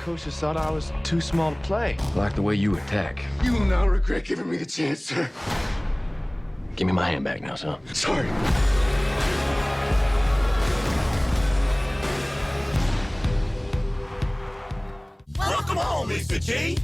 coach just thought I was too small to play. I like the way you attack. You will not regret giving me the chance, sir. Give me my hand back now, son. Sorry. Welcome home, Mr. G.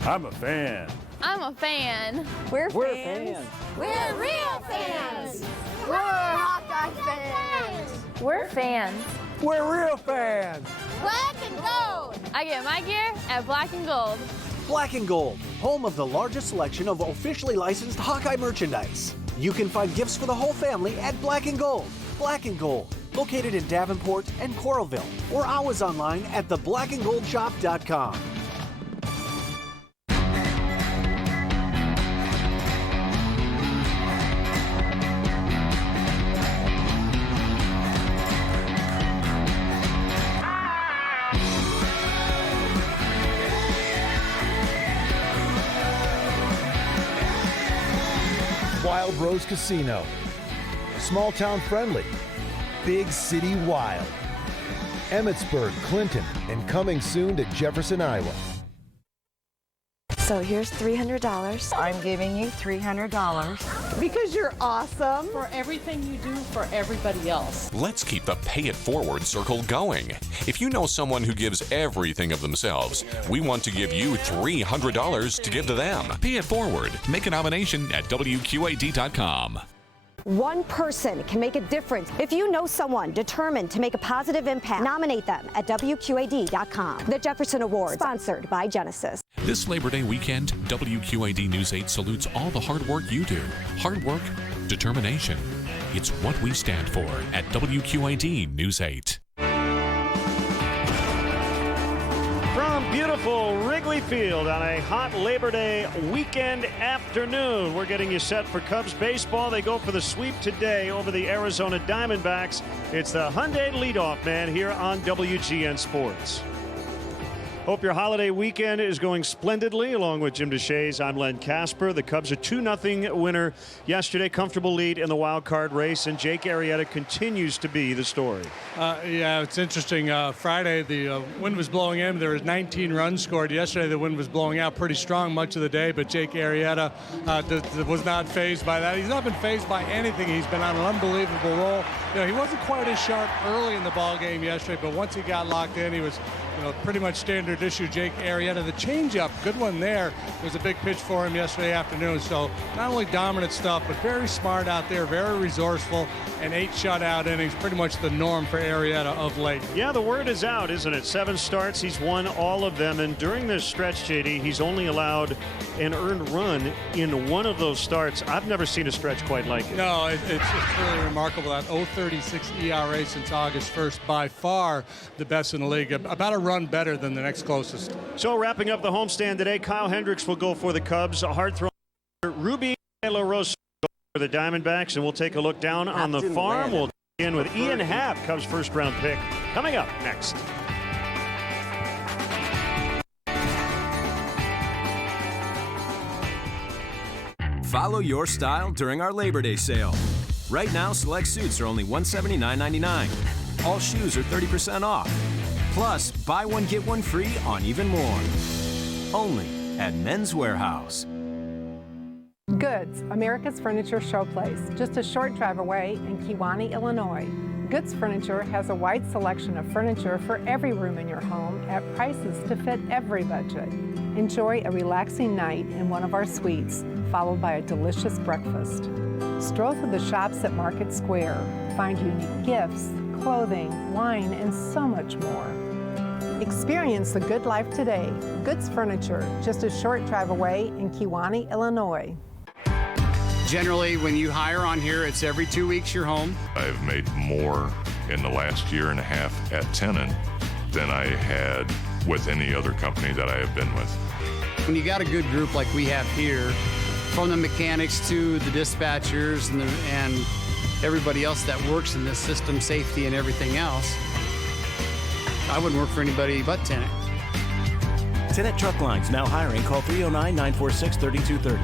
I'm a fan. I'm a fan. We're fans. We're real fans. We're Hawkeye fans. We're fans. We're real fans. Black and gold. I get my gear at Black and Gold. Black and Gold, home of the largest selection of officially licensed Hawkeye merchandise. You can find gifts for the whole family at Black and Gold. Black and Gold, located in Davenport and Coralville, or always online at theblackandgoldshop.com. Wild Rose Casino. Small town friendly. Big city wild. Emmitsburg, Clinton, and coming soon to Jefferson, Iowa. So here's $300. I'm giving you $300. Because you're awesome. For everything you do for everybody else. Let's keep the Pay It Forward circle going. If you know someone who gives everything of themselves, we want to give you $300 to give to them. Pay It Forward. Make a nomination at WQAD.com. One person can make a difference. If you know someone determined to make a positive impact, nominate them at WQAD.com. The Jefferson Award, sponsored by Genesis. This Labor Day weekend, WQAD News 8 salutes all the hard work you do. Hard work, determination. It's what we stand for at WQAD News 8. From beautiful Wrigley Field on a hot Labor Day weekend afternoon, we're getting you set for Cubs baseball. They go for the sweep today over the Arizona Diamondbacks. It's the Hyundai leadoff man here on WGN Sports. Hope your holiday weekend is going splendidly. Along with Jim DeShays, I'm Len Casper. The Cubs a 2-0 winner yesterday. Comfortable lead in the wild card race, and Jake Arrieta continues to be the story. Yeah, it's interesting. Friday, the wind was blowing in. There was 19 runs scored. Yesterday, the wind was blowing out pretty strong much of the day, but Jake Arrieta was not fazed by that. He's not been fazed by anything. He's been on an unbelievable roll. You know, he wasn't quite as sharp early in the ball game yesterday, but once he got locked in, he was pretty much standard issue. Jake Arrieta, the changeup, good one there. It was a big pitch for him yesterday afternoon. So not only dominant stuff, but very smart out there, very resourceful, and 8 shutout innings, pretty much the norm for Arrieta of late. Yeah, the word is out, isn't it? 7 starts, he's won all of them, and during this stretch, JD, he's only allowed an earned run in one of those starts. I've never seen a stretch quite like it. No, it's really remarkable. That 0.36 ERA since August 1st, by far the best in the league. About a run better than the next closest. So wrapping up the homestand today, Kyle Hendricks will go for the Cubs. A hard throw. Ruby La Rosa for the Diamondbacks, and we'll take a look down on the farm. We'll begin with Ian Happ, Cubs first round pick, coming up next. Follow your style during our Labor Day sale. Right now, select suits are only $179.99. All shoes are 30% off. Plus, buy one, get one free on even more. Only at Men's Warehouse. Goods, America's Furniture Showplace, just a short drive away in Kewanee, Illinois. Goods Furniture has a wide selection of furniture for every room in your home at prices to fit every budget. Enjoy a relaxing night in one of our suites, followed by a delicious breakfast. Stroll through the shops at Market Square. Find unique gifts, clothing, wine, and so much more. Experience the good life today. Goods Furniture, just a short drive away in Kewanee, Illinois. Generally, when you hire on here, it's every 2 weeks you're home. I've made more in the last year and a half at Tennant than I had with any other company that I have been with. When you got a good group like we have here, from the mechanics to the dispatchers and everybody else that works in this system, safety and everything else, I wouldn't work for anybody but Tennant. Tennant Truck Lines now hiring. Call 309-946-3230.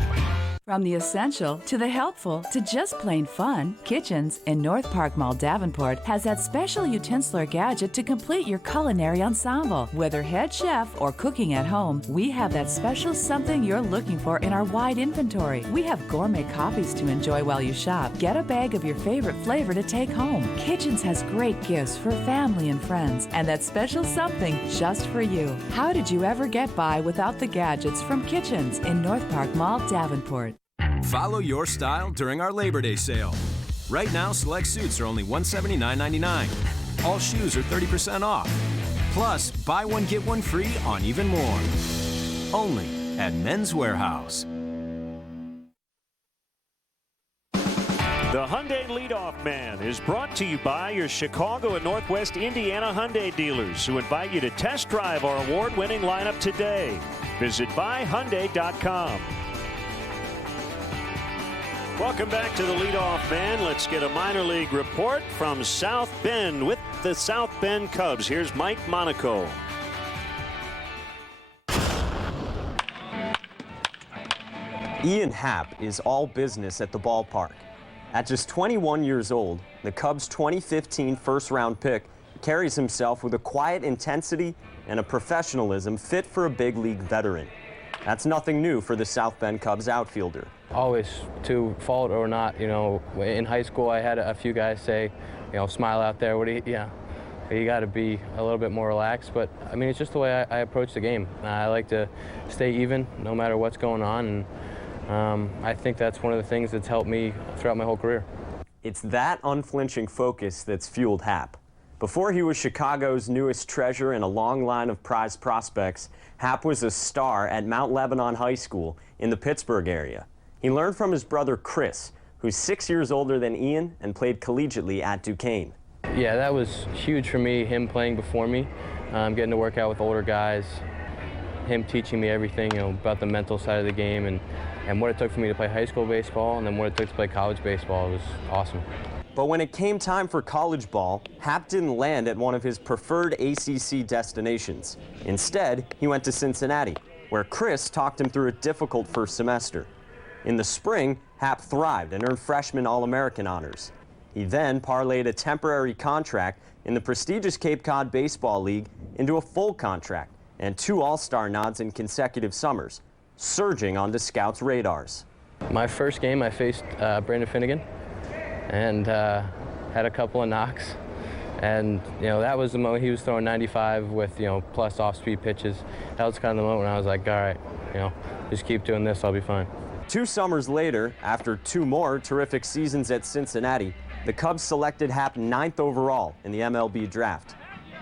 From the essential to the helpful to just plain fun, Kitchens in North Park Mall Davenport has that special utensilar gadget to complete your culinary ensemble. Whether head chef or cooking at home, we have that special something you're looking for in our wide inventory. We have gourmet coffees to enjoy while you shop. Get a bag of your favorite flavor to take home. Kitchens has great gifts for family and friends, and that special something just for you. How did you ever get by without the gadgets from Kitchens in North Park Mall Davenport? Follow your style during our Labor Day sale. Right now, select suits are only $179.99. All shoes are 30% off. Plus, buy one, get one free on even more. Only at Men's Warehouse. The Hyundai Leadoff Man is brought to you by your Chicago and Northwest Indiana Hyundai dealers, who invite you to test drive our award-winning lineup today. Visit buyhyundai.com. Welcome back to the Leadoff Man. Let's get a minor league report from South Bend with the South Bend Cubs. Here's Mike Monaco. Ian Happ is all business at the ballpark. At just 21 years old, the Cubs' 2015 first-round pick carries himself with a quiet intensity and a professionalism fit for a big league veteran. That's nothing new for the South Bend Cubs outfielder. Always, to fault or not, you know, in high school I had a few guys say, you know, smile out there, you got to be a little bit more relaxed. But I mean, it's just the way I approach the game. I like to stay even no matter what's going on, and I think that's one of the things that's helped me throughout my whole career. It's that unflinching focus that's fueled Happ. Before he was Chicago's newest treasure in a long line of prized prospects, Happ was a star at Mount Lebanon High School in the Pittsburgh area. He learned from his brother Chris, who's 6 years older than Ian and played collegiately at Duquesne. Yeah, that was huge for me, him playing before me, getting to work out with older guys, him teaching me everything, you know, about the mental side of the game and what it took for me to play high school baseball and then what it took to play college baseball. It was awesome. But when it came time for college ball, Happ didn't land at one of his preferred ACC destinations. Instead, he went to Cincinnati, where Chris talked him through a difficult first semester. In the spring, Happ thrived and earned freshman All-American honors. He then parlayed a temporary contract in the prestigious Cape Cod Baseball League into a full contract and 2 All-Star nods in consecutive summers, surging onto scouts' radars. My first game, I faced Brandon Finnegan and had a couple of knocks. And, you know, that was the moment he was throwing 95 with, you know, plus off-speed pitches. That was kind of the moment when I was like, all right, you know, just keep doing this, I'll be fine. 2 summers later, after 2 more terrific seasons at Cincinnati, the Cubs selected Happ 9th overall in the MLB draft.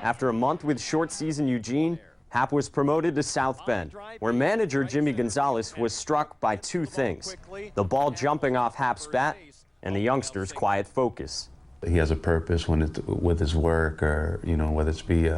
After a month with short-season Eugene, Happ was promoted to South Bend, where manager Jimmy Gonzalez was struck by 2 things: the ball jumping off Happ's bat and the youngster's quiet focus. He has a purpose when it's with his work, or, you know, whether it's be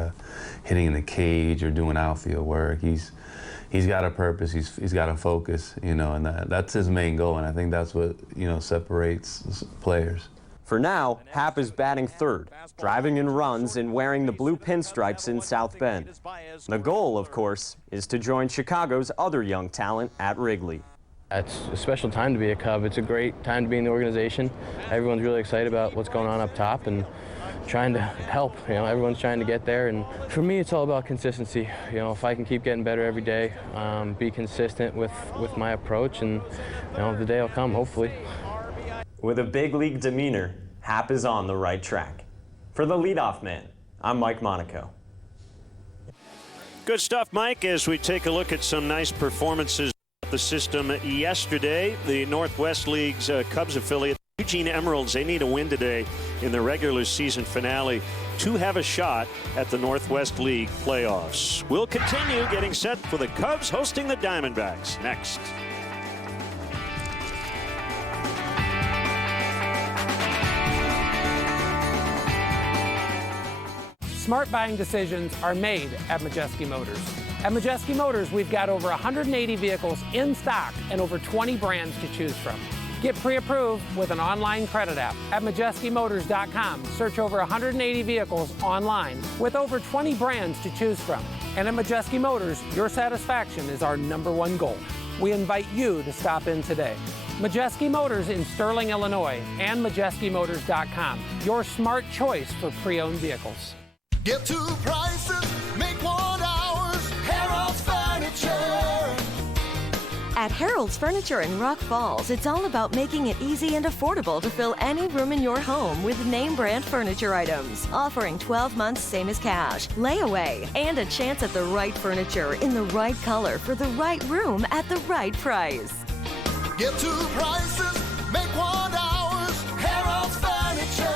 hitting in the cage or doing outfield work. He's got a purpose. He's got a focus, you know, and that's his main goal. And I think that's what, you know, separates players. For now, Happ is batting 3rd, driving in runs and wearing the blue pinstripes in South Bend. The goal, of course, is to join Chicago's other young talent at Wrigley. It's a special time to be a Cub. It's a great time to be in the organization. Everyone's really excited about what's going on up top and trying to help. You know, everyone's trying to get there. And for me, it's all about consistency. You know, if I can keep getting better every day, be consistent with my approach, and, you know, the day will come, hopefully. With a big league demeanor, Happ is on the right track. For the Leadoff Man, I'm Mike Monaco. Good stuff, Mike, as we take a look at some nice performances of the system yesterday. The Northwest League's Cubs affiliate, Eugene Emeralds, they need a win today in the regular season finale to have a shot at the Northwest League playoffs. We'll continue getting set for the Cubs hosting the Diamondbacks next. Smart buying decisions are made at Majeski Motors. At Majeski Motors, we've got over 180 vehicles in stock and over 20 brands to choose from. Get pre-approved with an online credit app at MajeskiMotors.com. Search over 180 vehicles online with over 20 brands to choose from. And at Majeski Motors, your satisfaction is our #1 goal. We invite you to stop in today. Majeski Motors in Sterling, Illinois, and MajeskiMotors.com. Your smart choice for pre-owned vehicles. Get 2 prices, make 1 ours. Harold's Furniture. At Harold's Furniture in Rock Falls, it's all about making it easy and affordable to fill any room in your home with name brand furniture items. Offering 12 months same as cash, layaway, and a chance at the right furniture in the right color for the right room at the right price. Get 2 prices, make 1 ours. Harold's Furniture.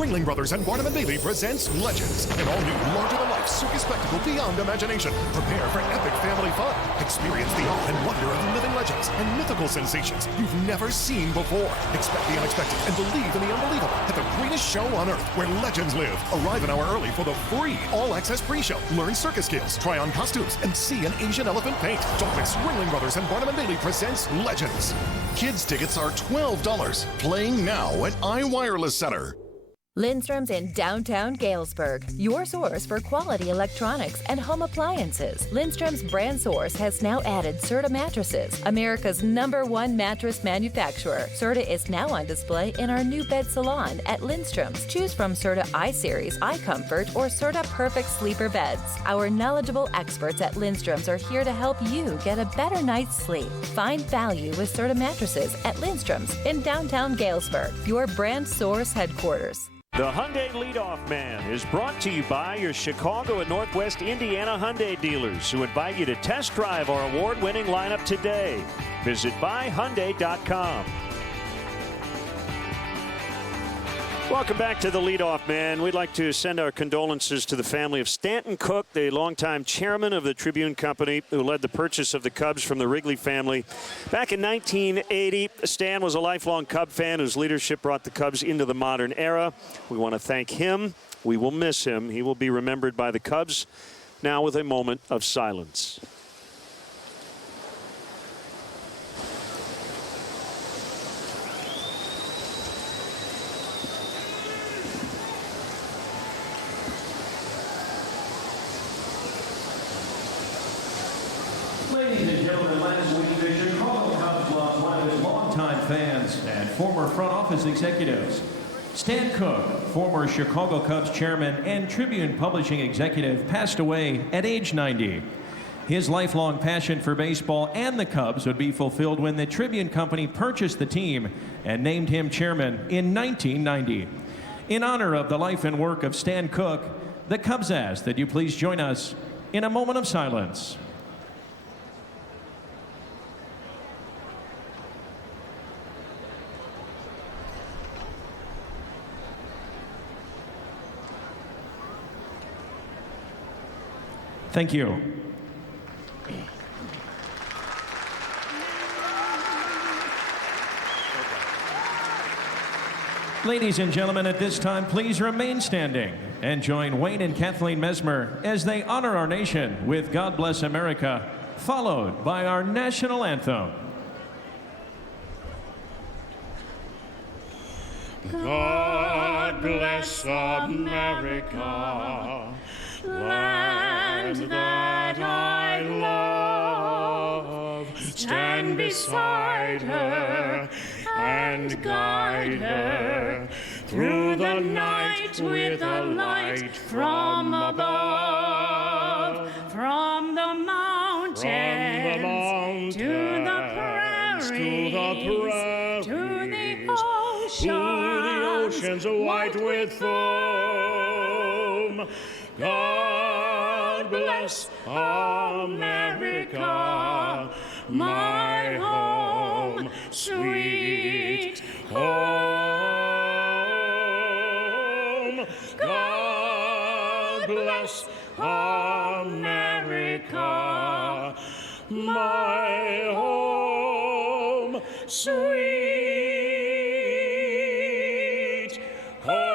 Ringling Brothers and Barnum & Bailey presents Legends, an all-new, larger-than-life circus spectacle beyond imagination. Prepare for epic family fun. Experience the awe and wonder of living legends and mythical sensations you've never seen before. Expect the unexpected and believe in the unbelievable at the greatest show on earth, where legends live. Arrive an hour early for the free all-access pre-show. Learn circus skills, try on costumes, and see an Asian elephant paint. Don't miss Ringling Brothers and Barnum & Bailey presents Legends. Kids tickets are $12. Playing now at iWireless Center. Lindstrom's in downtown Galesburg, your source for quality electronics and home appliances. Lindstrom's brand source has now added Serta mattresses, America's #1 mattress manufacturer. Serta is now on display in our new bed salon at Lindstrom's. Choose from Serta iSeries, iComfort, or Serta Perfect Sleeper beds. Our knowledgeable experts at Lindstrom's are here to help you get a better night's sleep. Find value with Serta mattresses at Lindstrom's in downtown Galesburg, your brand source headquarters. The Hyundai Leadoff Man is brought to you by your Chicago and Northwest Indiana Hyundai dealers, who invite you to test drive our award-winning lineup today. Visit buyhyundai.com. Welcome back to the Leadoff Man. We'd like to send our condolences to the family of Stanton Cook, the longtime chairman of the Tribune Company, who led the purchase of the Cubs from the Wrigley family. Back in 1980, Stan was a lifelong Cub fan whose leadership brought the Cubs into the modern era. We want to thank him. We will miss him. He will be remembered by the Cubs now with a moment of silence. Ladies and gentlemen, last week the Chicago Cubs lost one of his longtime fans and former front office executives. Stan Cook, former Chicago Cubs chairman and Tribune publishing executive, passed away at age 90. His lifelong passion for baseball and the Cubs would be fulfilled when the Tribune Company purchased the team and named him chairman in 1990. In honor of the life and work of Stan Cook, the Cubs ask that you please join us in a moment of silence. Thank you. Ladies and gentlemen, at this time, please remain standing and join Wayne and Kathleen Mesmer as they honor our nation with God Bless America, followed by our national anthem. God bless America, land that I love. Stand beside her and guide her through the night with a light from above. From the mountains, to the prairies, to the oceans white with foam. God bless America, my home, sweet home. God bless America, my home, sweet home.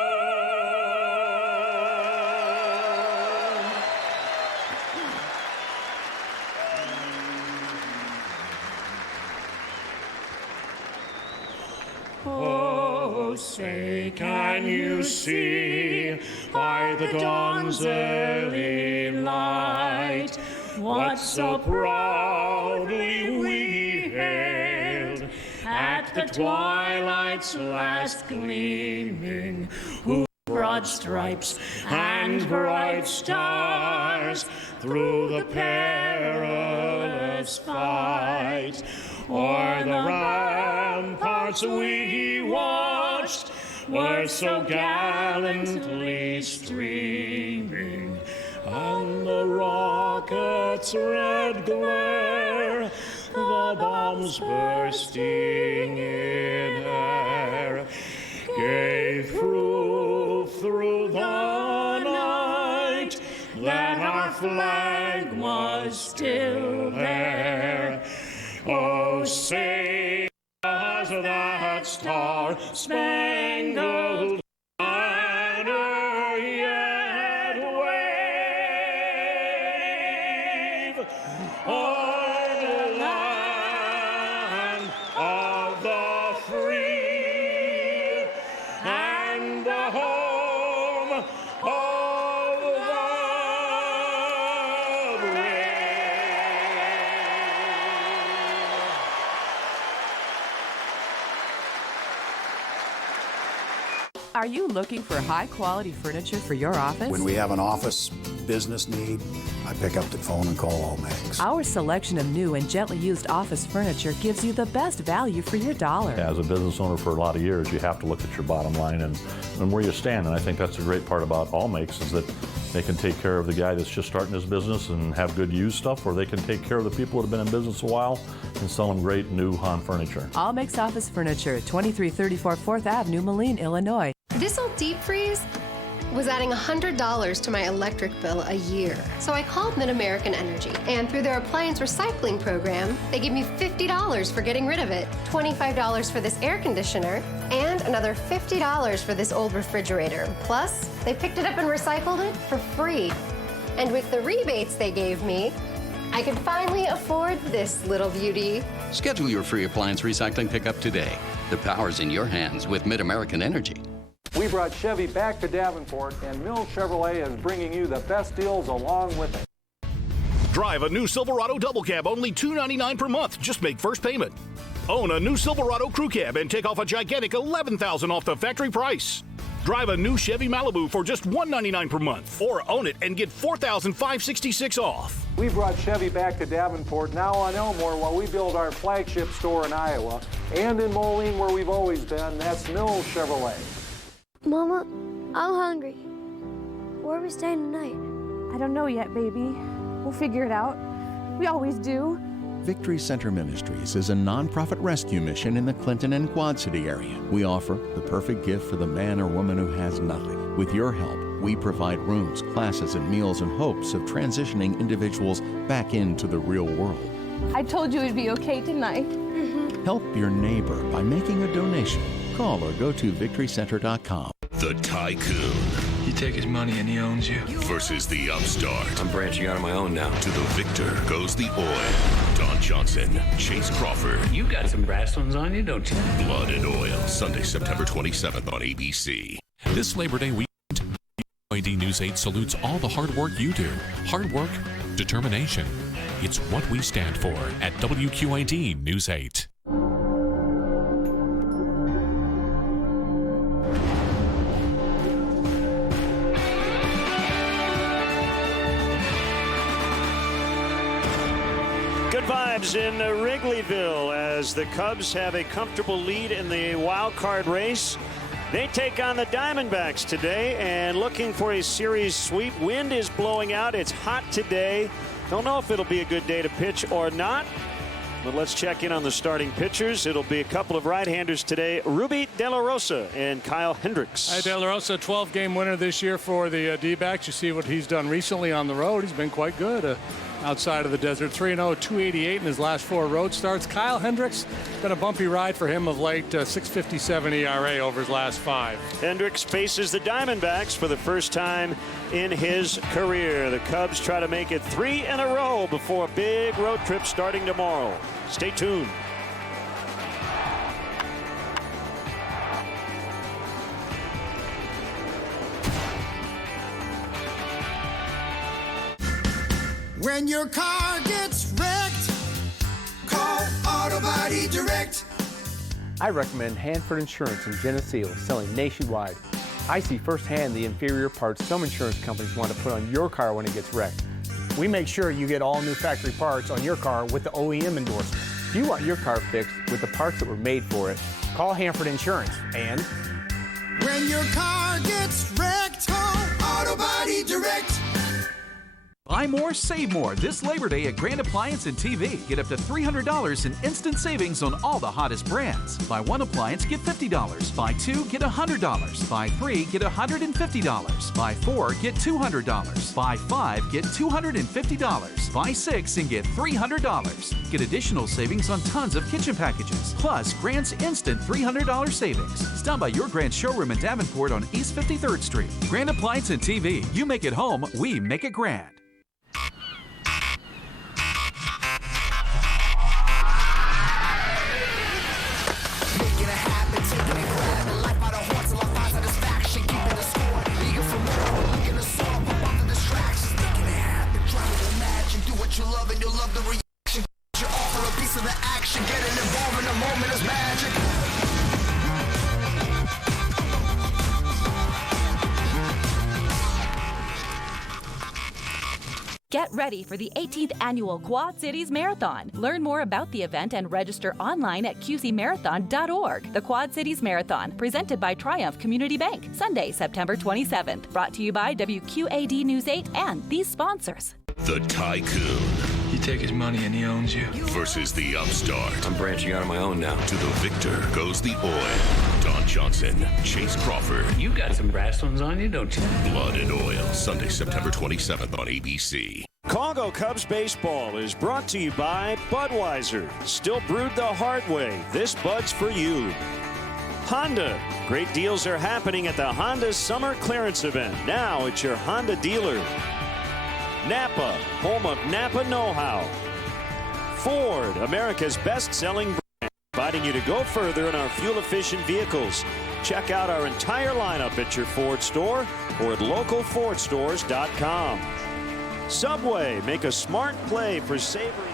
Oh, say, can you see by the dawn's early light what so proudly we hailed at the twilight's last gleaming, whose broad stripes and bright stars through the perilous fight o'er the ramparts we watched were so gallantly streaming, and the rocket's red glare, the bombs bursting in air, gave proof through the night that our flag was still there. Oh, say does that star-spangled banner yet wave o'er the land of the free and the home of the brave? Are you looking for high-quality furniture for your office? When we have an office business need, I pick up the phone and call Allmax. Our selection of new and gently used office furniture gives you the best value for your dollar. As a business owner for a lot of years, you have to look at your bottom line and where you stand. And I think that's a great part about Allmax is that they can take care of the guy that's just starting his business and have good used stuff, or they can take care of the people that have been in business a while and sell them great new Han furniture. Allmax Office Furniture, 2334 4th Avenue, Moline, Illinois. This old deep freeze was adding $100 to my electric bill a year. So I called Mid-American Energy, and through their appliance recycling program, they gave me $50 for getting rid of it, $25 for this air conditioner, and another $50 for this old refrigerator. Plus, they picked it up and recycled it for free. And with the rebates they gave me, I could finally afford this little beauty. Schedule your free appliance recycling pickup today. The power's in your hands with Mid-American Energy. We brought Chevy back to Davenport, and Mill Chevrolet is bringing you the best deals along with it. Drive a new Silverado Double Cab, only $299 per month. Just make first payment. Own a new Silverado Crew Cab and take off a gigantic $11,000 off the factory price. Drive a new Chevy Malibu for just $199 per month, or own it and get $4,566 off. We brought Chevy back to Davenport, now on Elmore, while we build our flagship store in Iowa, and in Moline, where we've always been. That's Mill Chevrolet. Mama, I'm hungry. Where are we staying tonight? I don't know yet, baby. We'll figure it out. We always do. Victory Center Ministries is a nonprofit rescue mission in the Clinton and Quad City area. We offer the perfect gift for the man or woman who has nothing. With your help, we provide rooms, classes, and meals in hopes of transitioning individuals back into the real world. I told you it'd be okay tonight. Help your neighbor by making a donation. Call or go to victorycenter.com. The Tycoon. You take his money and he owns you. Versus the Upstart. I'm branching out on my own now. To the victor goes the oil. Don Johnson, Chase Crawford. You got some brass ones on you, don't you? Blood and Oil, Sunday, September 27th on ABC. This Labor Day weekend, WQAD News 8 salutes all the hard work you do. Hard work, determination. It's what we stand for at WQAD News 8. Good vibes in Wrigleyville as the Cubs have a comfortable lead in the wild card race. They take on the Diamondbacks today and looking for a series sweep. Wind is blowing out. It's hot today. Don't know if it'll be a good day to pitch or not. But let's check in on the starting pitchers. It'll be a couple of right-handers today, Ruby De La Rosa and Kyle Hendricks. Hi, De La Rosa, 12-game winner this year for the D-backs. You see what he's done recently on the road. He's been quite good outside of the desert. 3-0, 288 in his last 4 road starts. Kyle Hendricks, been a bumpy ride for him of late, 6.57 ERA over his last 5. Hendricks faces the Diamondbacks for the first time in his career. The Cubs try to make it 3 in a row before a big road trip starting tomorrow. Stay tuned. When your car gets wrecked, call Auto Body Direct. I recommend Hanford Insurance in Geneseo, selling nationwide. I see firsthand the inferior parts some insurance companies want to put on your car when it gets wrecked. We make sure you get all new factory parts on your car with the OEM endorsement. If you want your car fixed with the parts that were made for it, call Hanford Insurance. And when your car gets wrecked, call Auto Body Direct. Buy more, save more this Labor Day at Grand Appliance and TV. Get up to $300 in instant savings on all the hottest brands. Buy one appliance, get $50. Buy two, get $100. Buy three, get $150. Buy four, get $200. Buy five, get $250. Buy six and get $300. Get additional savings on tons of kitchen packages. Plus, Grand's instant $300 savings. Stop by your Grand showroom in Davenport on East 53rd Street. Grand Appliance and TV. You make it home, we make it grand. You love and you'll love the reaction. You offer a piece of the action. Getting involved in the moment is magic. Get ready for the 18th annual Quad Cities Marathon. Learn more about the event and register online at qcmarathon.org. The Quad Cities Marathon, presented by Triumph Community Bank, Sunday, September 27th. Brought to you by WQAD News 8 and these sponsors. The Tycoon. You take his money and he owns you. Versus the Upstart. I'm branching out on my own now. To the victor goes the oil. Don Johnson, Chase Crawford. You got some brass ones on you, don't you? Blood and Oil, Sunday, September 27th on ABC. Congo Cubs baseball is brought to you by Budweiser. Still brewed the hard way. This Bud's for you. Honda. Great deals are happening at the Honda Summer Clearance Event. Now at your Honda dealer. Napa, home of Napa know-how. Ford, America's best-selling brand, inviting you to go further in our fuel-efficient vehicles. Check out our entire lineup at your Ford store or at localfordstores.com. Subway, make a smart play for savory.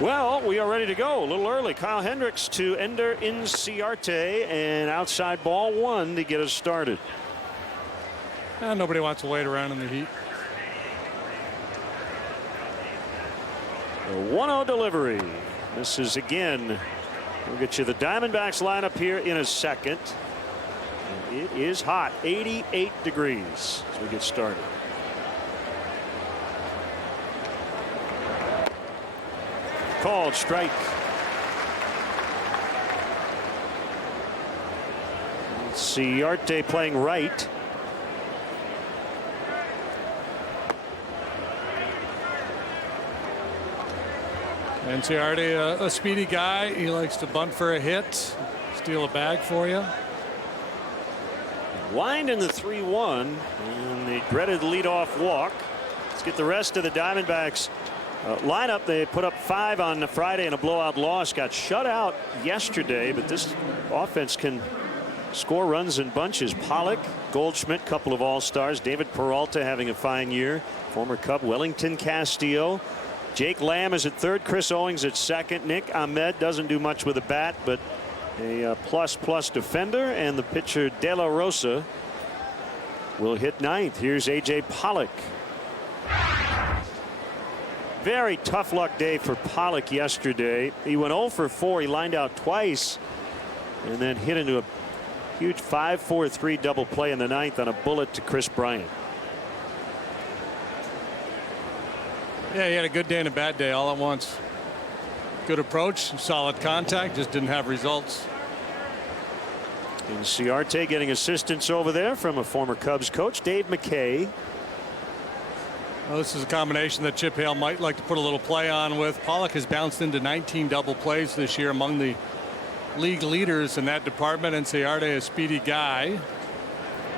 Well, we are ready to go. A little early. Kyle Hendricks to Ender Inciarte, and outside ball one to get us started. Nobody wants to wait around in the heat. A 1-0 delivery. This is again. We'll get you the Diamondbacks lineup here in a second. It is hot, 88 degrees as we get started. Called strike. Let's see, Arte playing right. Inciarte, a speedy guy. He likes to bunt for a hit, steal a bag for you. Wind in the 3-1 and the dreaded leadoff walk. Let's get the rest of the Diamondbacks lineup. They put up 5 on Friday in a blowout loss. Got shut out yesterday, but this offense can score runs in bunches. Pollock, Goldschmidt, couple of all-stars. David Peralta having a fine year. Former Cub Wellington Castillo. Jake Lamb is at third. Chris Owings at second. Nick Ahmed doesn't do much with a bat, but a plus defender. And the pitcher De La Rosa will hit ninth. Here's A.J. Pollock. Very tough luck day for Pollock yesterday. He went 0 for 4. He lined out twice and then hit into a huge 5-4-3 double play in the ninth on a bullet to Chris Bryant. Yeah, he had a good day and a bad day all at once. Good approach, solid contact, just didn't have results. And Ciarte getting assistance over there from a former Cubs coach, Dave McKay. Well, this is a combination that Chip Hale might like to put a little play on with. Pollock has bounced into 19 double plays this year, among the league leaders in that department, and Ciarte, a speedy guy.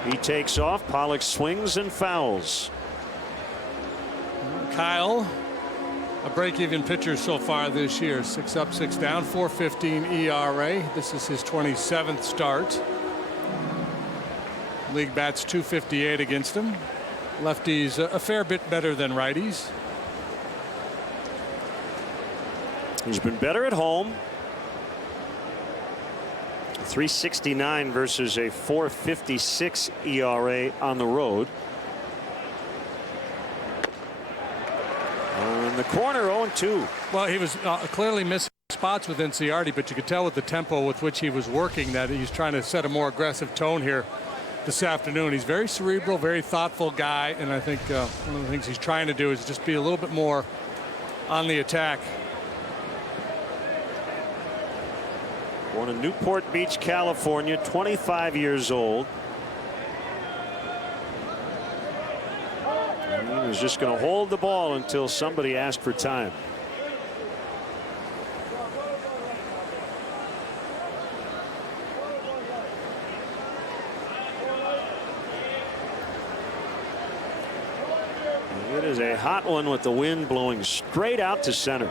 He takes off. Pollock swings and fouls. Kyle, a break-even pitcher so far this year. 6 up, 6 down, 4.15 ERA. This is his 27th start. League bats .258 against him. Lefties a fair bit better than righties. He's been better at home. 3.69 versus a 4.56 ERA on the road. On the corner, 0-2. Well, he was clearly missing spots with Inciardi, but you could tell with the tempo with which he was working that he's trying to set a more aggressive tone here this afternoon. He's very cerebral, very thoughtful guy, and I think one of the things he's trying to do is just be a little bit more on the attack. Born in Newport Beach, California, 25 years old. And he was just going to hold the ball until somebody asked for time. It is a hot one with the wind blowing straight out to center.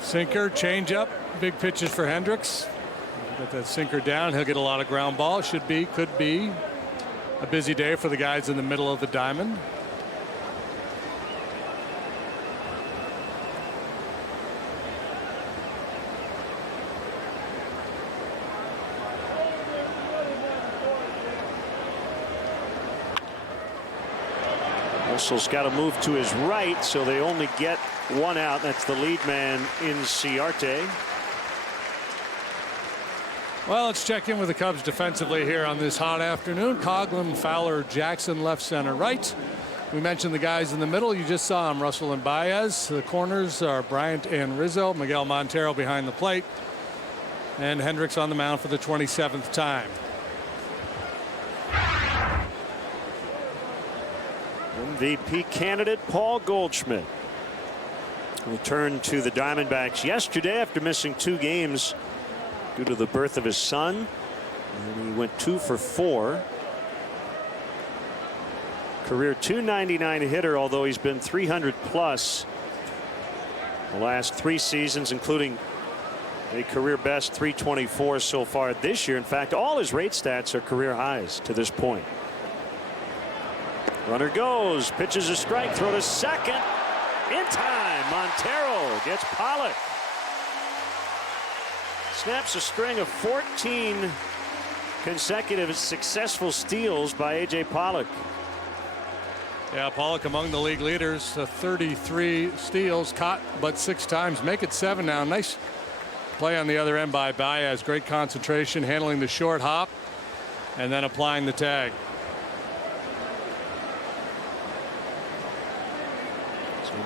Sinker, changeup, big pitches for Hendricks. Got that sinker down. He'll get a lot of ground ball. Could be a busy day for the guys in the middle of the diamond. Russell's got to move to his right, so they only get one out. That's the lead man in Ciarte. Well, let's check in with the Cubs defensively here on this hot afternoon. Coughlin, Fowler, Jackson, left, center, right. We mentioned the guys in the middle. You just saw them, Russell and Baez. The corners are Bryant and Rizzo. Miguel Montero behind the plate. And Hendricks on the mound for the 27th time. MVP candidate Paul Goldschmidt returned to the Diamondbacks yesterday after missing 2 games due to the birth of his son. And he went 2 for 4. Career .299 hitter, although he's been 300 plus the last 3 seasons, including a career best .324 so far this year. In fact, all his rate stats are career highs to this point. Runner goes, pitches a strike, throw to second. In time, Montero gets Pollock. Snaps a string of 14 consecutive successful steals by A.J. Pollock. Yeah, Pollock among the league leaders, 33 steals, caught but 6 times. Make it 7 now. Nice play on the other end by Baez. Great concentration, handling the short hop, and then applying the tag.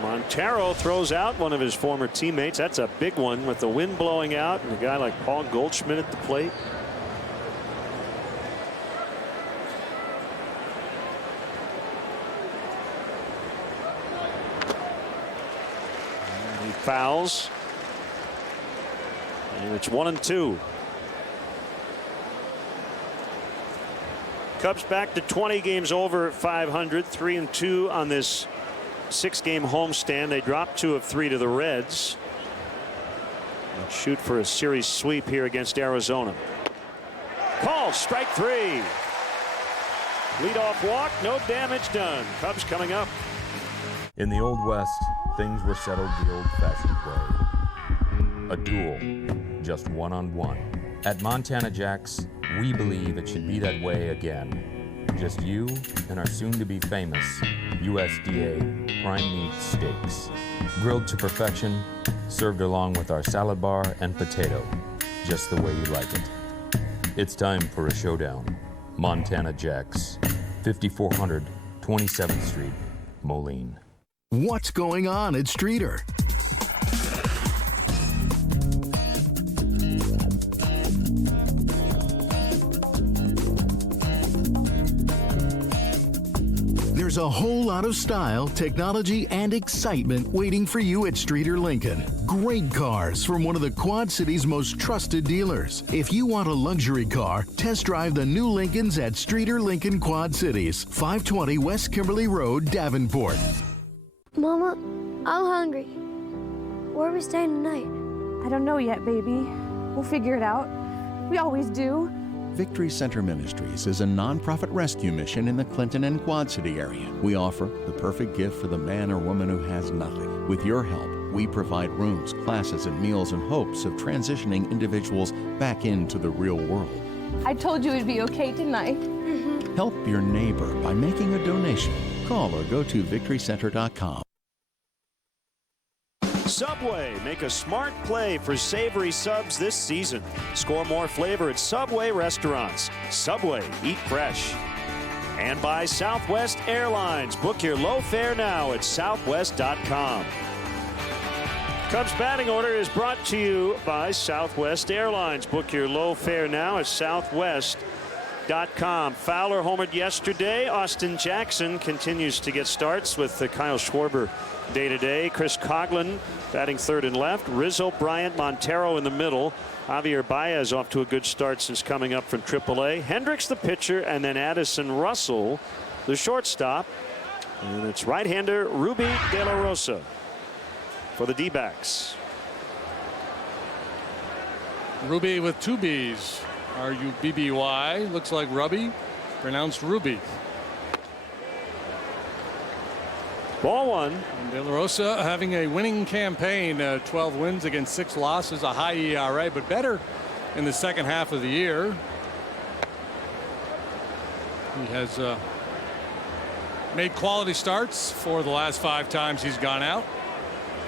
Montero throws out one of his former teammates. That's a big one with the wind blowing out and a guy like Paul Goldschmidt at the plate. And he fouls. And it's 1-2. Cubs back to 20 games over 500, 3-2 on this 6-game homestand. They dropped 2 of 3 to the Reds. And shoot for a series sweep here against Arizona. Call, strike 3. Leadoff walk, no damage done. Cubs coming up. In the Old West, things were settled the old-fashioned way. A duel, just one-on-one. At Montana Jack's, we believe it should be that way again. Just you and our soon-to-be famous USDA prime meat steaks. Grilled to perfection, served along with our salad bar and potato, just the way you like it. It's time for a showdown. Montana Jack's, 5400 27th Street, Moline. What's going on at Streeter? There's a whole lot of style, technology, and excitement waiting for you at Streeter Lincoln. Great cars from one of the Quad City's most trusted dealers. If you want a luxury car, test drive the new Lincolns at Streeter Lincoln Quad Cities, 520 West Kimberly Road, Davenport. Mama, I'm hungry. Where are we staying tonight? I don't know yet, baby. We'll figure it out. We always do. Victory Center Ministries is a nonprofit rescue mission in the Clinton and Quad City area. We offer the perfect gift for the man or woman who has nothing. With your help, we provide rooms, classes, and meals in hopes of transitioning individuals back into the real world. I told you it'd be okay tonight. Help your neighbor by making a donation. Call or go to victorycenter.com. Subway, make a smart play for savory subs this season. Score more flavor at Subway restaurants. Subway, eat fresh. And by Southwest Airlines. Book your low fare now at southwest.com. Cubs batting order is brought to you by Southwest Airlines. Book your low fare now at southwest.com. Fowler homered yesterday. Austin Jackson continues to get starts with Kyle Schwarber day-to-day. Chris Coughlin batting third and left. Rizzo, Bryant, Montero in the middle. Javier Baez off to a good start since coming up from AAA. Hendricks the pitcher, and then Addison Russell the shortstop. And it's right-hander Ruby De La Rosa for the D-backs. Ruby with two B's. R-U-B-B-Y. Looks like Rubby, pronounced Ruby. Ball one. And De La Rosa having a winning campaign, 12 wins against 6 losses, a high ERA, but better in the second half of the year. He has made quality starts for the last 5 times he's gone out.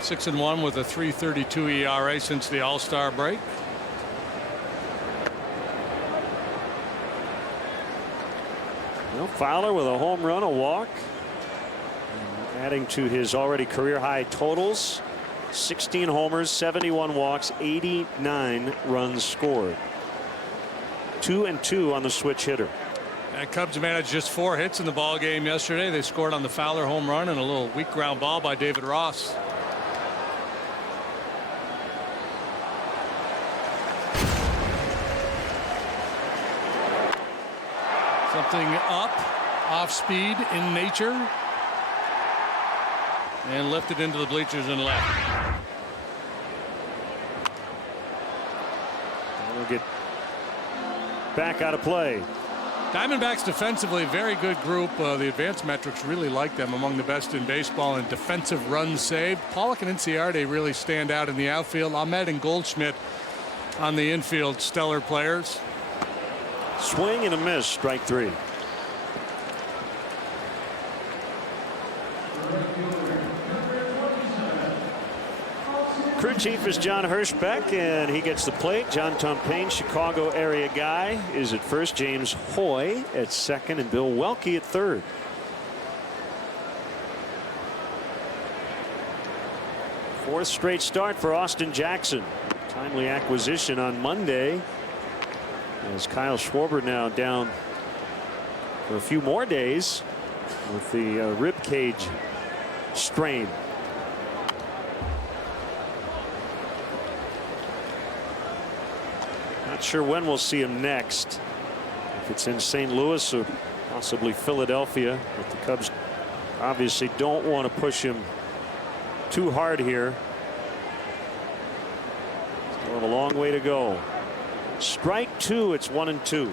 6-1 with a 3.32 ERA since the All-Star break. Well, Fowler with a home run, a walk. Adding to his already career high totals. 16 homers, 71 walks, 89 runs scored. 2-2 on the switch hitter. And Cubs managed just 4 hits in the ball game yesterday. They scored on the Fowler home run and a little weak ground ball by David Ross. Something up, off speed, in nature. And lifted into the bleachers and left. We'll get back out of play. Diamondbacks defensively, very good group. The advanced metrics really like them, among the best in baseball in defensive runs saved. Pollock and Inciarte really stand out in the outfield. Ahmed and Goldschmidt on the infield, stellar players. Swing and a miss, strike 3. Crew chief is John Hirschbeck, and he gets the plate. John Tompane, Chicago area guy, is at first. James Hoy at second, and Bill Welke at third. Fourth straight start for Austin Jackson. Timely acquisition on Monday, as Kyle Schwarber now down for a few more days with the rib cage strain. Not sure when we'll see him next. If it's in St. Louis or possibly Philadelphia. But the Cubs obviously don't want to push him too hard here. Still have a long way to go. Strike 2. It's 1-2.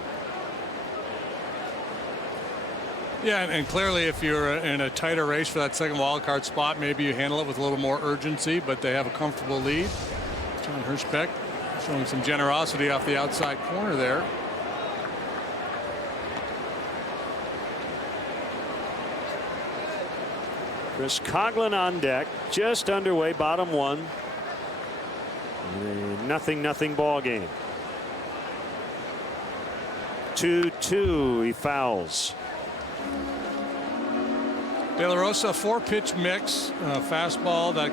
Yeah, and clearly if you're in a tighter race for that second wild card spot, maybe you handle it with a little more urgency, but they have a comfortable lead. John Hirschbeck showing some generosity off the outside corner there. Chris Coughlin on deck, just underway, bottom 1. A 0-0 ball game. 2-2. He fouls. De La Rosa, 4-pitch mix, fastball that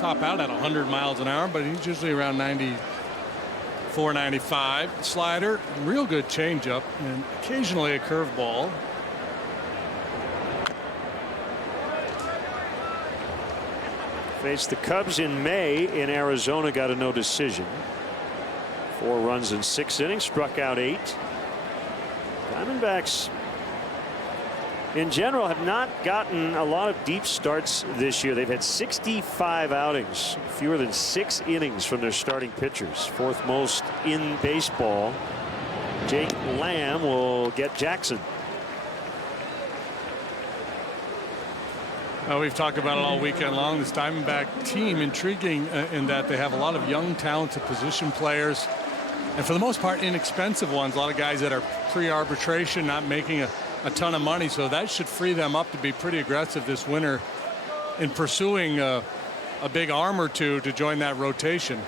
top out at 100 miles an hour, but he's usually around 94, 95. Slider, real good changeup, and occasionally a curveball. Faced the Cubs in May in Arizona, got a no decision. 4 runs in 6 innings, struck out 8. Diamondbacks in general have not gotten a lot of deep starts this year. They've had 65 outings, fewer than 6 innings from their starting pitchers, 4th most in baseball. Jake Lamb will get Jackson. We've talked about it all weekend long. This Diamondback team intriguing in that they have a lot of young, talented position players, and for the most part, inexpensive ones. A lot of guys that are pre-arbitration, not making a ton of money, so that should free them up to be pretty aggressive this winter in pursuing a big arm or two to join that rotation.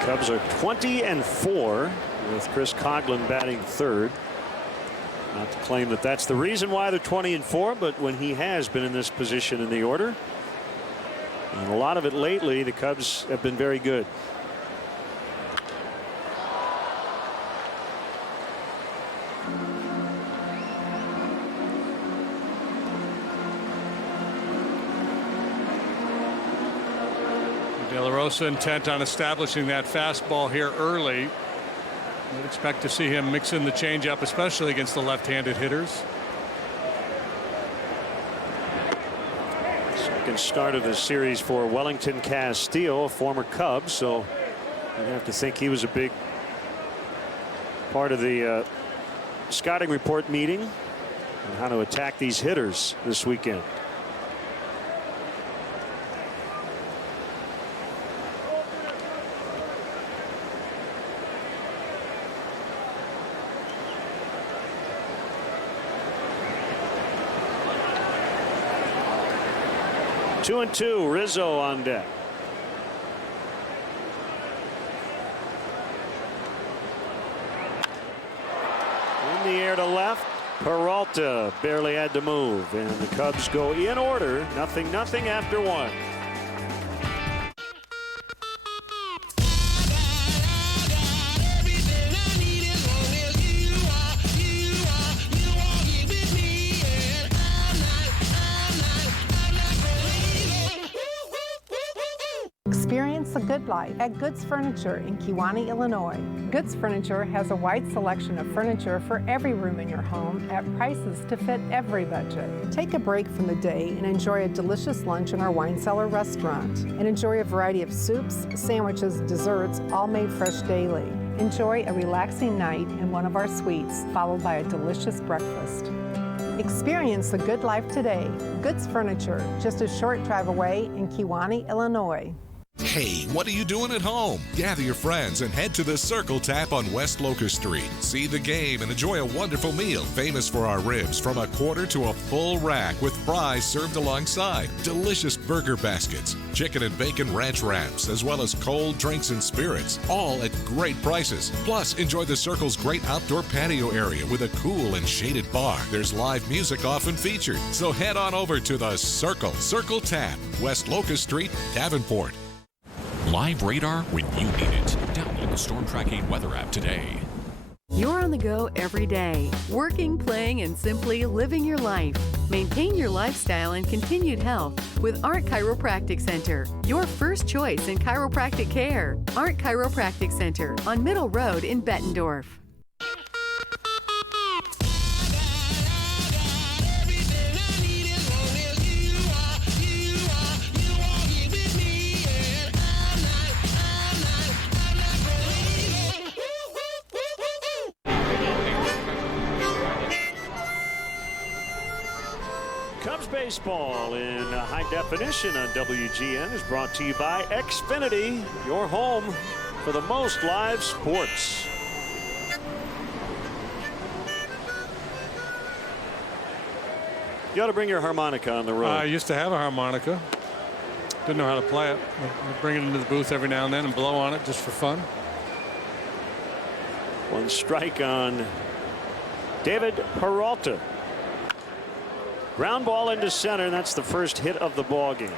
Cubs are 20-4 with Chris Coghlan batting third. Not to claim that that's the reason why they're 20-4, but when he has been in this position in the order, and a lot of it lately, the Cubs have been very good. De La Rosa intent on establishing that fastball here early. Would expect to see him mix in the changeup, especially against the left-handed hitters. Second start of the series for Wellington Castillo, a former Cub, so you'd have to think he was a big part of the scouting report meeting on how to attack these hitters this weekend. Two and two, Rizzo on deck. In the air to left, Peralta barely had to move, and the Cubs go in order, 0-0 after one. Experience the good life at Goods Furniture in Kewanee, Illinois. Goods Furniture has a wide selection of furniture for every room in your home at prices to fit every budget. Take a break from the day and enjoy a delicious lunch in our wine cellar restaurant. And enjoy a variety of soups, sandwiches, desserts, all made fresh daily. Enjoy a relaxing night in one of our suites, followed by a delicious breakfast. Experience the good life today. Goods Furniture, just a short drive away in Kewanee, Illinois. Hey, what are you doing at home? Gather your friends and head to the Circle Tap on West Locust Street. See the game and enjoy a wonderful meal, famous for our ribs from a quarter to a full rack with fries served alongside, delicious burger baskets, chicken and bacon ranch wraps, as well as cold drinks and spirits, all at great prices. Plus, enjoy the Circle's great outdoor patio area with a cool and shaded bar. There's live music often featured. So head on over to the Circle Tap, West Locust Street, Davenport. Live radar when you need it. Download the Storm Tracking Weather app today. You're on the go every day, working, playing, and simply living your life. Maintain your lifestyle and continued health with Art Chiropractic Center, your first choice in chiropractic care. Art Chiropractic Center on Middle Road in Bettendorf. Cubs baseball in high definition on WGN is brought to you by Xfinity, your home for the most live sports. You ought to bring your harmonica on the road. I used to have a harmonica. Didn't know how to play it. I bring it into the booth every now and then and blow on it just for fun. One strike on David Peralta. Ground ball into center, and that's the first hit of the ball game.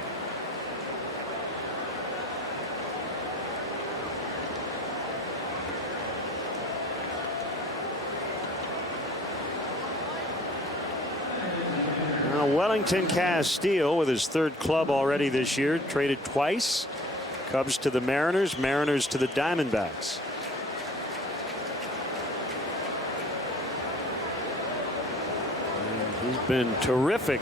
Now Wellington Castillo with his third club already this year, traded twice. Cubs to the Mariners, Mariners to the Diamondbacks. He's been terrific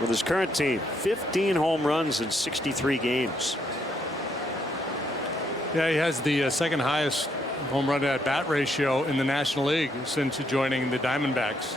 with his current team. 15 home runs in 63 games. Yeah, he has the second highest home run at bat ratio in the National League since joining the Diamondbacks.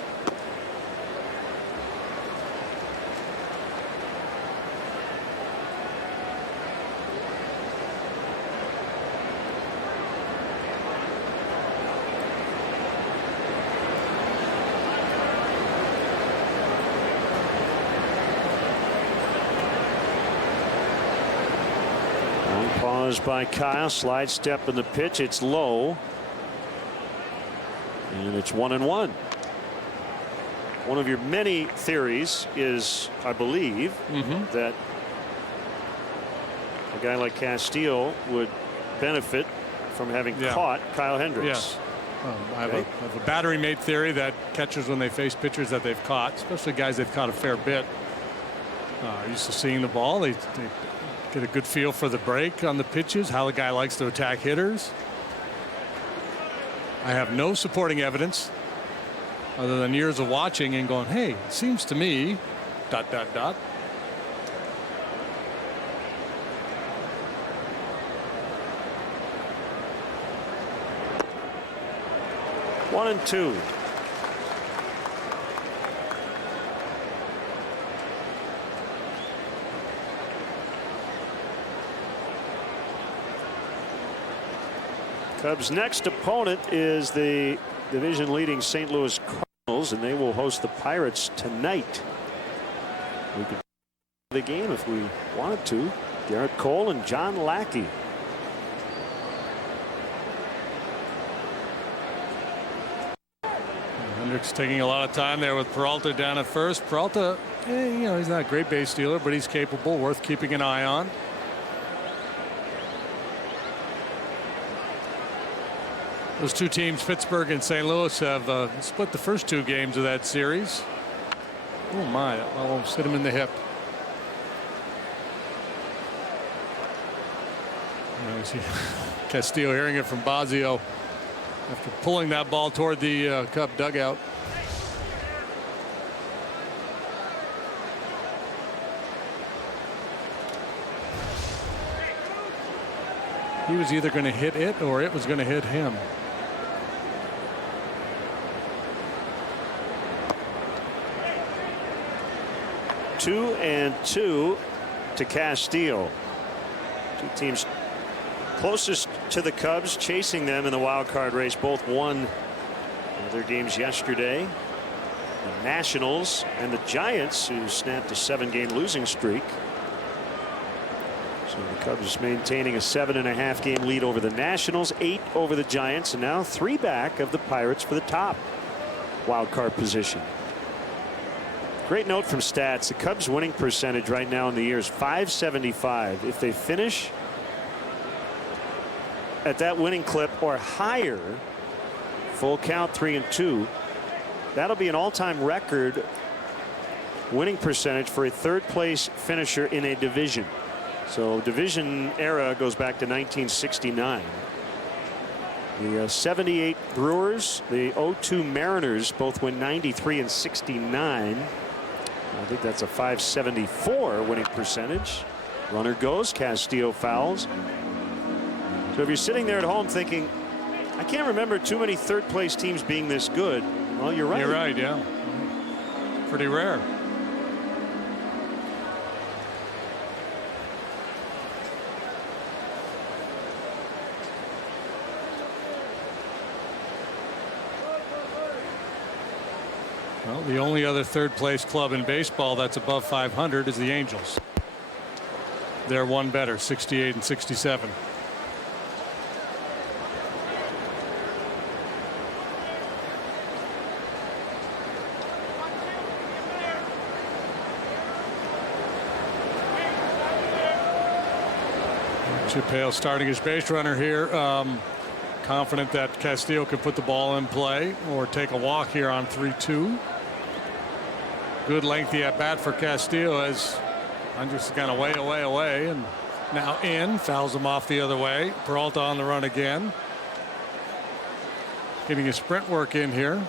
By Kyle, slide step in the pitch. It's low, and it's 1-1. One of your many theories is, I believe, that a guy like Castillo would benefit from having caught Kyle Hendricks. Yes. I have a battery mate theory that catchers, when they face pitchers that they've caught, especially guys they've caught a fair bit, used to seeing the ball, they get a good feel for the break on the pitches, how the guy likes to attack hitters. I have no supporting evidence other than years of watching and going, hey, it seems to me, ... 1-2. Cubs' next opponent is the division leading St. Louis Cardinals, and they will host the Pirates tonight. We could the game if we wanted to. Garrett Cole and John Lackey. Hendricks taking a lot of time there with Peralta down at first. Peralta, he's not a great base stealer, but he's capable, worth keeping an eye on. Those two teams, Pittsburgh and St. Louis, have split the first two games of that series. Oh my, that almost hit him in the hip. Castillo hearing it from Bosio after pulling that ball toward the Cub dugout. He was either going to hit it or it was going to hit him. 2-2 to Castillo. Two teams closest to the Cubs, chasing them in the wild card race. Both won their games yesterday. The Nationals and the Giants, who snapped a 7-game losing streak. So the Cubs maintaining a 7.5 game lead over the Nationals, 8 over the Giants, and now 3 back of the Pirates for the top wild card position. Great note from stats. The Cubs winning percentage right now in the year is .575. If they finish at that winning clip or higher, full count 3-2, that'll be an all-time record winning percentage for a third-place finisher in a division. So division era goes back to 1969. The 78 Brewers, the 02 Mariners both win 93 and 69. I think that's a .574 winning percentage. Runner goes, Castillo fouls. So if you're sitting there at home thinking, I can't remember too many third place teams being this good, well, you're right. You're right, yeah. Pretty rare. Well, the only other third place club in baseball that's above 500 is the Angels. They're one better, 68 and 67. Chip Hale starting his base runner here. Confident that Castillo could put the ball in play or take a walk here on 3-2. Good lengthy at bat for Castillo as Hendricks is kind of away and now in, fouls him off the other way. Peralta on the run again. Getting his sprint work in here.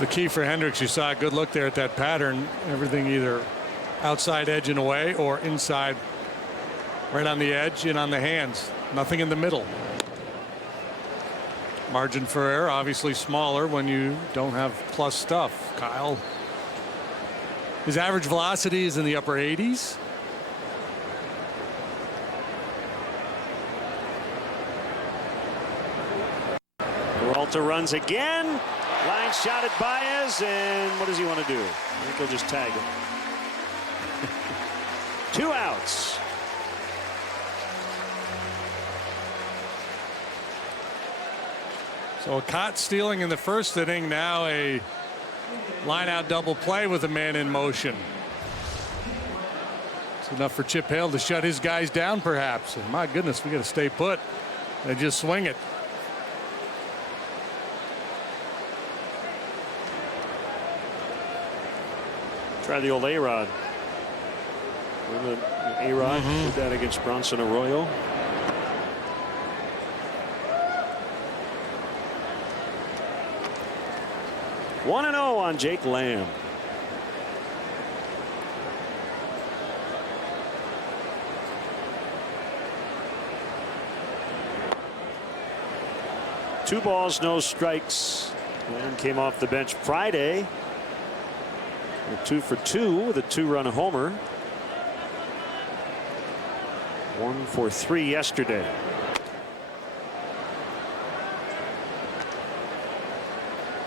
the key for Hendricks. You saw a good look there at that pattern. Everything either outside edge and away or inside, right on the edge and on the hands. Nothing in the middle. Margin for error obviously smaller when you don't have plus stuff. Kyle, his average velocity is in the upper 80s. Peralta runs again. Line shot at Baez, and what does he want to do? I think he'll just tag him. 2 outs. So a caught stealing in the first inning. Now a line out double play with a man in motion. It's enough for Chip Hale to shut his guys down, perhaps. And my goodness, we got to stay put and just swing it. Try the old A-Rod. Remember A-Rod did that against Bronson Arroyo? One and 0 on Jake Lamb. Two balls, no strikes. Lamb came off the bench Friday. 2 for 2 with a 2-run homer. 1 for 3 yesterday.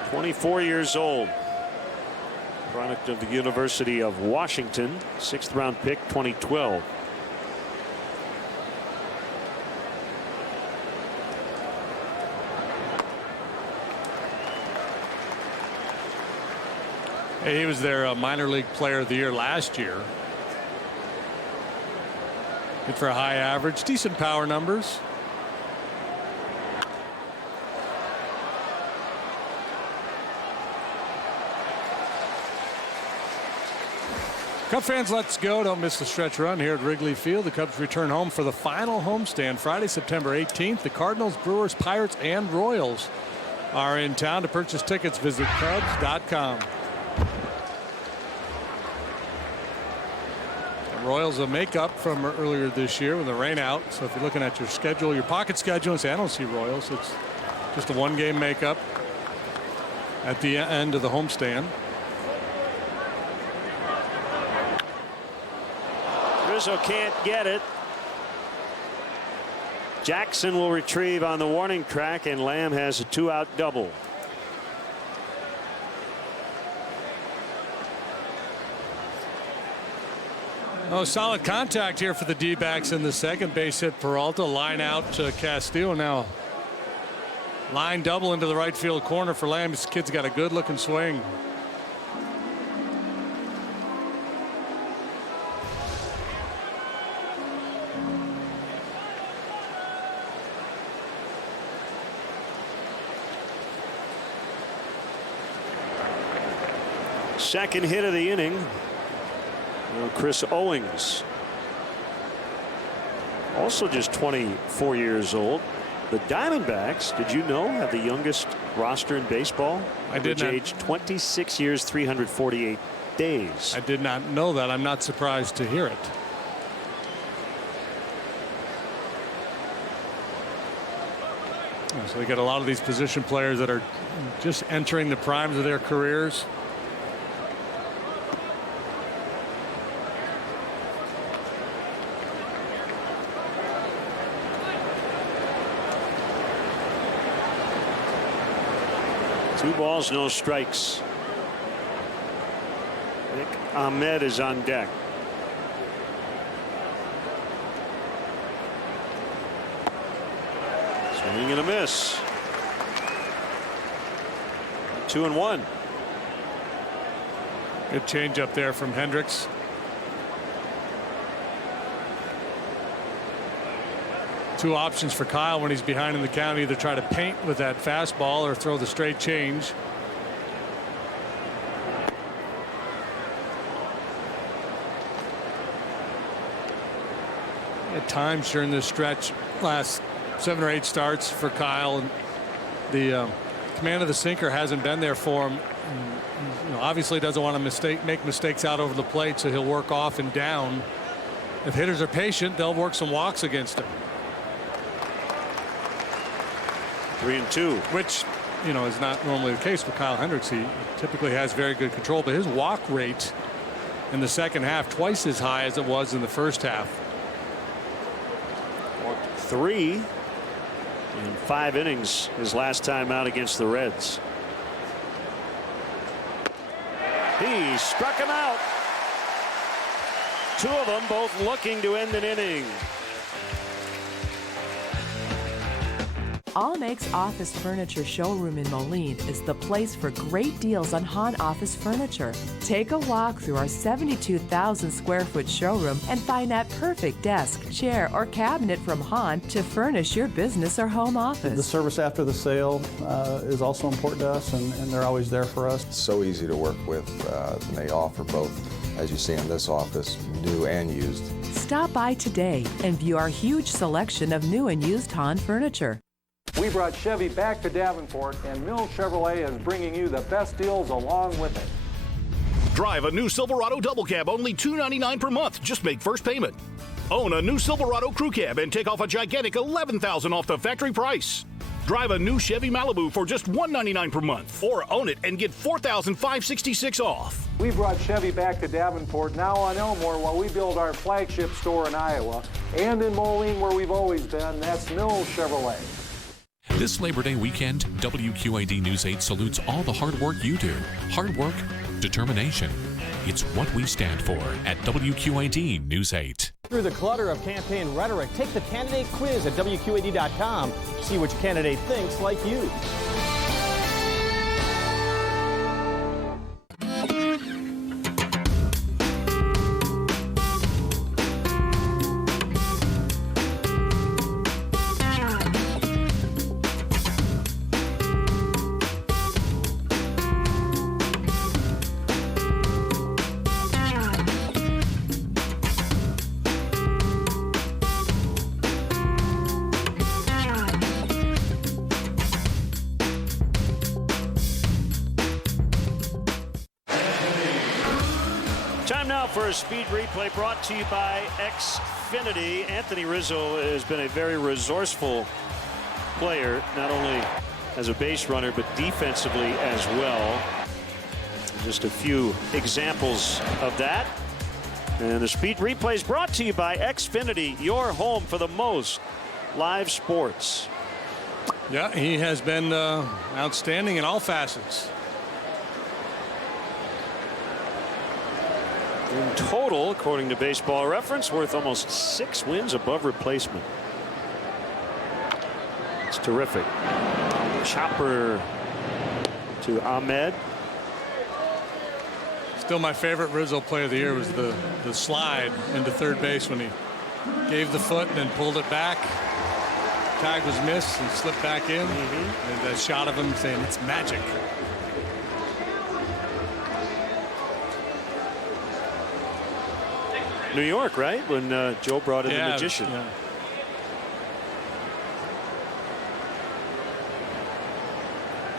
"24 years old. Product of the University of Washington. 6th round pick, 2012. Hey, he was their minor league player of the year last year. Good for a high average, decent power numbers. Cub fans, let's go. Don't miss the stretch run here at Wrigley Field. The Cubs return home for the final homestand Friday, September 18th. The Cardinals, Brewers, Pirates, and Royals are in town. To purchase tickets, visit Cubs.com. The Royals a makeup from earlier this year with the rain out. So if you're looking at your schedule, your pocket schedule, and say, I don't see Royals, it's just a one-game makeup at the end of the homestand. Rizzo can't get it. Jackson will retrieve on the warning track, and Lamb has a 2-out double. Oh, solid contact here for the D-backs in the second. Base hit Peralta, line out to Castillo. Now line double into the right field corner for Lamb. This kid's got a good looking swing. Second hit of the inning. Chris Owings, also just 24 years old. The Diamondbacks, did you know, have the youngest roster in baseball? I did not. Age 26 years, 348 days. I did not know that. I'm not surprised to hear it. So they got a lot of these position players that are just entering the primes of their careers. Two balls, no strikes. Nick Ahmed is on deck. Swing and a miss. 2-1. Good change up there from Hendricks. Two options for Kyle when he's behind in the count: either try to paint with that fastball or throw the straight change. At times during this stretch, last 7 or 8 starts for Kyle, and the command of the sinker hasn't been there for him Obviously doesn't want to make mistakes out over the plate, so he'll work off and down. If hitters are patient, they'll work some walks against him. 3-2. Which, is not normally the case with Kyle Hendricks. He typically has very good control, but his walk rate in the second half twice as high as it was in the first half. Walked 3 in 5 innings his last time out against the Reds. He struck him out. 2 of them both looking to end an inning. All Makes Office Furniture Showroom in Moline is the place for great deals on Hahn office furniture. Take a walk through our 72,000 square foot showroom and find that perfect desk, chair, or cabinet from Hahn to furnish your business or home office. The service after the sale is also important to us, and they're always there for us. It's so easy to work with, and they offer both, as you see in this office, new and used. Stop by today and view our huge selection of new and used Hahn furniture. We brought Chevy back to Davenport, and Mill Chevrolet is bringing you the best deals along with it. Drive a new Silverado double cab, only $299 per month. Just make first payment. Own a new Silverado crew cab and take off a gigantic $11,000 off the factory price. Drive a new Chevy Malibu for just $199 per month, or own it and get $4,566 off. We brought Chevy back to Davenport, now on Elmore, while we build our flagship store in Iowa, and in Moline, where we've always been. That's Mill Chevrolet. This Labor Day weekend, WQAD News 8 salutes all the hard work you do. Hard work, determination. It's what we stand for at WQAD News 8. Through the clutter of campaign rhetoric, take the candidate quiz at WQAD.com. See which candidate thinks like you. For a speed replay brought to you by Xfinity. Anthony Rizzo has been a very resourceful player, not only as a base runner, but defensively as well. Just a few examples of that. And the speed replay is brought to you by Xfinity, your home for the most live sports. Yeah, he has been outstanding in all facets. In total, according to Baseball Reference, worth almost 6 wins above replacement. It's terrific. Chopper to Ahmed. Still my favorite Rizzo play of the year was the slide into third base when he gave the foot and then pulled it back. Tag was missed and slipped back in. And a shot of him saying it's magic. New York, right? When Joe brought in the magician. Yeah.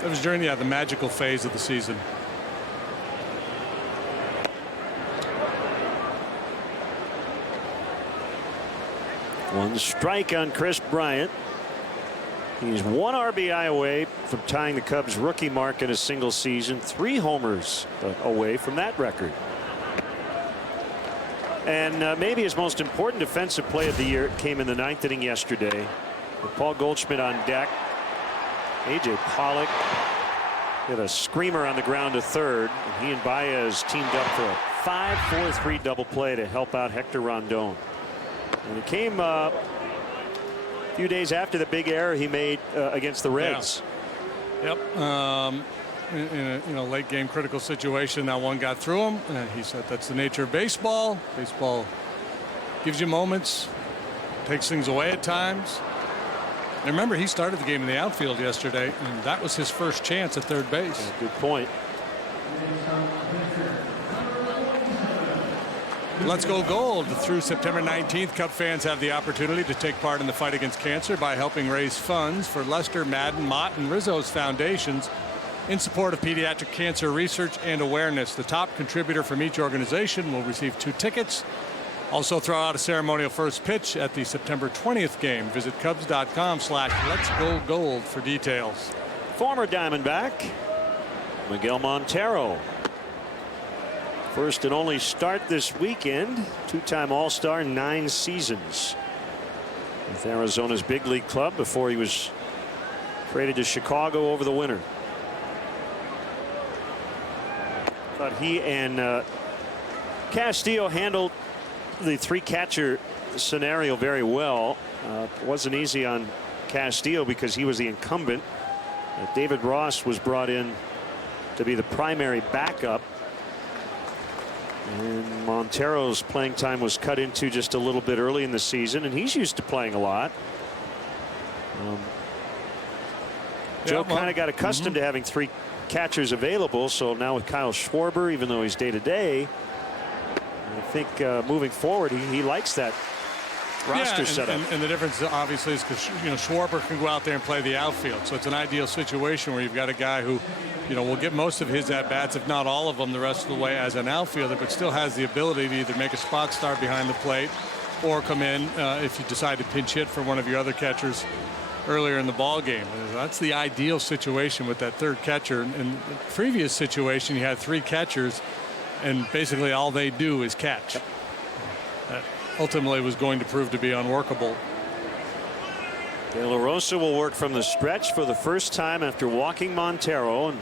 That was during the magical phase of the season. One strike on Chris Bryant. He's 1 RBI away from tying the Cubs rookie mark in a single season. 3 homers away from that record. And maybe his most important defensive play of the year came in the 9th inning yesterday, with Paul Goldschmidt on deck. A.J. Pollock hit a screamer on the ground to third, and he and Baez teamed up for a 5-4-3 double play to help out Hector Rondon. And it came a few days after the big error he made against the Reds. Yeah. Yep. In a late game critical situation, that one got through him, and he said that's the nature of baseball. Baseball gives you moments, takes things away at times. And remember, he started the game in the outfield yesterday, and that was his first chance at third base. Yeah, good point. Let's go gold. Through September 19th, Cub fans have the opportunity to take part in the fight against cancer by helping raise funds for Lester, Madden, Mott, and Rizzo's foundations. in support of pediatric cancer research and awareness. The top contributor from each organization will receive 2 tickets. Also throw out a ceremonial first pitch at the September 20th game. Visit Cubs.com/letsgogold for details. Former Diamondback, Miguel Montero. First and only start this weekend. 2-time All-Star, 9 seasons with Arizona's big league club before he was traded to Chicago over the winter. Thought he and Castillo handled the 3-catcher scenario very well. It wasn't easy on Castillo because he was the incumbent. David Ross was brought in to be the primary backup. And Montero's playing time was cut into just a little bit early in the season, and he's used to playing a lot. Joe kind of got accustomed to having 3 catchers available, so now with Kyle Schwarber, even though he's day-to-day, I think moving forward he likes that roster setup. And the difference obviously is because Schwarber can go out there and play the outfield, so it's an ideal situation where you've got a guy who will get most of his at-bats, if not all of them, the rest of the way as an outfielder, but still has the ability to either make a spot start behind the plate or come in if you decide to pinch hit for one of your other catchers earlier in the ball game. That's the ideal situation with that 3rd catcher. In the previous situation, you had 3 catchers, and basically all they do is catch. That ultimately was going to prove to be unworkable. De La Rosa will work from the stretch for the first time after walking Montero, and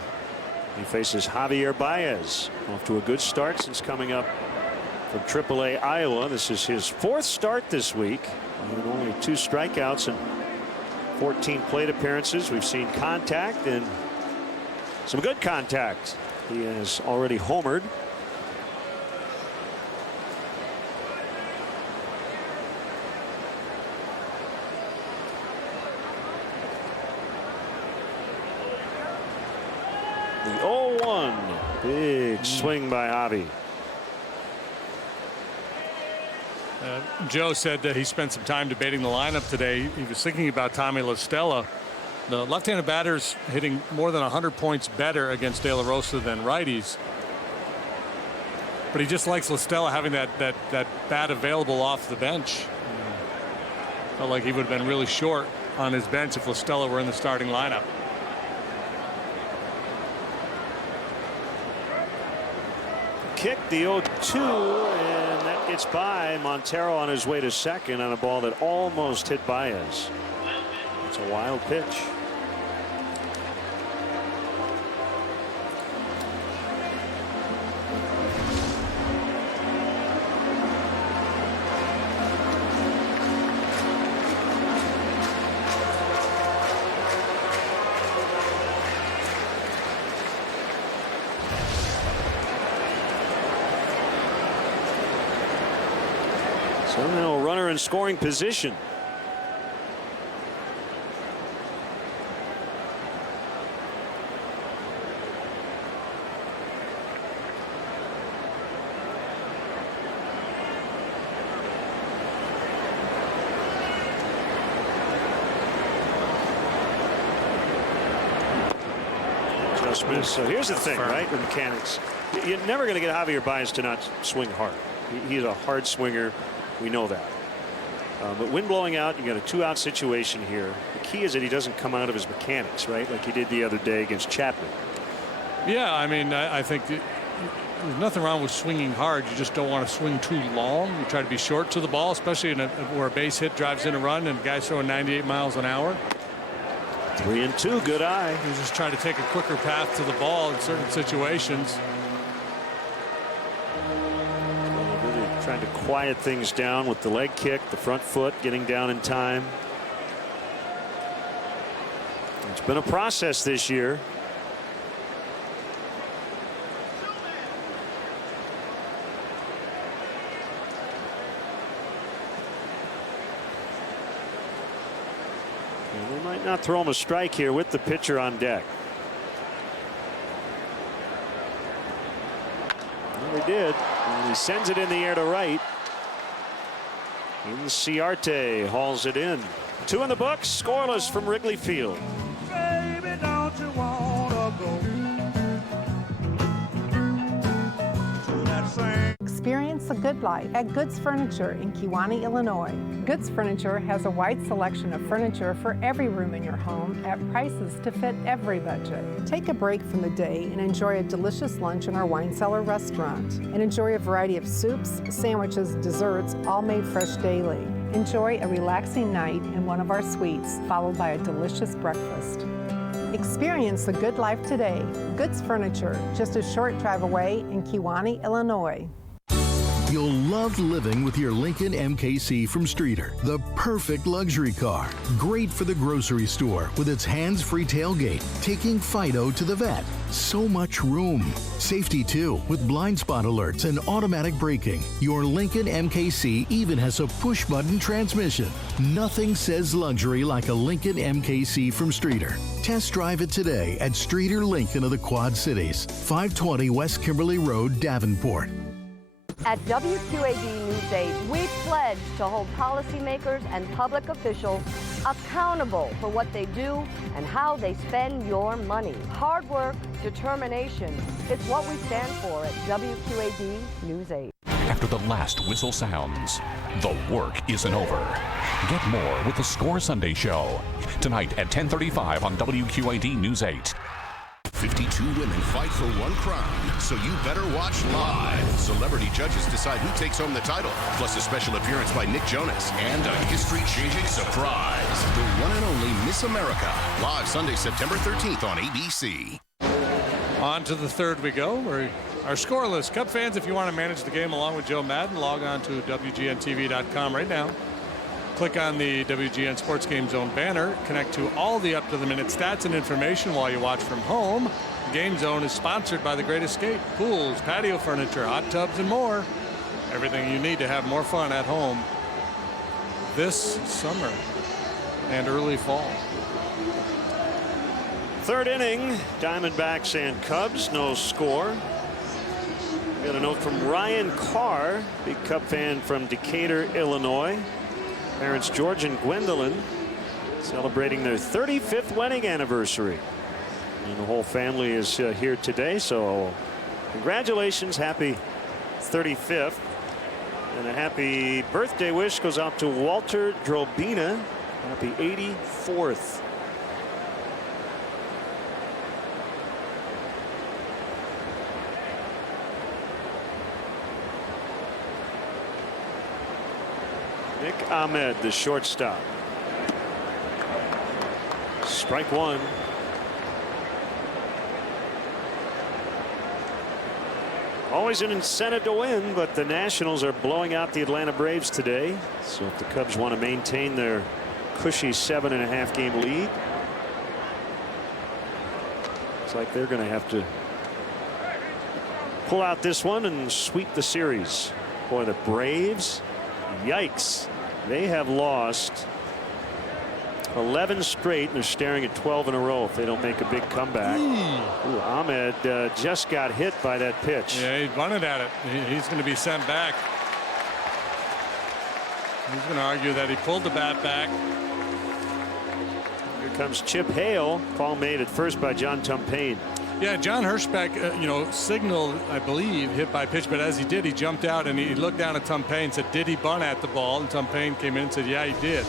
he faces Javier Baez. Off to a good start since coming up from AAA Iowa. This is his 4th start this week, and only 2 strikeouts and 14 plate appearances. We've seen contact and some good contact. He has already homered. The 0-1. Big swing by Javi. Joe said that he spent some time debating the lineup today. He was thinking about Tommy La Stella. The left-handed batter's hitting more than 100 points better against De La Rosa than righties. But he just likes La Stella having that bat available off the bench. Felt like he would have been really short on his bench if La Stella were in the starting lineup. Kick the 0-2, and that gets by Montero on his way to second on a ball that almost hit Baez. It's a wild pitch. So now a runner in scoring position. Just missed. So here's the thing, right? The mechanics. You're never going to get Javier Baez to not swing hard. He's a hard swinger. We know that. But wind blowing out, you got a 2-out situation here. The key is that he doesn't come out of his mechanics, right? Like he did the other day against Chapman. Yeah, I mean, I think there's nothing wrong with swinging hard. You just don't want to swing too long. You try to be short to the ball, especially where a base hit drives in a run and the guy's throwing 98 miles an hour. 3-2, good eye. He's just trying to take a quicker path to the ball in certain situations. Trying to quiet things down with the leg kick, the front foot, getting down in time. It's been a process this year. And they might not throw him a strike here with the pitcher on deck. Well, they did. And he sends it in the air to right. Inciarte hauls it in. 2 in the books, scoreless from Wrigley Field. Baby, don't you wanna go? Experience the good life at Goods Furniture in Kewanee, Illinois. Goods Furniture has a wide selection of furniture for every room in your home at prices to fit every budget. Take a break from the day and enjoy a delicious lunch in our wine cellar restaurant. And enjoy a variety of soups, sandwiches, desserts, all made fresh daily. Enjoy a relaxing night in one of our suites, followed by a delicious breakfast. Experience the good life today. Goods Furniture, just a short drive away in Kewanee, Illinois. You'll love living with your Lincoln MKC from Streeter. The perfect luxury car. Great for the grocery store with its hands-free tailgate, taking Fido to the vet. So much room. Safety too, with blind spot alerts and automatic braking. Your Lincoln MKC even has a push-button transmission. Nothing says luxury like a Lincoln MKC from Streeter. Test drive it today at Streeter Lincoln of the Quad Cities, 520 West Kimberly Road, Davenport. At WQAD News 8, we pledge to hold policymakers and public officials accountable for what they do and how they spend your money. Hard work, determination, it's what we stand for at WQAD News 8. After the last whistle sounds, the work isn't over. Get more with the Score Sunday Show. Tonight at 10:35 on WQAD News 8. 52 women fight for one crown, so you better watch live. Celebrity judges decide who takes home the title, plus a special appearance by Nick Jonas and a history-changing surprise. The one and only Miss America, live Sunday, September 13th on ABC. On to the third we go. Our score list. Cub fans, if you want to manage the game along with Joe Madden, log on to WGNTV.com right now. Click on the WGN Sports Game Zone banner. Connect to all the up-to-the-minute stats and information while you watch from home. The Game Zone is sponsored by The Great Escape. Pools, patio furniture, hot tubs, and more. Everything you need to have more fun at home this summer and early fall. Third inning, Diamondbacks and Cubs, no score. We got a note from Ryan Carr, big Cub fan from Decatur, Illinois. Parents George and Gwendolyn celebrating their 35th wedding anniversary. And the whole family is here today, so congratulations, happy 35th. And a happy birthday wish goes out to Walter Drobina, happy 84th. Nick Ahmed, the shortstop. Strike one. Always an incentive to win, but the Nationals are blowing out the Atlanta Braves today. So if the Cubs want to maintain their cushy 7.5 game lead, looks like they're going to have to pull out this one and sweep the series. Boy, the Braves, yikes. They have lost 11 straight, and they're staring at 12 in a row if they don't make a big comeback. Ooh, Ahmed just got hit by that pitch. Yeah, he bunted at it. He's going to be sent back. He's going to argue that he pulled the bat back. Here comes Chip Hale. Call made at first by John Tumpane. Yeah, John Hirschbeck, signaled, I believe, hit by pitch, but as he did, he jumped out and he looked down at Tumpane and said, did he bunt at the ball? And Tumpane came in and said, yeah, he did.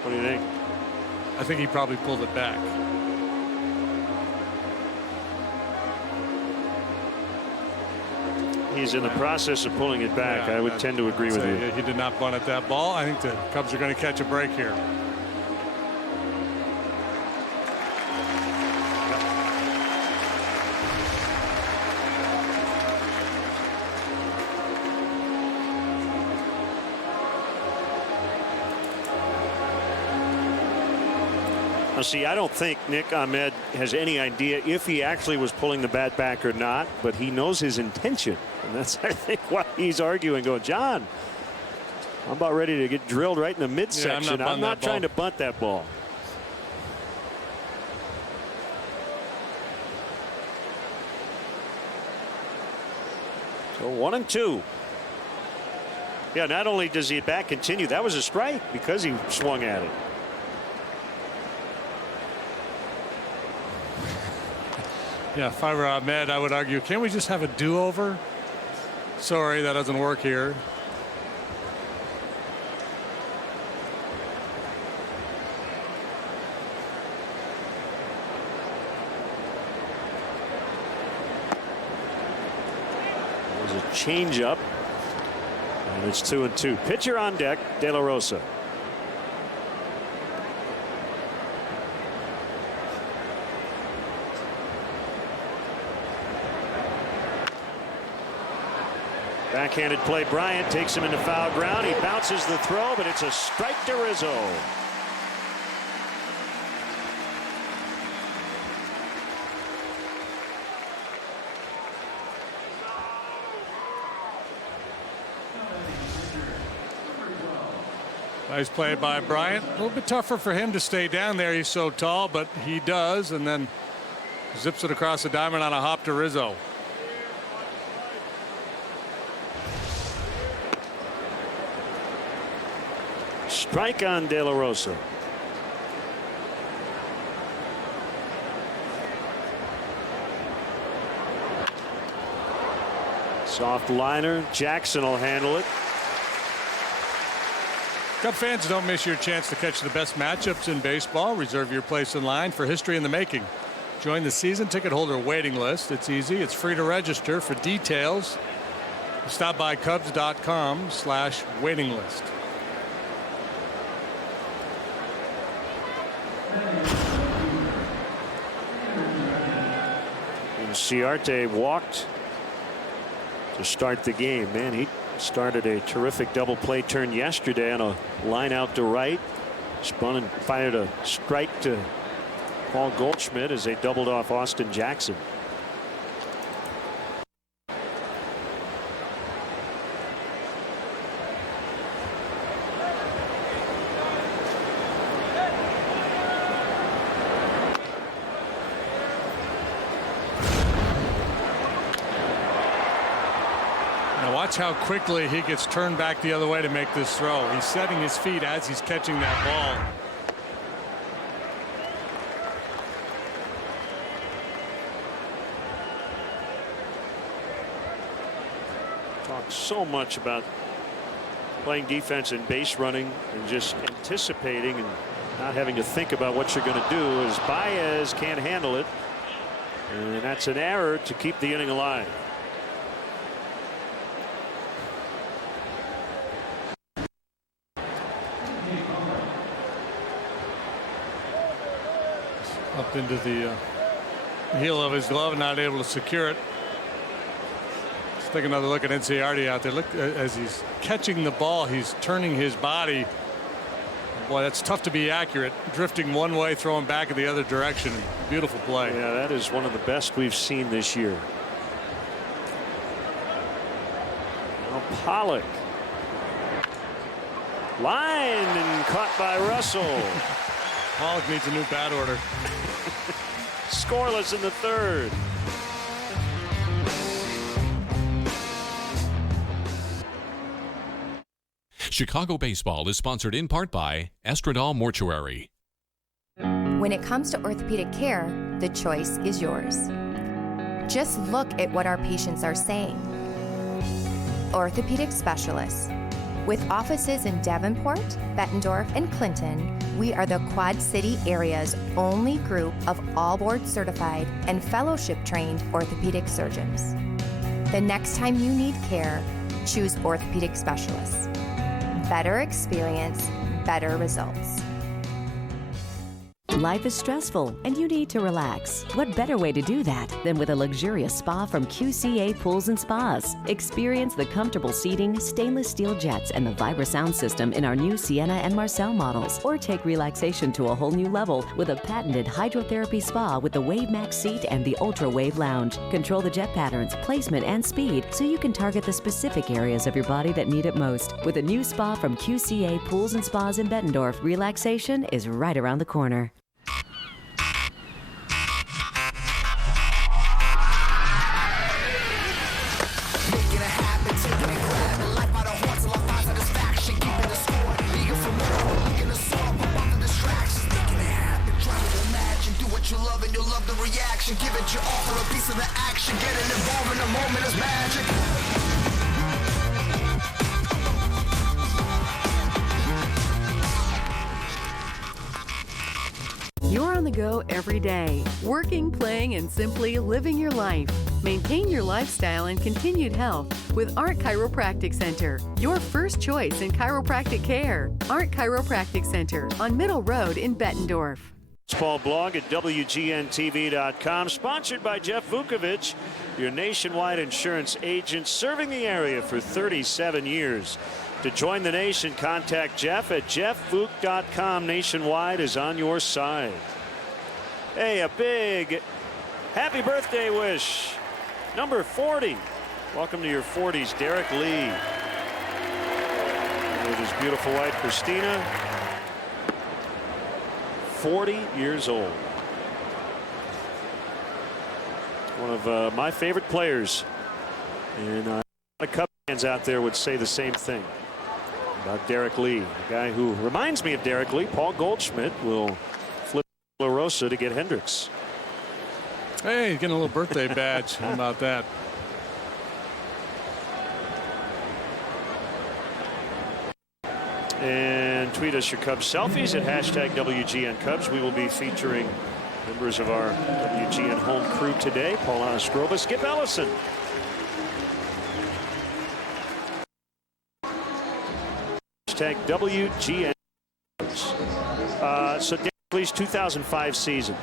What do you think? I think he probably pulled it back. He's in the process of pulling it back. Yeah, I would tend to agree with you. He did not bunt at that ball. I think the Cubs are going to catch a break here. Now, see, I don't think Nick Ahmed has any idea if he actually was pulling the bat back or not, but he knows his intention. And that's, I think, why he's arguing, going, John, I'm about ready to get drilled right in the midsection. I'm not trying to bunt that ball. So 1-2. Yeah, not only does he bat continue, that was a strike because he swung at it. Yeah, if I were Ahmed, I would argue, can't we just have a do-over? Sorry, that doesn't work here. There's a changeup, and it's 2-2. Pitcher on deck, De La Rosa. Backhanded play. Bryant takes him into foul ground. He bounces the throw, but it's a strike to Rizzo. Nice play by Bryant. A little bit tougher for him to stay down there. He's so tall, but he does, and then zips it across the diamond on a hop to Rizzo. Strike on De La Rosa. Soft liner. Jackson will handle it. Cub fans, don't miss your chance to catch the best matchups in baseball. Reserve your place in line for history in the making. Join the season ticket holder waiting list. It's easy. It's free to register. For details, stop by Cubs.com/waiting list. And Ciarte walked to start the game. Man, he started a terrific double play turn yesterday on a line out to right. Spun and fired a strike to Paul Goldschmidt as they doubled off Austin Jackson. Watch how quickly he gets turned back the other way to make this throw. He's setting his feet as he's catching that ball. Talk so much about playing defense and base running and just anticipating and not having to think about what you're going to do, as Baez can't handle it, and that's an error to keep the inning alive. Up into the heel of his glove, not able to secure it. Let's take another look at Ciarte out there. Look, as he's catching the ball, he's turning his body. Boy, that's tough to be accurate. Drifting one way, throwing back in the other direction. Beautiful play. Yeah, that is one of the best we've seen this year. Now Pollock. Lined and caught by Russell. Pollock needs a new bat order. Scoreless in the third. Chicago Baseball is sponsored in part by Estradal Mortuary. When it comes to orthopedic care, the choice is yours. Just look at what our patients are saying. Orthopedic specialists. With offices in Davenport, Bettendorf, and Clinton, we are the Quad City area's only group of all board certified and fellowship trained orthopedic surgeons. The next time you need care, choose orthopedic specialists. Better experience, better results. Life is stressful and you need to relax. What better way to do that than with a luxurious spa from QCA Pools and Spas? Experience the comfortable seating, stainless steel jets, and the Vibra sound system in our new Sienna and Marcel models. Or take relaxation to a whole new level with a patented hydrotherapy spa with the Wave Max seat and the Ultra Wave Lounge. Control the jet patterns, placement, and speed so you can target the specific areas of your body that need it most. With a new spa from QCA Pools and Spas in Bettendorf, relaxation is right around the corner. you'll love it, you'll love the reaction. Give it your all for a piece of the action. Getting involved in the moment is magic. You're on the go every day, working, playing, and simply living your life. Maintain your lifestyle and continued health with Art Chiropractic Center, your first choice in chiropractic care. Art Chiropractic Center on Middle Road in Bettendorf. Baseball blog at WGNTV.com, sponsored by Jeff Vukovich, your nationwide insurance agent serving the area for 37 years. To join the nation, contact Jeff at jeffvuk.com. Nationwide is on your side. Hey, a big happy birthday wish. Number 40. Welcome to your 40s, Derek Lee. With his beautiful wife, Christina. 40 years old. One of my favorite players. And a lot of Cubs fans out there would say the same thing about Derek Lee, a guy who reminds me of Derek Lee. Paul Goldschmidt will flip La Rosa to get Hendricks. Hey, getting a little birthday badge. How about that? And tweet us your Cubs selfies at hashtag WGN Cubs. We will be featuring members of our WGN home crew today. Paul Ostroba, Skip Ellison. Hashtag WGN. So Derek Lee's 2005 season.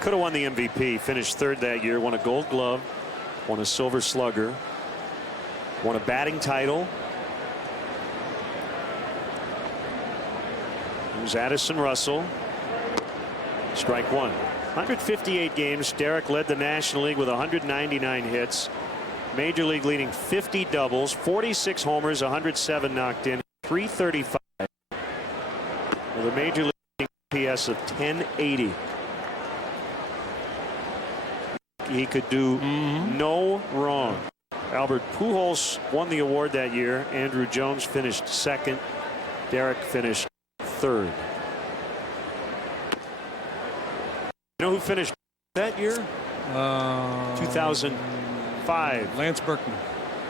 Could have won the MVP. Finished third that year. Won a Gold Glove. Won a Silver Slugger. Won a batting title. It was Addison Russell. Strike one. 158 games. Derek led the National League with 199 hits. Major League leading 50 doubles, 46 homers, 107 knocked in, 335. With a Major League PS of 1080. He could do no wrong. Albert Pujols won the award that year. Andrew Jones finished second. Derek finished third. You know who finished that year? 2005. Lance Berkman.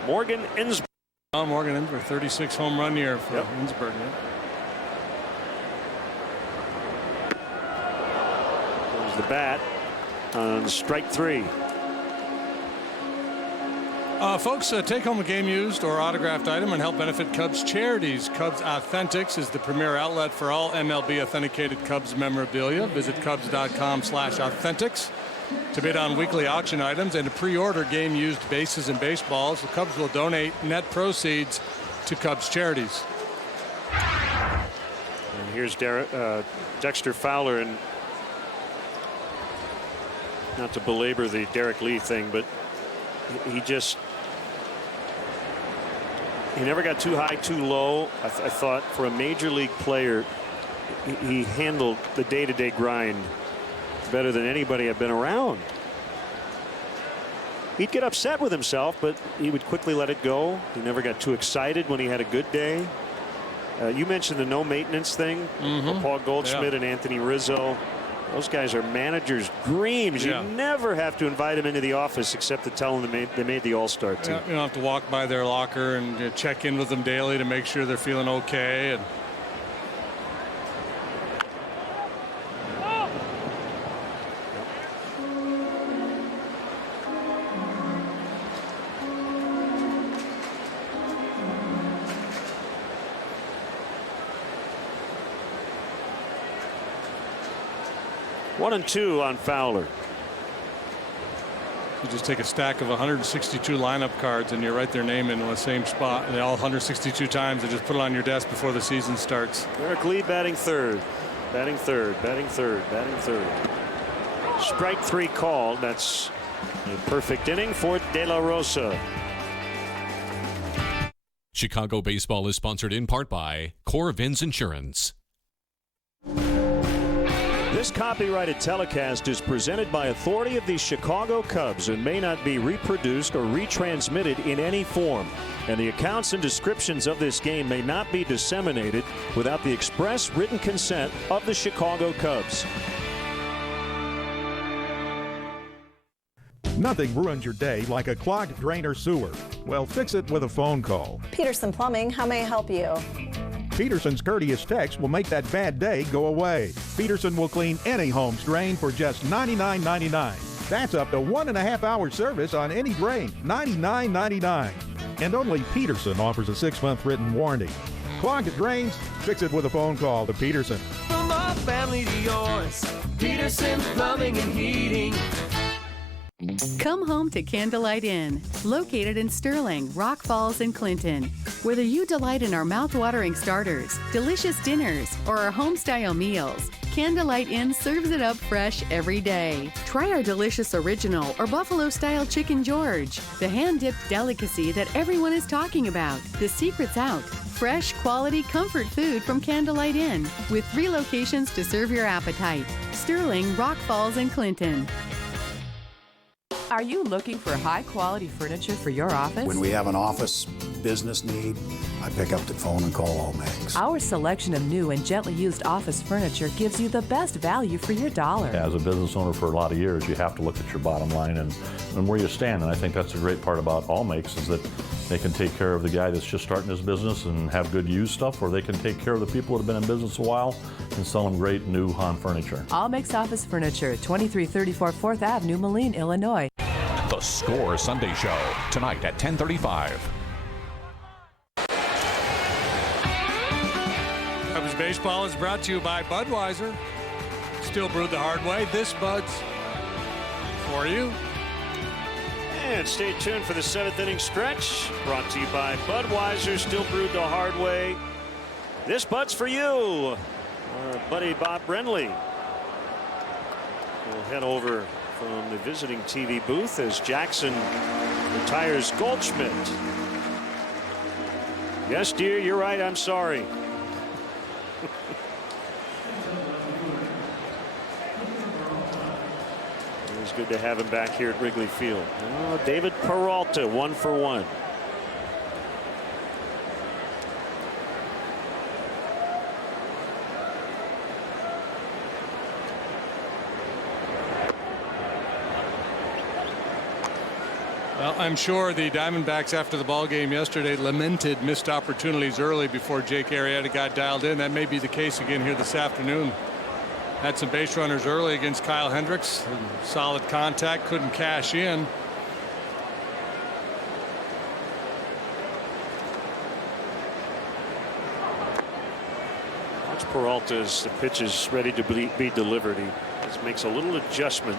Morgan Ensberg. Oh, Morgan Ensberg, 36 home run year for Ensberg. Yeah. There's the bat on strike three. Folks, take home a game used or autographed item and help benefit Cubs charities. Cubs Authentics is the premier outlet for all MLB authenticated Cubs memorabilia. Visit Cubs.com/authentics to bid on weekly auction items and to pre-order game used bases and baseballs. The Cubs will donate net proceeds to Cubs charities. And here's Dexter Fowler, and not to belabor the Derek Lee thing, but he never got too high, too low. I thought for a major league player, he handled the day-to-day grind better than anybody I've been around. He'd get upset with himself, but he would quickly let it go. He never got too excited when he had a good day. You mentioned the no maintenance thing for Paul Goldschmidt and Anthony Rizzo. Those guys are managers' dreams. You never have to invite them into the office except to tell them they made the All-Star team. You don't have to walk by their locker and check in with them daily to make sure they're feeling okay. And One and two on Fowler. You just take a stack of 162 lineup cards and you write their name in the same spot, and all 162 times, and just put it on your desk before the season starts. Derek Lee batting third, batting third, batting third, batting third. Strike three called. That's a perfect inning for De La Rosa. Chicago baseball is sponsored in part by Corvins Insurance. This copyrighted telecast is presented by authority of the Chicago Cubs and may not be reproduced or retransmitted in any form. And the accounts and descriptions of this game may not be disseminated without the express written consent of the Chicago Cubs. Nothing ruins your day like a clogged drain or sewer. Well, fix it with a phone call. Peterson Plumbing, how may I help you? Peterson's courteous text will make that bad day go away. Peterson will clean any home's drain for just $99.99. That's up to 1.5 hour service on any drain, $99.99. And only Peterson offers a 6-month written warranty. Clogged drains? Fix it with a phone call to Peterson. From our family to yours, Peterson Plumbing and Heating. Come home to Candlelight Inn, located in Sterling, Rock Falls, and Clinton. Whether you delight in our mouth-watering starters, delicious dinners, or our home-style meals, Candlelight Inn serves it up fresh every day. Try our delicious original or buffalo-style Chicken George, the hand-dipped delicacy that everyone is talking about. The secret's out. Fresh, quality, comfort food from Candlelight Inn, with 3 locations to serve your appetite. Sterling, Rock Falls, and Clinton. Are you looking for high-quality furniture for your office? When we have an office business need, I pick up the phone and call Allmax. Our selection of new and gently used office furniture gives you the best value for your dollar. As a business owner for a lot of years, you have to look at your bottom line and where you stand. And I think that's a great part about Allmax is that they can take care of the guy that's just starting his business and have good used stuff, or they can take care of the people that have been in business a while and sell them great new Han furniture. Allmax Office Furniture, 2334 4th Avenue, Moline, Illinois. The Score Sunday Show, tonight at 10:35. Cubs baseball is brought to you by Budweiser. Still brewed the hard way. This Bud's for you. And stay tuned for the 7th inning stretch, brought to you by Budweiser, still brewed the hard way. This Bud's for you. Our buddy Bob Brenly will head over from the visiting TV booth as Jackson retires Goldschmidt. Yes, dear, you're right. I'm sorry. It was good to have him back here at Wrigley Field. Oh, David Peralta, 1 for 1. Well, I'm sure the Diamondbacks after the ball game yesterday lamented missed opportunities early before Jake Arrieta got dialed in. That may be the case again here this afternoon. Had some base runners early against Kyle Hendricks. Solid contact, couldn't cash in. Watch Peralta as the pitch is ready to be delivered. He just makes a little adjustment,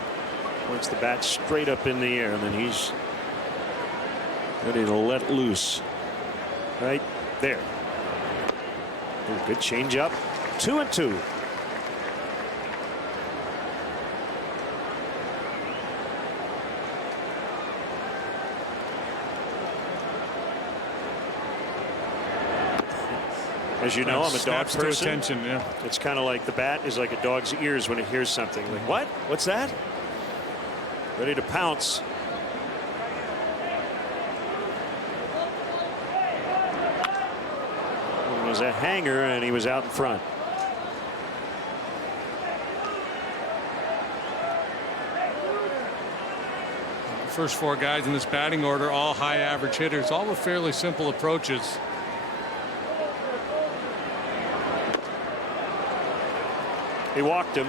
points the bat straight up in the air, and then he's ready to let loose right there. Ooh, good changeup. 2-2. As you know, I'm a dog person. Attention, yeah. It's kind of like the bat is like a dog's ears when it hears something. Like, what? What's that? Ready to pounce. It was a hanger, and he was out in front. The first 4 guys in this batting order, all high average hitters, all with fairly simple approaches. He walked him.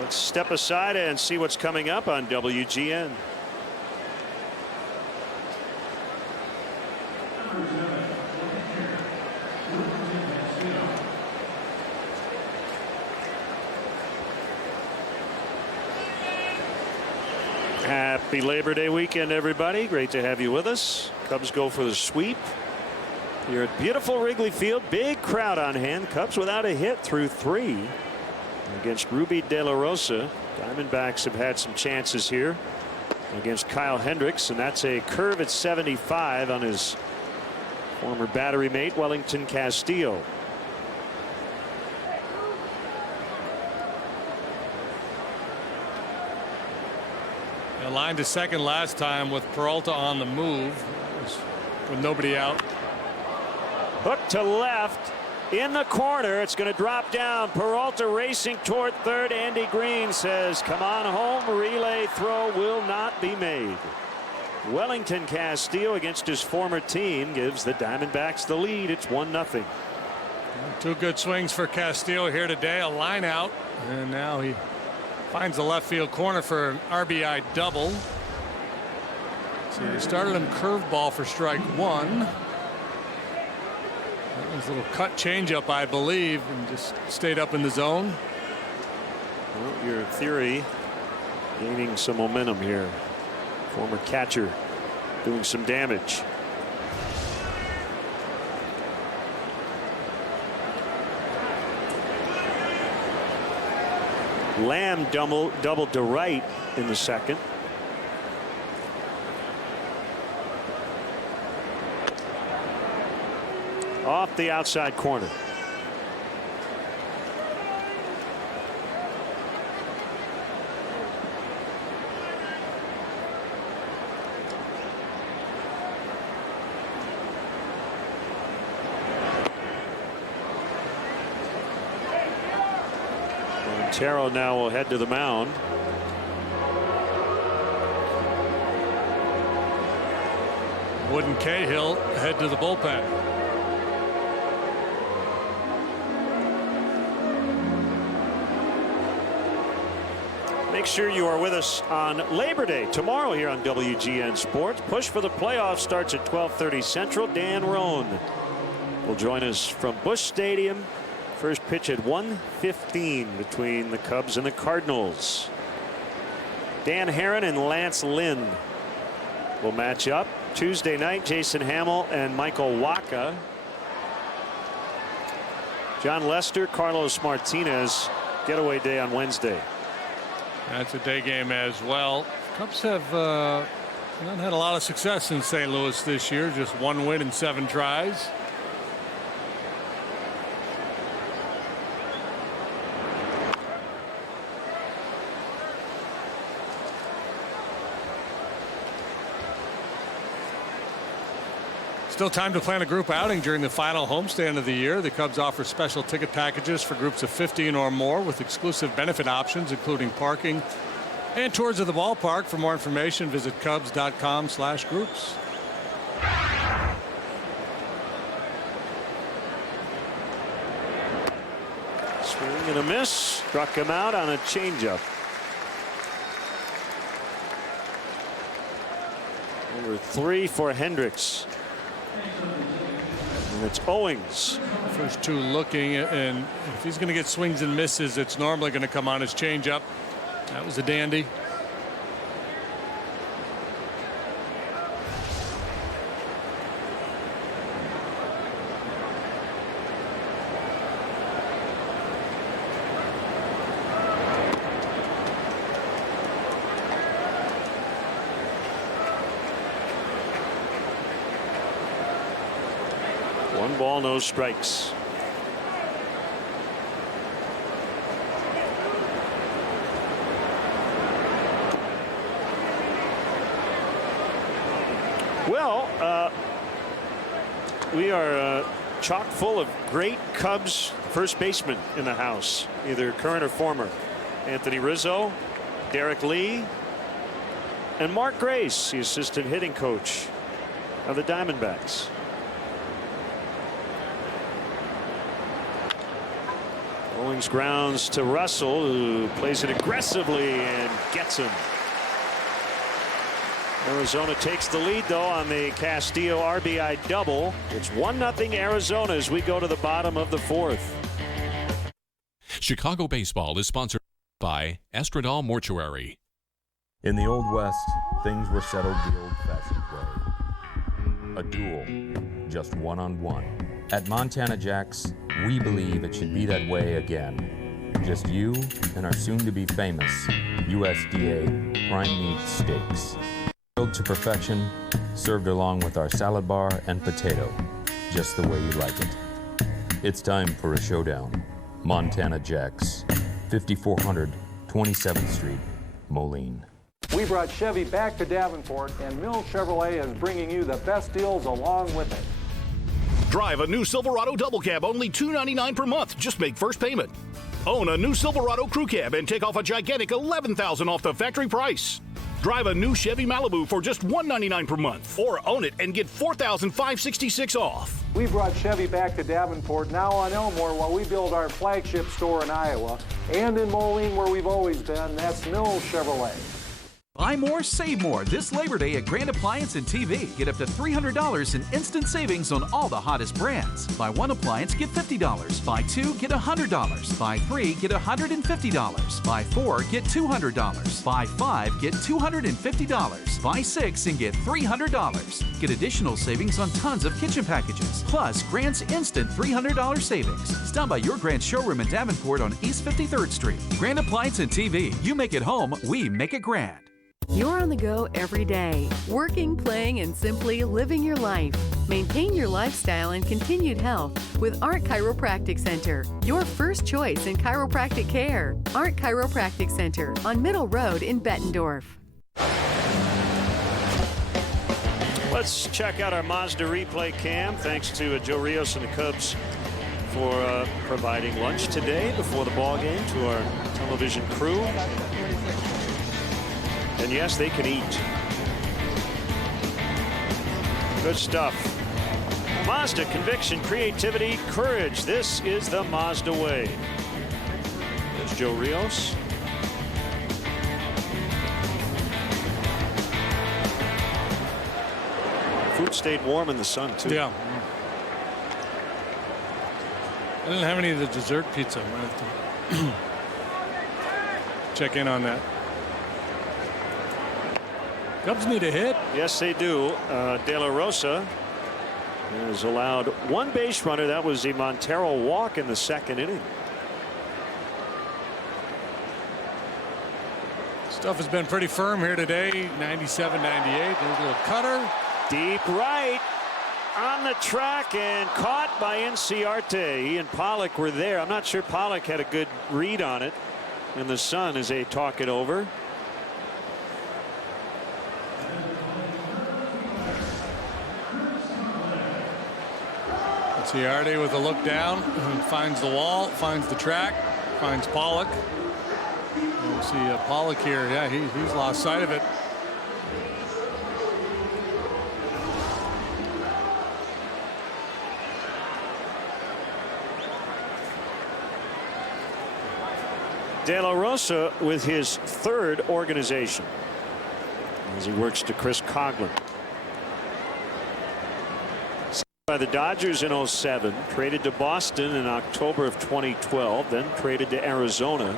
Let's step aside and see what's coming up on WGN. Happy Labor Day weekend, everybody. Great to have you with us. Cubs go for the sweep here at beautiful Wrigley Field. Big crowd on hand. Cubs without a hit through 3 against Ruby De La Rosa. Diamondbacks have had some chances here against Kyle Hendricks, and that's a curve at 75 on his former battery mate Wellington Castillo. Line to second last time with Peralta on the move with nobody out. Hook to left. in the corner. It's going to drop down. Peralta racing toward third. Andy Green says, come on home. Relay throw will not be made. Wellington Castillo against his former team gives the Diamondbacks the lead. It's 1-0. Two good swings for Castillo here today. A line out, and now he finds the left field corner for an RBI double. So he started him curveball for strike one. That was a little cut changeup, I believe, and just stayed up in the zone. Well, your theory gaining some momentum here. Former catcher doing some damage. Lamb doubled to right in the second. Off the outside corner. Montero now will head to the mound. Wood and Cahill head to the bullpen. Make sure you are with us on Labor Day tomorrow here on WGN Sports. Push for the playoffs starts at 12:30 Central. Dan Roan will join us from Busch Stadium. First pitch at 1:15 between the Cubs and the Cardinals. Dan Herron and Lance Lynn will match up. Tuesday night, Jason Hamill and Michael Wacha. John Lester, Carlos Martinez, getaway day on Wednesday. That's a day game as well. Cubs have not had a lot of success in St. Louis this year. Just one win in 7 tries. Still time to plan a group outing during the final homestand of the year. The Cubs offer special ticket packages for groups of 15 or more with exclusive benefit options, including parking and tours of the ballpark. For more information, visit Cubs.com/groups. Swing and a miss. Struck him out on a changeup. Number 3 for Hendricks. And it's Owings. First two looking, and if he's going to get swings and misses, it's normally going to come on his changeup. That was a dandy. One ball, no strikes. Well, we are chock full of great Cubs first basemen in the house, either current or former. Anthony Rizzo, Derek Lee, and Mark Grace, the assistant hitting coach of the Diamondbacks. Owings grounds to Russell, who plays it aggressively and gets him. Arizona takes the lead, though, on the Castillo RBI double. It's 1-0 Arizona as we go to the bottom of the 4th. Chicago baseball is sponsored by Estradal Mortuary. In the Old West, things were settled the old-fashioned way. A duel, just one-on-one. At Montana Jack's, we believe it should be that way again. Just you and our soon-to-be famous USDA prime meat steaks. Grilled to perfection, served along with our salad bar and potato, just the way you like it. It's time for a showdown. Montana Jack's, 5400 27th Street, Moline. We brought Chevy back to Davenport, and Mill Chevrolet is bringing you the best deals along with it. Drive a new Silverado Double Cab, only $299 per month. Just make first payment. Own a new Silverado Crew Cab and take off a gigantic $11,000 off the factory price. Drive a new Chevy Malibu for just $199 per month. Or own it and get $4,566 off. We brought Chevy back to Davenport, now on Elmore, while we build our flagship store in Iowa. And in Moline, where we've always been, that's Mill Chevrolet. Buy more, save more this Labor Day at Grand Appliance and TV. Get up to $300 in instant savings on all the hottest brands. Buy one appliance, get $50. Buy two, get $100. Buy three, get $150. Buy four, get $200. Buy five, get $250. Buy six and get $300. Get additional savings on tons of kitchen packages. Plus, Grand's instant $300 savings. Stop by your Grand showroom in Davenport on East 53rd Street. Grand Appliance and TV. You make it home, we make it grand. You're on the go every day, working, playing, and simply living your life. Maintain your lifestyle and continued health with Art Chiropractic Center, your first choice in chiropractic care. Art Chiropractic Center on Middle Road in Bettendorf. Let's check out our Mazda replay cam. Thanks to Joe Rios and the Cubs for providing lunch today before the ball game to our television crew. And yes, they can eat. Good stuff. Mazda, conviction, creativity, courage. This is the Mazda way. There's Joe Rios. Food stayed warm in the sun, too. Yeah. I didn't have any of the dessert pizza. I have to check in on that. Cubs need a hit. Yes, they do. De La Rosa has allowed one base runner. That was a Montero walk in the second inning. Stuff has been pretty firm here today. 97, 98. There's a little cutter. Deep right on the track and caught by Inciarte. He and Pollock were there. I'm not sure Pollock had a good read on it in the sun as they talk it over. Inciarte with a look down, finds the wall, finds the track, finds Pollock. And we'll see Pollock here. Yeah, he's lost sight of it. De La Rosa with his third organization as he works to Chris Coughlin. By the Dodgers in 07, traded to Boston in October of 2012, then traded to Arizona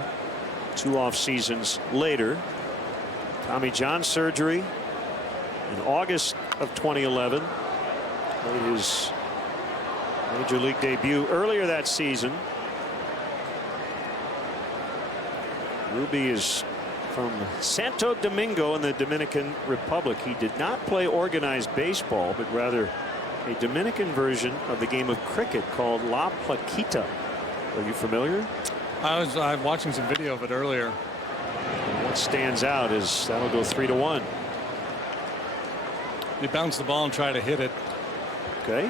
2 off seasons later. Tommy John surgery in August of 2011. Made his major league debut earlier that season. Ruby is from Santo Domingo in the Dominican Republic. He did not play organized baseball, but rather a Dominican version of the game of cricket called La Plaquita. Are you familiar? I'm watching some video of it earlier. What stands out is that'll go 3-1. He bounced the ball and tried to hit it. Okay.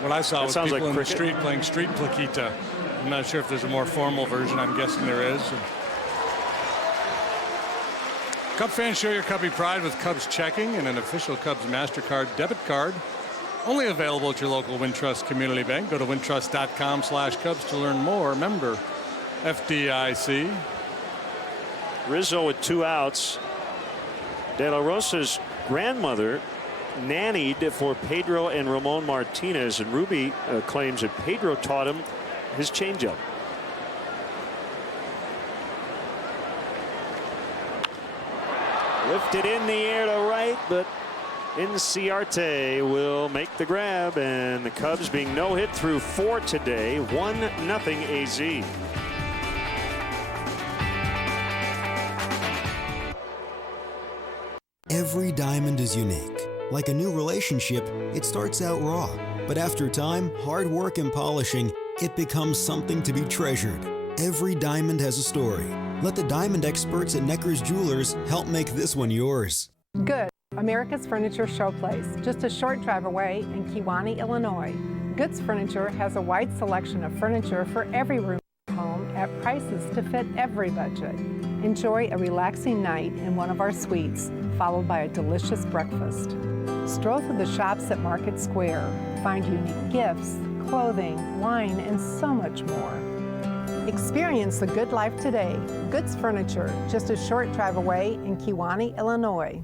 What I saw was people like in cricket. the street playing street Plaquita. I'm not sure if there's a more formal version. I'm guessing there is. Cub fans, show your Cubby pride with Cubs checking and an official Cubs MasterCard debit card. Only available at your local Wintrust Community Bank. Go to wintrust.com/Cubs to learn more. Member FDIC. Rizzo with 2 outs. De La Rosa's grandmother nannied for Pedro and Ramon Martinez, and Ruby claims that Pedro taught him his changeup. Lifted in the air to right, but Inciarte will make the grab, and the Cubs being no hit through 4 today, 1-0 AZ. Every diamond is unique. Like a new relationship, it starts out raw, but after time, hard work and polishing, it becomes something to be treasured. Every diamond has a story. Let the diamond experts at Necker's Jewelers help make this one yours. Good America's Furniture Showplace, just a short drive away in Kewanee, Illinois. Goods Furniture has a wide selection of furniture for every room in your home at prices to fit every budget. Enjoy a relaxing night in one of our suites, followed by a delicious breakfast. Stroll through the shops at Market Square. Find unique gifts, clothing, wine, and so much more. Experience the good life today. Goods Furniture, just a short drive away in Kewanee, Illinois.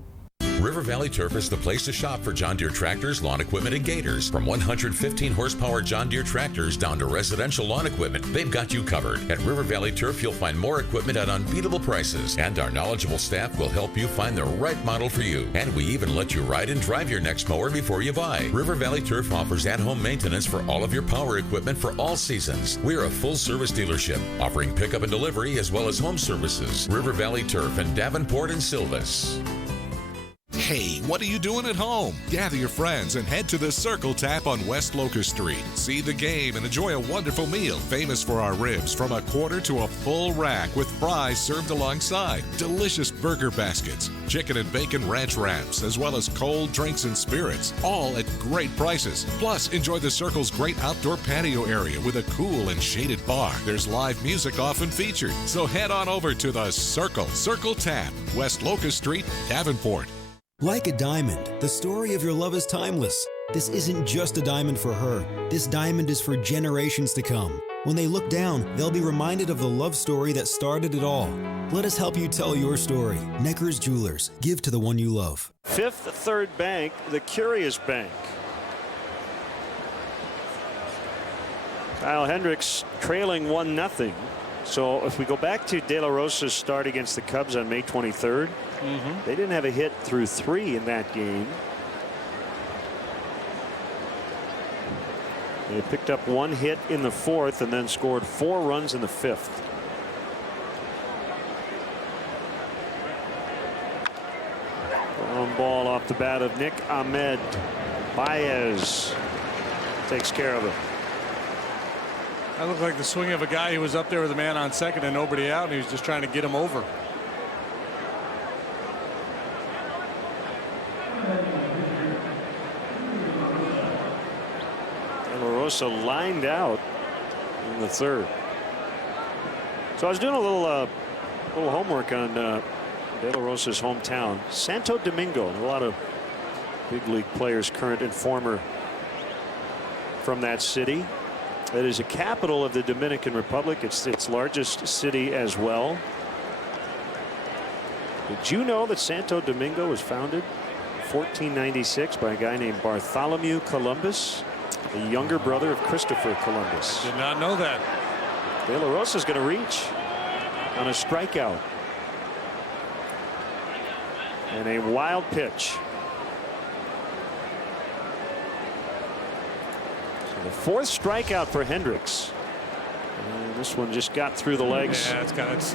River Valley Turf is the place to shop for John Deere tractors, lawn equipment, and gators. From 115 horsepower John Deere tractors down to residential lawn equipment, they've got you covered. At River Valley Turf, you'll find more equipment at unbeatable prices, and our knowledgeable staff will help you find the right model for you. And we even let you ride and drive your next mower before you buy. River Valley Turf offers at-home maintenance for all of your power equipment for all seasons. We're a full-service dealership, offering pickup and delivery as well as home services. River Valley Turf in Davenport and Silvis. Hey, what are you doing at home? Gather your friends and head to the Circle Tap on West Locust Street. See the game and enjoy a wonderful meal, famous for our ribs from a quarter to a full rack with fries served alongside, delicious burger baskets, chicken and bacon ranch wraps, as well as cold drinks and spirits, all at great prices. Plus, enjoy the Circle's great outdoor patio area with a cool and shaded bar. There's live music often featured. So head on over to the Circle Tap, West Locust Street, Davenport. Like a diamond, the story of your love is timeless. This isn't just a diamond for her. This diamond is for generations to come. When they look down, they'll be reminded of the love story that started it all. Let us help you tell your story. Necker's Jewelers. Give to the one you love. Fifth Third Bank, the Curious Bank. Kyle Hendricks trailing 1-0. So if we go back to De La Rosa's start against the Cubs on May 23rd, they didn't have a hit through 3 in that game. They picked up 1 hit in the 4th and then scored 4 runs in the 5th. Long ball off the bat of Nick Ahmed. Baez takes care of it. That looked like the swing of a guy who was up there with a man on second and nobody out, and he was just trying to get him over. De La Rosa lined out in the 3rd. So I was doing a little homework on De La Rosa's hometown, Santo Domingo. A lot of big league players, current and former, from that city. It is a capital of the Dominican Republic. It's its largest city as well. Did you know that Santo Domingo was founded in 1496 by a guy named Bartholomew Columbus, the younger brother of Christopher Columbus? Did not know that. De La Rosa is going to reach on a strikeout. And a wild pitch. The 4th strikeout for Hendricks. And this one just got through the legs. Yeah, it's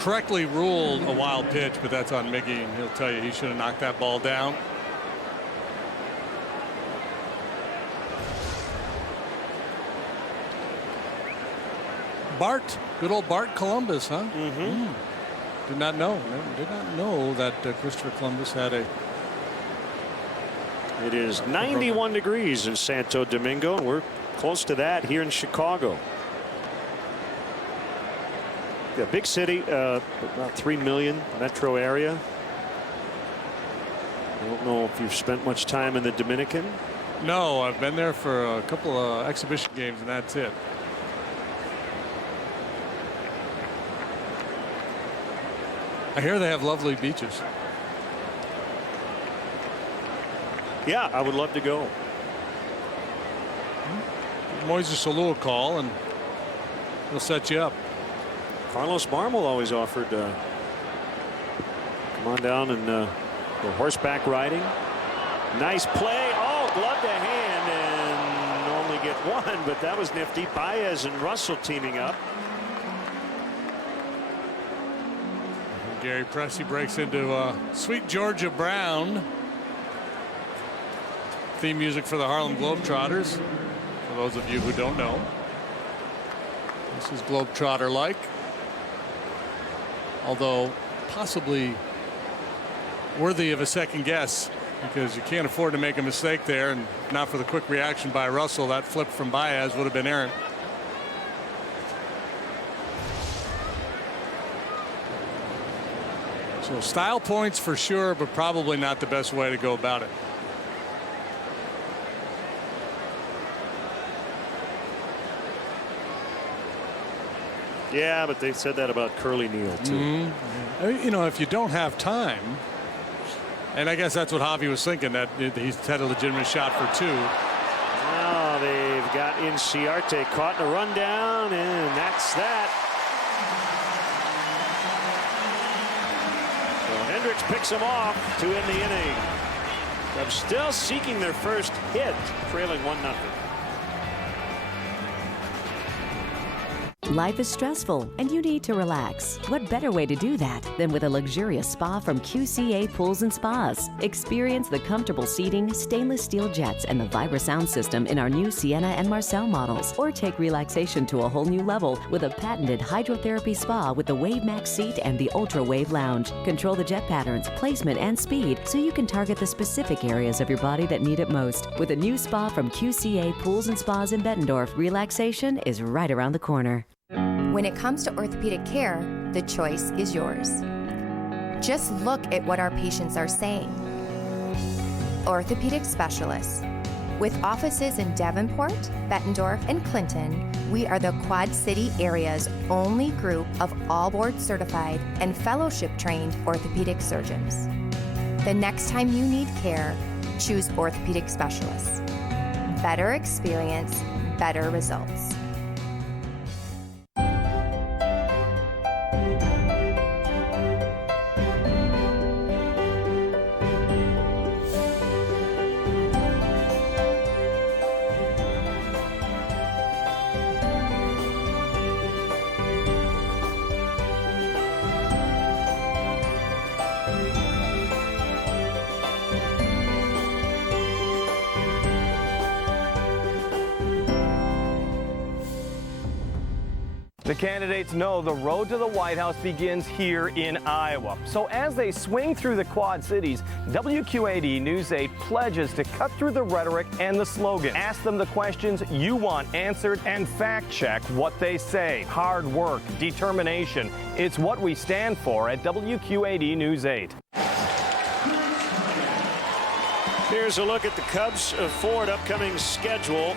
correctly ruled a wild pitch, but that's on Mickey, and he'll tell you he should have knocked that ball down. Bart, good old Bart Columbus, huh? Did not know. Did not know that Christopher Columbus had a. It is 91 degrees in Santo Domingo, and we're close to that here in Chicago. Yeah, big city, about 3 million metro area. I don't know if you've spent much time in the Dominican. No, I've been there for a couple of exhibition games, and that's it. I hear they have lovely beaches. Yeah, I would love to go. Moises Alou call and he'll set you up. Carlos Marmol always offered come on down and go horseback riding. Nice play. Oh, glove to hand and only get 1, but that was nifty. Baez and Russell teaming up. Gary Pressey breaks into Sweet Georgia Brown. Theme music for the Harlem Globetrotters, for those of you who don't know. This is Globetrotter-like, although possibly worthy of a second guess, because you can't afford to make a mistake there, and not for the quick reaction by Russell. That flip from Baez would have been errant. So style points for sure, but probably not the best way to go about it. Yeah, but they said that about Curly Neal too. You know, if you don't have time, and I guess that's what Javi was thinking, that he's had a legitimate shot for 2. Now they've got Inciarte caught in a rundown, and that's that. So Hendricks picks him off to end the inning. Cubs still seeking their first hit, trailing 1-0. Life is stressful and you need to relax. What better way to do that than with a luxurious spa from QCA Pools and Spas? Experience the comfortable seating, stainless steel jets, and the Vibra sound system in our new Sienna and Marcel models. Or take relaxation to a whole new level with a patented hydrotherapy spa with the Wave Max seat and the Ultra Wave Lounge. Control the jet patterns, placement, and speed so you can target the specific areas of your body that need it most. With a new spa from QCA Pools and Spas in Bettendorf, relaxation is right around the corner. When it comes to orthopedic care, the choice is yours. Just look at what our patients are saying. Orthopedic specialists. With offices in Davenport, Bettendorf, and Clinton, we are the Quad City area's only group of all board certified and fellowship trained orthopedic surgeons. The next time you need care, choose orthopedic specialists. Better experience, better results. The candidates know the road to the White House begins here in Iowa. So as they swing through the Quad Cities, WQAD News 8 pledges to cut through the rhetoric and the slogan. Ask them the questions you want answered and fact check what they say. Hard work, determination. It's what we stand for at WQAD News 8. Here's a look at the Cubs Ford upcoming schedule.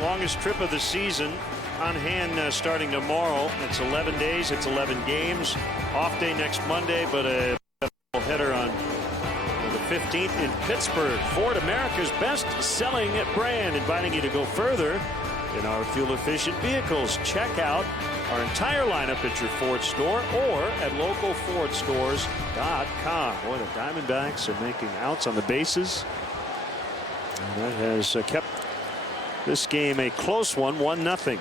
Longest trip of the season on hand starting tomorrow. It's 11 days, it's 11 games. Off day next Monday, but a header on the 15th in Pittsburgh. Ford, America's best selling brand, inviting you to go further in our fuel efficient vehicles. Check out our entire lineup at your Ford store or at localfordstores.com. Boy, the Diamondbacks are making outs on the bases, and that has kept this game a close one, 1-0.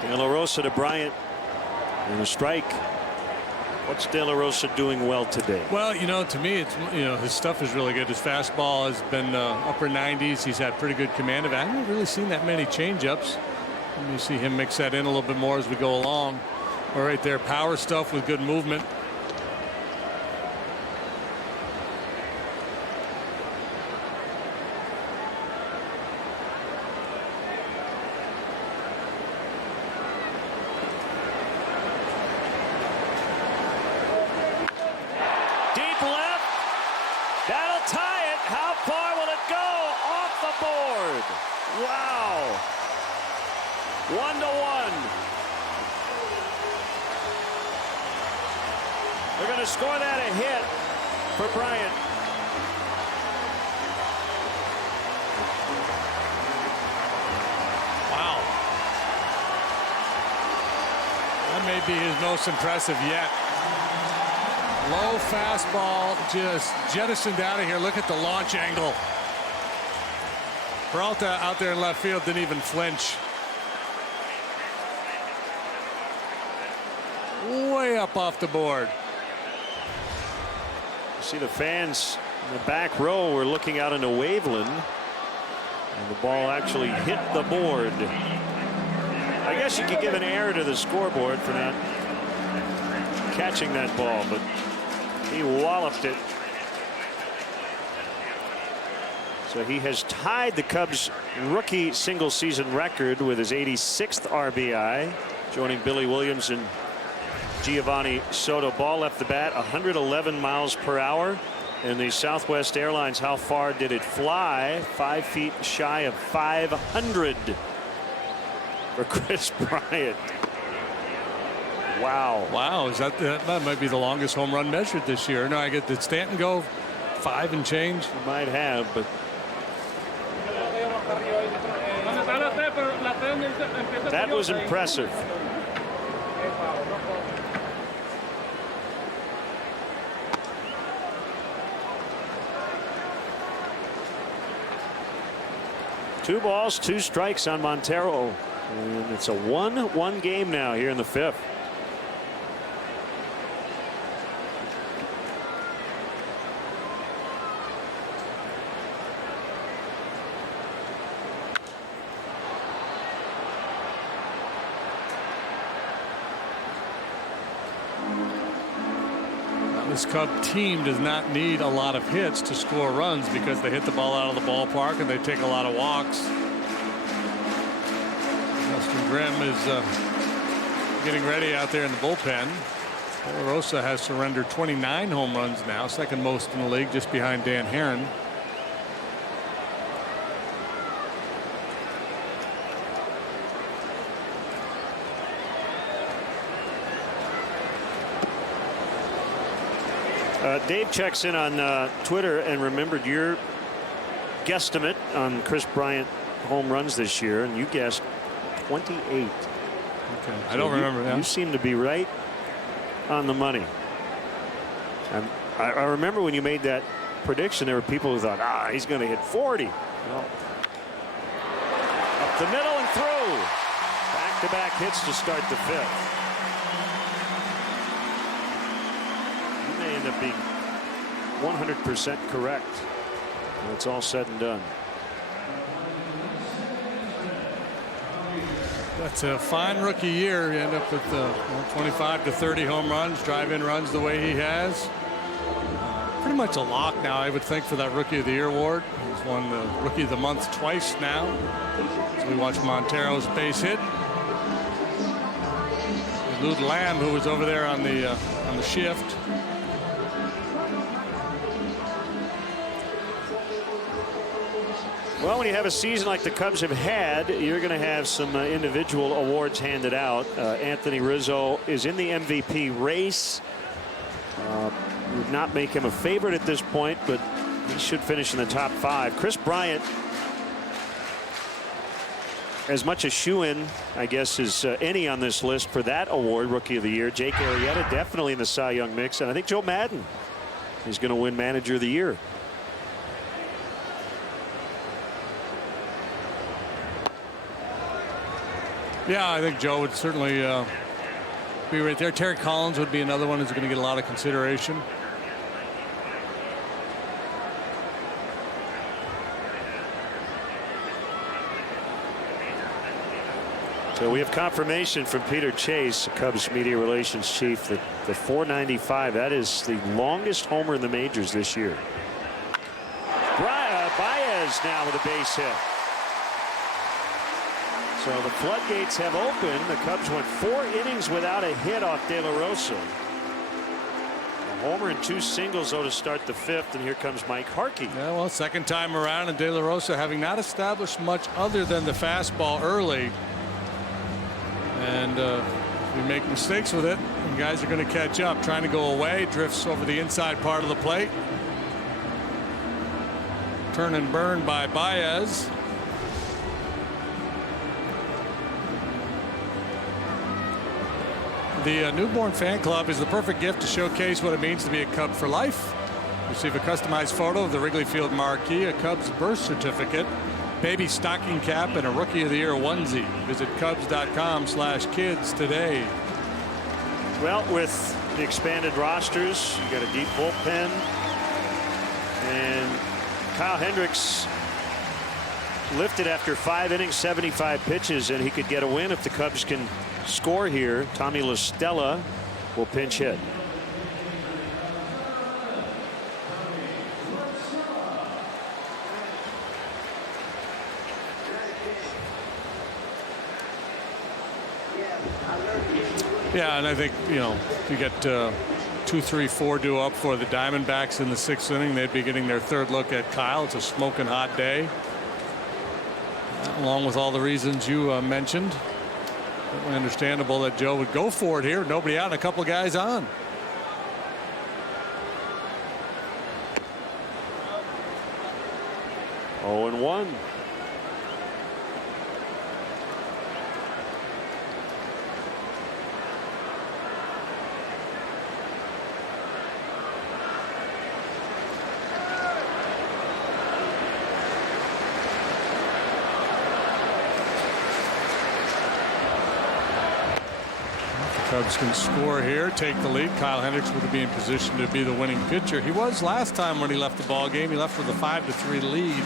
De La Rosa to Bryant and a strike. What's De La Rosa doing well today? Well, you know, to me, it's, you know, his stuff is really good. His fastball has been upper 90s. He's had pretty good command of it. I haven't really seen that many changeups. Let me see him mix that in a little bit more as we go along. All right, there, power stuff with good movement. Wow. 1-1. They're going to score that a hit for Bryant. Wow. That may be his most impressive yet. Low fastball, just jettisoned out of here. Look at the launch angle. Peralta out there in left field didn't even flinch. Way up off the board. You see the fans in the back row were looking out into Waveland, and the ball actually hit the board. I guess you could give an error to the scoreboard for not catching that ball, but he walloped it. So he has tied the Cubs rookie single season record with his 86th RBI, joining Billy Williams and Giovanni Soto. Ball left the bat 111 miles per hour. And the Southwest Airlines, how far did it fly? 5 feet shy of 500 for Chris Bryant. Wow. Wow, is that might be the longest home run measured this year. No, I get, did Stanton go 5 and change? He might have, but that was impressive. Two balls, 2 strikes on Montero. And it's a 1-1 game now here in the 5th. This Cub team does not need a lot of hits to score runs because they hit the ball out of the ballpark and they take a lot of walks. Justin Grimm is getting ready out there in the bullpen. De La Rosa has surrendered 29 home runs now, second most in the league, just behind Dan Herron. Dave checks in on Twitter and remembered your guesstimate on Chris Bryant home runs this year, and you guessed 28. Okay. I don't remember that. You seem to be right on the money. And I remember when you made that prediction, there were people who thought, he's going to hit 40. Well, up the middle and through. Back-to-back hits to start the 5th. He may end up being 100% correct when it's all said and done. That's a fine rookie year. You end up with 25 to 30 home runs, drive-in runs the way he has. Pretty much a lock now, I would think, for that Rookie of the Year award. He's won the Rookie of the Month twice now. So we watch Montero's base hit. Lute Lamb, who was over there on the shift. Well, when you have a season like the Cubs have had, you're going to have some individual awards handed out. Anthony Rizzo is in the MVP race. Would not make him a favorite at this point, but he should finish in the top 5. Chris Bryant, as much a shoo-in, I guess, as any on this list for that award, Rookie of the Year. Jake Arrieta definitely in the Cy Young mix, and I think Joe Madden is going to win Manager of the Year. Yeah, I think Joe would certainly be right there. Terry Collins would be another one who's going to get a lot of consideration. So we have confirmation from Peter Chase, Cubs media relations chief, that the 495, that is the longest homer in the majors this year. Baez now with a base hit. So the floodgates have opened. The Cubs went 4 innings without a hit off De La Rosa. A homer and 2 singles, though, to start the 5th. And here comes Mike Harkey. Yeah, well, second time around, and De La Rosa having not established much other than the fastball early. And if we make mistakes with it, and guys are going to catch up. Trying to go away, drifts over the inside part of the plate. Turn and burn by Baez. The newborn fan club is the perfect gift to showcase what it means to be a Cub for life. Receive a customized photo of the Wrigley Field marquee, a Cubs birth certificate, baby stocking cap, and a Rookie of the Year onesie. Visit Cubs.com/kids today. Well, with the expanded rosters, you got a deep bullpen, and Kyle Hendricks lifted after 5 innings, 75 pitches, and he could get a win if the Cubs can score here. Tommy La Stella will pinch hit. Yeah, and I think, you know, you get 2, 3, 4 due up for the Diamondbacks in the 6th inning. They'd be getting their 3rd look at Kyle. It's a smoking hot day. Along with all the reasons you mentioned. Certainly understandable that Joe would go for it here. Nobody out and a couple of guys on. Oh, and 1. Cubs can score here, take the lead. Kyle Hendricks would be in position to be the winning pitcher. He was last time when he left the ball game. He left with a 5-3 lead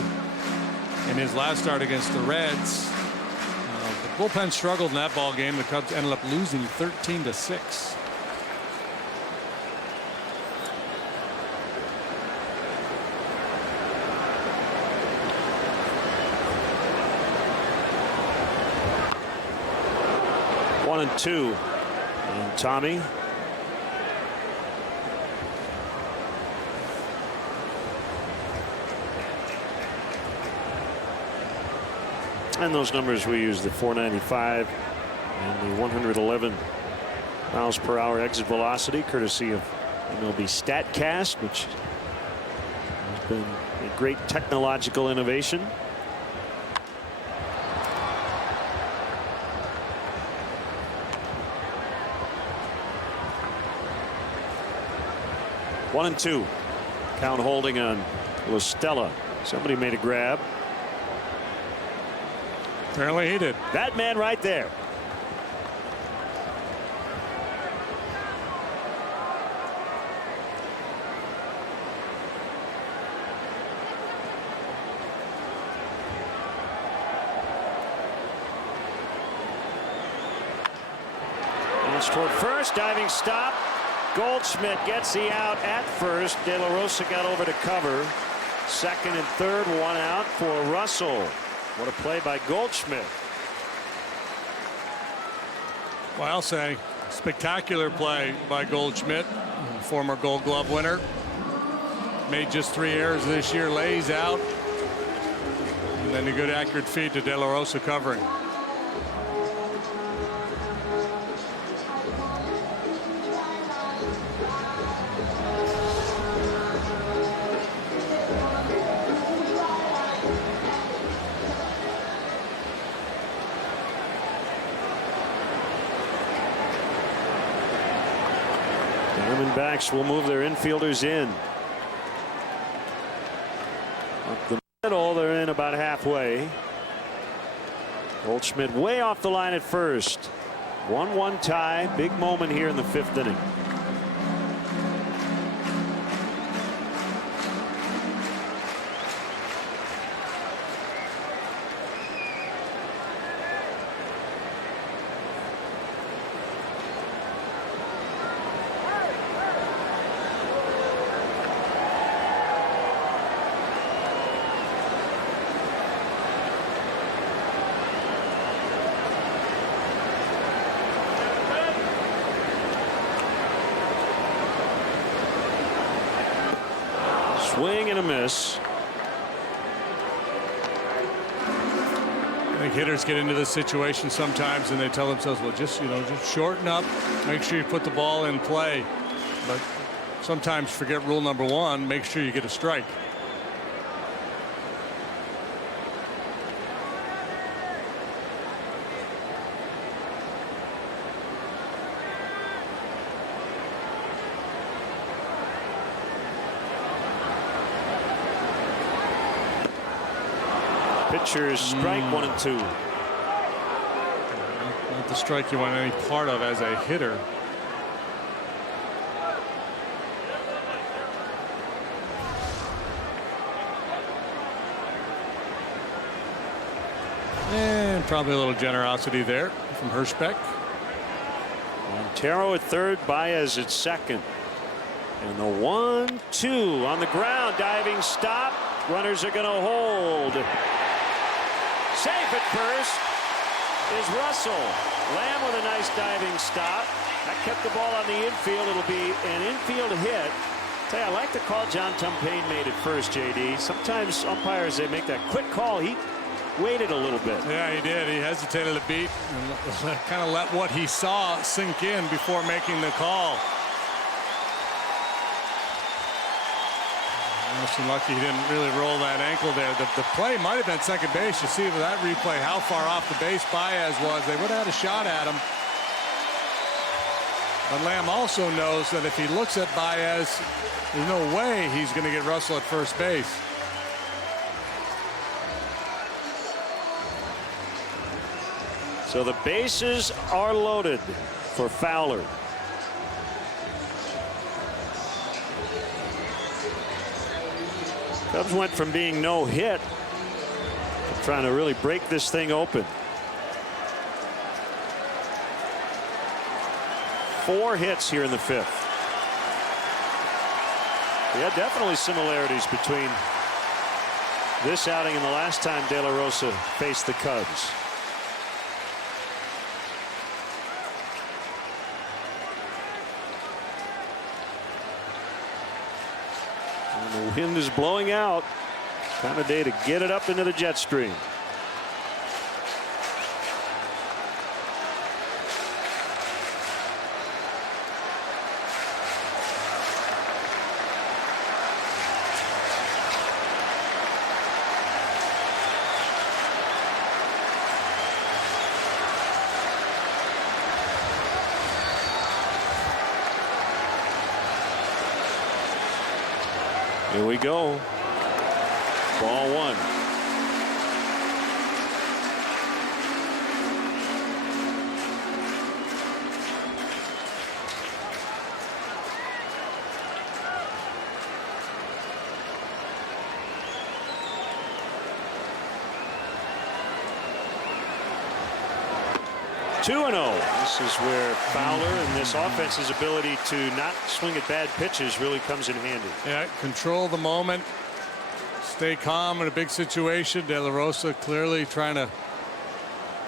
in his last start against the Reds. The bullpen struggled in that ball game. The Cubs ended up losing 13-6. One and 2. And Tommy. And those numbers we use, the 495 and the 111 miles per hour exit velocity, courtesy of MLB StatCast, which has been a great technological innovation. One and 2. Count holding on La Stella. Somebody made a grab. Apparently he did. That man right there. Launch toward first. Diving stop. Goldschmidt gets the out at first. De La Rosa got over to cover. 2nd and 3rd, 1 out for Russell. What a play by Goldschmidt. Well, I'll say spectacular play by Goldschmidt, former Gold Glove winner. Made just 3 errors this year, lays out, and then a good accurate feed to De La Rosa covering. Diamondbacks will move their infielders in. Up the middle, they're in about halfway. Goldschmidt way off the line at first. 1-1 tie. Big moment here in the 5th inning. Swing and a miss. I think hitters get into this situation sometimes and they tell themselves, well, just shorten up, make sure you put the ball in play. But sometimes forget rule number 1, make sure you get a strike. Pitchers strike 1 and 2. Not the strike you want any part of as a hitter. And probably a little generosity there from Hirschbeck. Montero at third, Baez at second. And the 1-2 on the ground, diving stop. Runners are going to hold. Safe at first is Russell. Lamb with a nice diving stop. That kept the ball on the infield. It'll be an infield hit. Tell you, I like the call John Tumpane made at first, JD. Sometimes umpires, they make that quick call. He waited a little bit. Yeah, he did. He hesitated a beat and kind of let what he saw sink in before making the call. Almost lucky he didn't really roll that ankle there. The play might have been second base. You see with that replay how far off the base Baez was. They would have had a shot at him. But Lamb also knows that if he looks at Baez, there's no way he's going to get Russell at first base. So the bases are loaded for Fowler. Cubs went from being no hit to trying to really break this thing open. 4 hits here in the 5th. Yeah, definitely similarities between this outing and the last time De La Rosa faced the Cubs. And the wind is blowing out. Time of day to get it up into the jet stream. Here we go. Ball 1. Two and 0. This is where Fowler and this offense's ability to not swing at bad pitches really comes in handy. Yeah, control the moment. Stay calm in a big situation. De La Rosa clearly trying to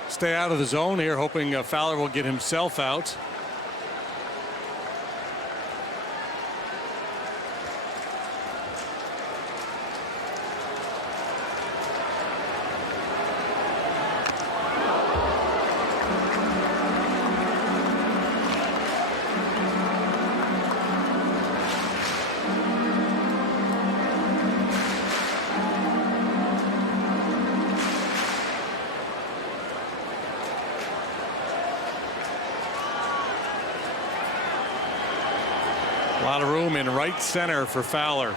stay out of the zone here, hoping Fowler will get himself out. A lot of room in right center for Fowler.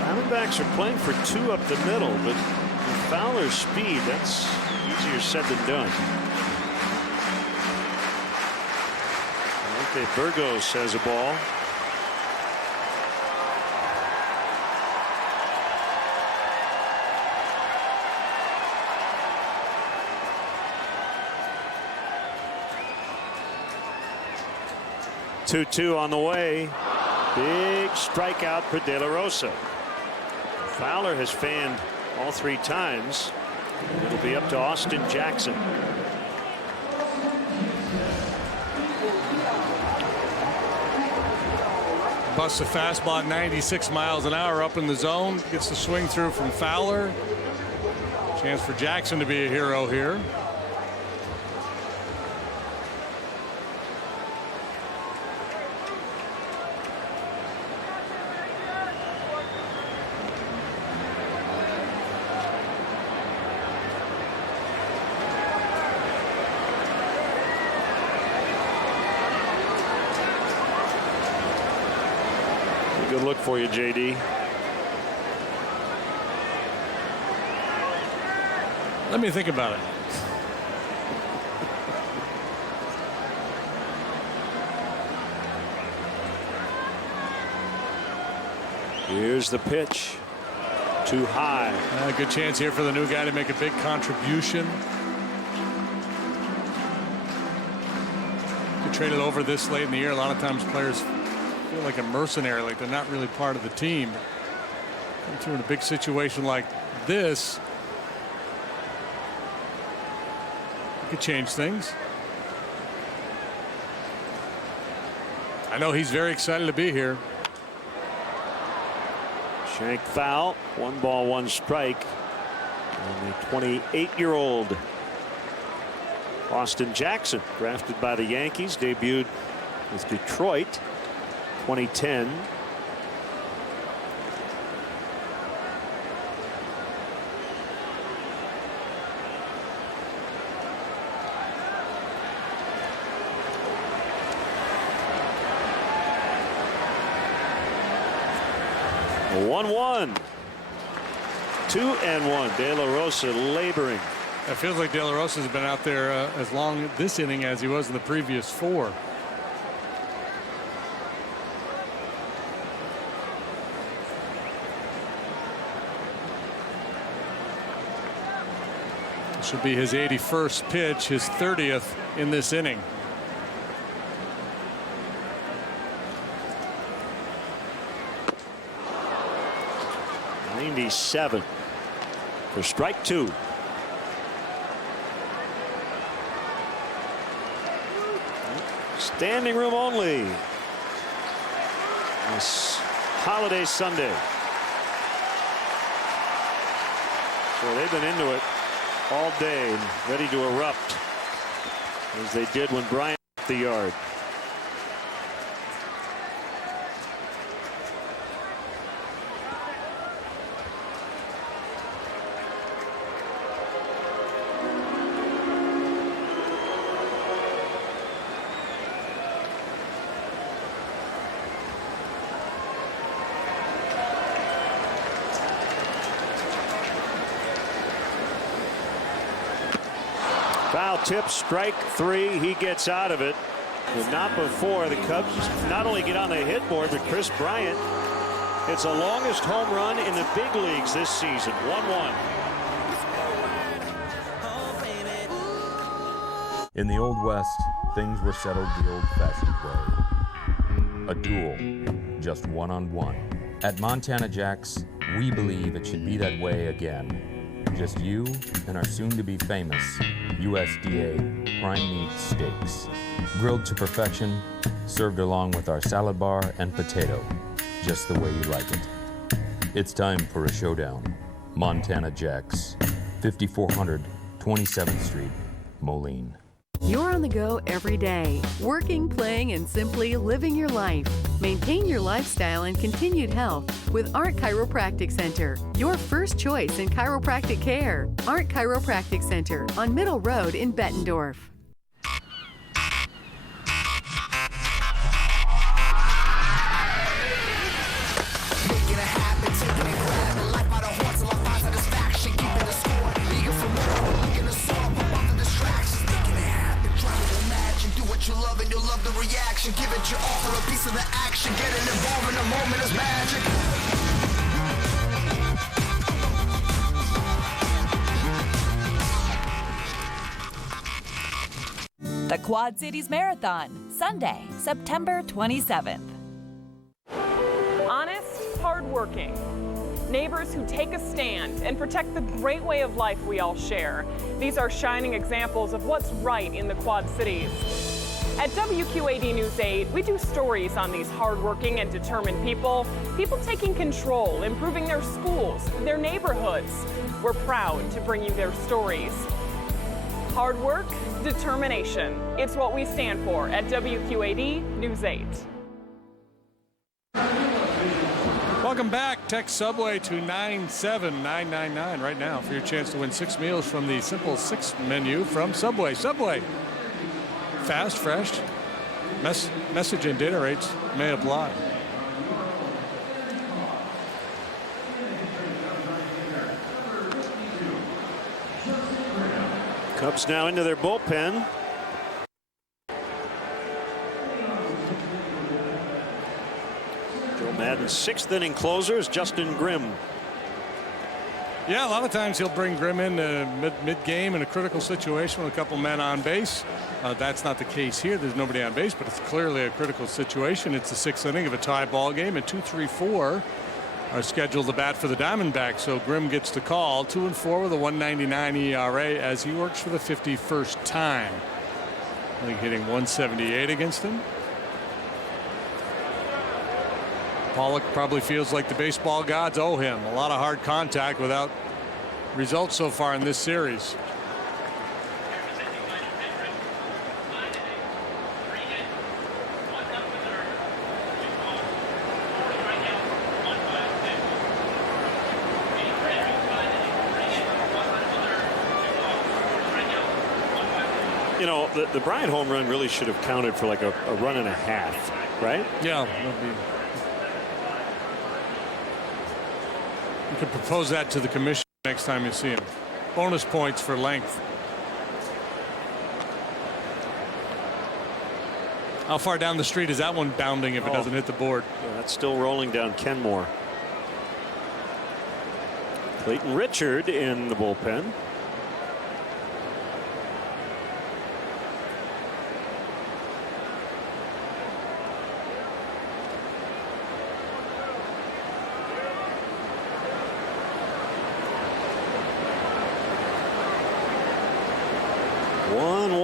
Diamondbacks are playing for 2 up the middle, but with Fowler's speed, that's easier said than done. Okay, Burgos has a ball. Two on the way. Big strikeout for De La Rosa. Fowler has fanned all 3 times. It'll be up to Austin Jackson. Busts a fastball at 96 miles an hour up in the zone. Gets the swing through from Fowler. Chance for Jackson to be a hero here. Good look for you, JD. Let me think about it. Here's the pitch. Too high. Good chance here for the new guy to make a big contribution. Get traded over this late in the year. A lot of times players feel like a mercenary, like they're not really part of the team. Come through in a big situation like this, it could change things. I know he's very excited to be here. Shank foul. 1 ball, 1 strike. And the 28-year-old Austin Jackson, drafted by the Yankees, debuted with Detroit 2010. A 1-1. 2-1. De La Rosa laboring. It feels like De La Rosa has been out there as long this inning as he was in the previous 4. This should be his 81st pitch, his 30th in this inning. '97 for strike 2. Standing room only this holiday Sunday. So they've been into it all day and ready to erupt, as they did when Bryant hit the yard. Foul tip, strike 3. He gets out of it, but not before the Cubs not only get on the hit board, but Chris Bryant, it's the longest home run in the big leagues this season. 1-1. In the Old West, things were settled the old-fashioned way. A duel, just one-on-one. At Montana Jack's, we believe it should be that way again. Just you and our soon-to-be famous USDA prime meat steaks. Grilled to perfection, served along with our salad bar and potato, just the way you like it. It's time for a showdown. Montana Jack's, 5400 27th Street, Moline. You're on the go every day, working, playing, and simply living your life. Maintain your lifestyle and continued health with Art Chiropractic Center, your first choice in chiropractic care. Art Chiropractic Center on Middle Road in Bettendorf. Give it your all for a piece of the action. Getting involved in the moment is magic. The Quad Cities Marathon, Sunday, September 27th. Honest, hardworking. Neighbors who take a stand and protect the great way of life we all share. These are shining examples of what's right in the Quad Cities. At WQAD News 8, we do stories on these hardworking and determined people taking control, improving their schools, their neighborhoods. We're proud to bring you their stories. Hard work, determination. It's what we stand for at WQAD News 8. Welcome back. Text Subway to 97999 right now for your chance to win 6 meals from the Simple 6 menu from Subway. Subway. Fast, fresh. Message and data rates may apply. Cubs now into their bullpen. Joe Adding 6th inning closers, Justin Grimm. Yeah, a lot of times he'll bring Grimm in mid-game in a critical situation with a couple men on base. That's not the case here. There's nobody on base, but it's clearly a critical situation. It's the 6th inning of a tie ball game, and 2, 3, 4 are scheduled to bat for the Diamondbacks. So Grimm gets the call, 2-4 with a 1.99 ERA as he works for the 51st time. I think hitting 178 against him. Pollock probably feels like the baseball gods owe him a lot of hard contact without results so far in this series. You know, the Bryant home run really should have counted for like a run and a half, right? Yeah. You can propose that to the commission next time you see him. Bonus points for length. How far down the street is that one bounding if it doesn't hit the board? Yeah, that's still rolling down Kenmore. Clayton Richard in the bullpen.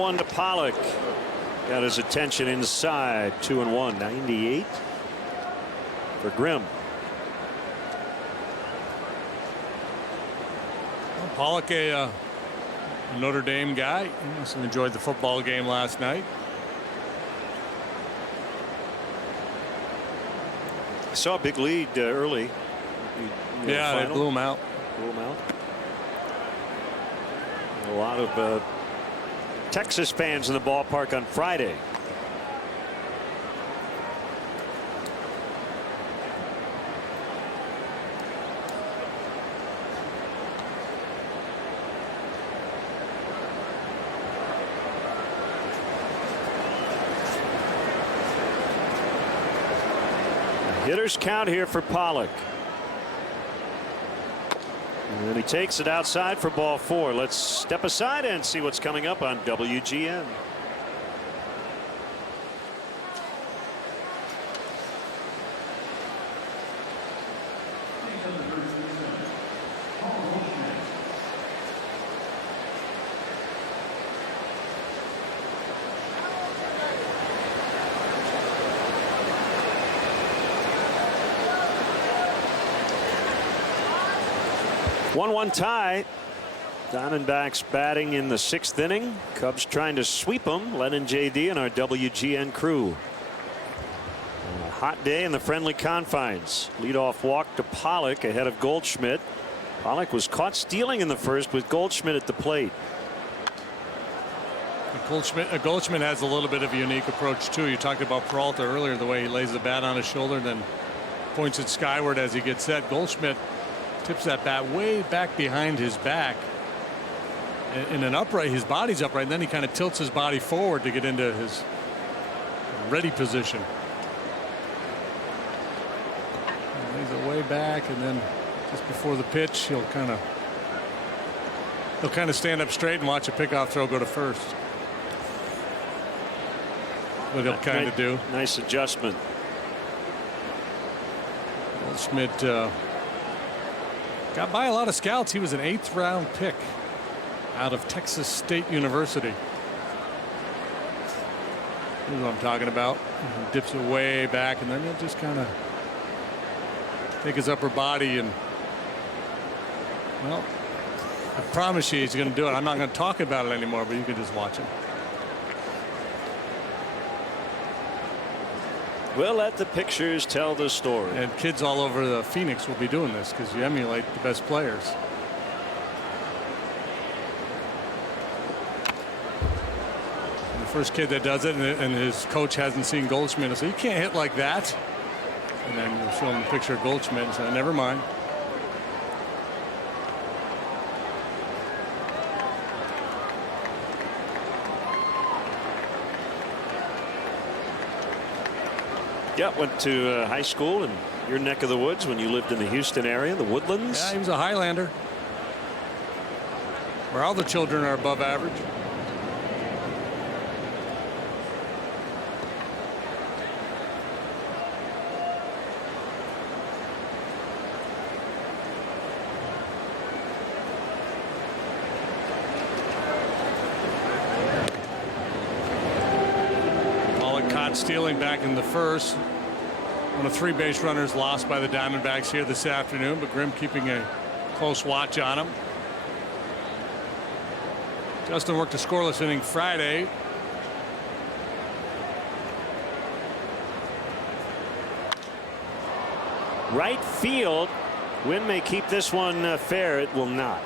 To Pollock. Got his attention inside. 2-1. 98 for Grimm. Well, Pollock, a Notre Dame guy. He must have enjoyed the football game last night. Saw a big lead early. Yeah, they blew him out. A lot of Texas fans in the ballpark on Friday. Hitters count here for Pollock. And then he takes it outside for ball 4. Let's step aside and see what's coming up on WGN. One tie. Diamondbacks batting in the 6th inning. Cubs trying to sweep them. Len and JD and our WGN crew. A hot day in the friendly confines. Leadoff walk to Pollock ahead of Goldschmidt. Pollock was caught stealing in the first with Goldschmidt at the plate. Goldschmidt has a little bit of a unique approach too. You talked about Peralta earlier, the way he lays the bat on his shoulder, then points it skyward as he gets set. Goldschmidt tips that bat way back behind his back in an upright. His body's upright, and then he kind of tilts his body forward to get into his ready position. He lays it way back, and then just before the pitch, he'll kind of stand up straight and watch a pickoff throw go to first. What he'll kind of do. Nice adjustment. Goldschmidt got by a lot of scouts. He was an 8th round pick out of Texas State University. This is what I'm talking about. He dips it way back, and then he'll just kind of take his upper body and, well, I promise you he's going to do it. I'm not going to talk about it anymore, but you can just watch him. We'll let the pictures tell the story. And kids all over the Phoenix will be doing this because you emulate the best players. And the first kid that does it, and his coach hasn't seen Goldschmidt, so you can't hit like that. And then you'll show him a picture of Goldschmidt and say, never mind. Yeah, went to high school in your neck of the woods when you lived in the Houston area, the Woodlands. Yeah, he was a Highlander, where all the children are above average. Stealing back in the first. One of 3 base runners lost by the Diamondbacks here this afternoon, but Grimm keeping a close watch on him. Justin worked a scoreless inning Friday. Right field. Wynn may keep this one fair. It will not.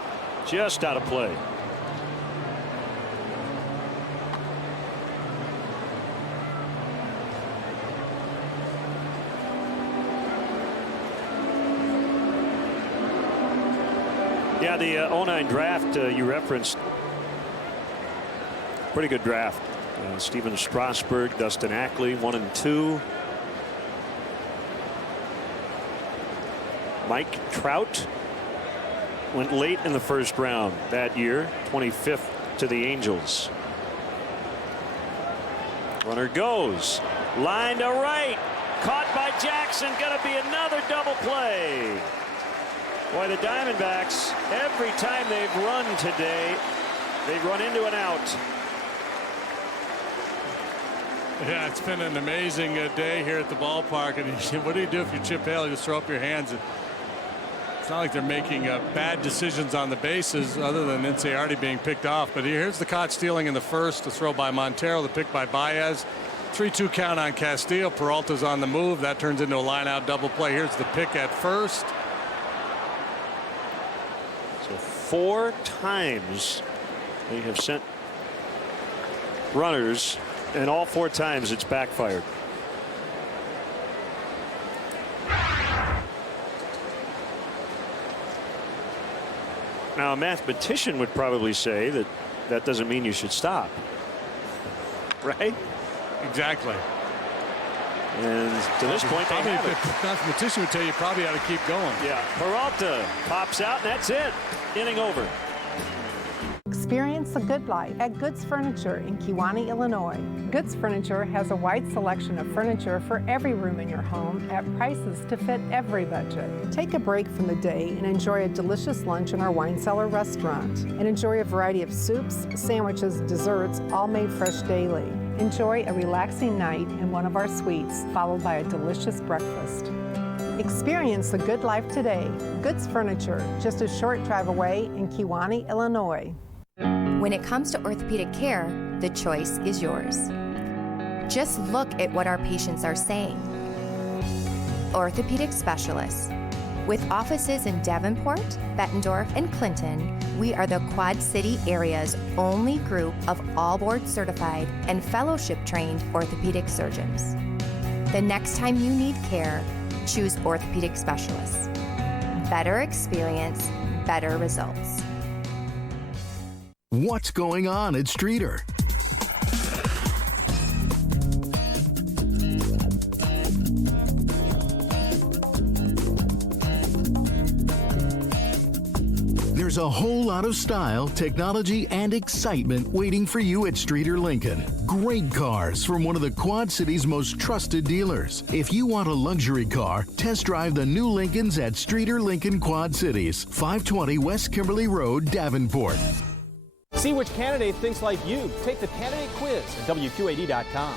Just out of play. Yeah, the 09 draft you referenced. Pretty good draft. Steven Strasburg, Dustin Ackley, 1 and 2. Mike Trout went late in the first round that year, 25th to the Angels. Runner goes. Line to right. Caught by Jackson. Going to be another double play. Boy, the Diamondbacks, every time they've run today, they've run into an out. Yeah, it's been an amazing day here at the ballpark. And what do you do if you're Chip Hale? You just throw up your hands. It's not like they're making bad decisions on the bases other than Inciardi being picked off. But here's the caught stealing in the first. The throw by Montero, the pick by Baez. 3-2 count on Castillo. Peralta's on the move. That turns into a line-out double play. Here's the pick at first. So 4 times they have sent runners, and all 4 times it's backfired. Now, a mathematician would probably say that that doesn't mean you should stop. Right? Exactly. And to this point, they have it. The mathematician would tell you probably ought to keep going. Yeah. Peralta pops out, and that's it. Inning over. Experience the good life at Goods Furniture in Kewanee, Illinois. Goods Furniture has a wide selection of furniture for every room in your home at prices to fit every budget. Take a break from the day and enjoy a delicious lunch in our wine cellar restaurant. And enjoy a variety of soups, sandwiches, desserts, all made fresh daily. Enjoy a relaxing night in one of our suites, followed by a delicious breakfast. Experience the good life today. Goods Furniture, just a short drive away in Kewanee, Illinois. When it comes to orthopedic care, the choice is yours. Just look at what our patients are saying. Orthopedic specialists. With offices in Davenport, Bettendorf, and Clinton, we are the Quad City area's only group of all board certified and fellowship trained orthopedic surgeons. The next time you need care, choose orthopedic specialists. Better experience, better results. What's going on at Streeter? There's a whole lot of style, technology, and excitement waiting for you at Streeter Lincoln. Great cars from one of the Quad City's most trusted dealers. If you want a luxury car, test drive the new Lincolns at Streeter Lincoln Quad Cities, 520 West Kimberly Road, Davenport. See which candidate thinks like you. Take the candidate quiz at WQAD.com.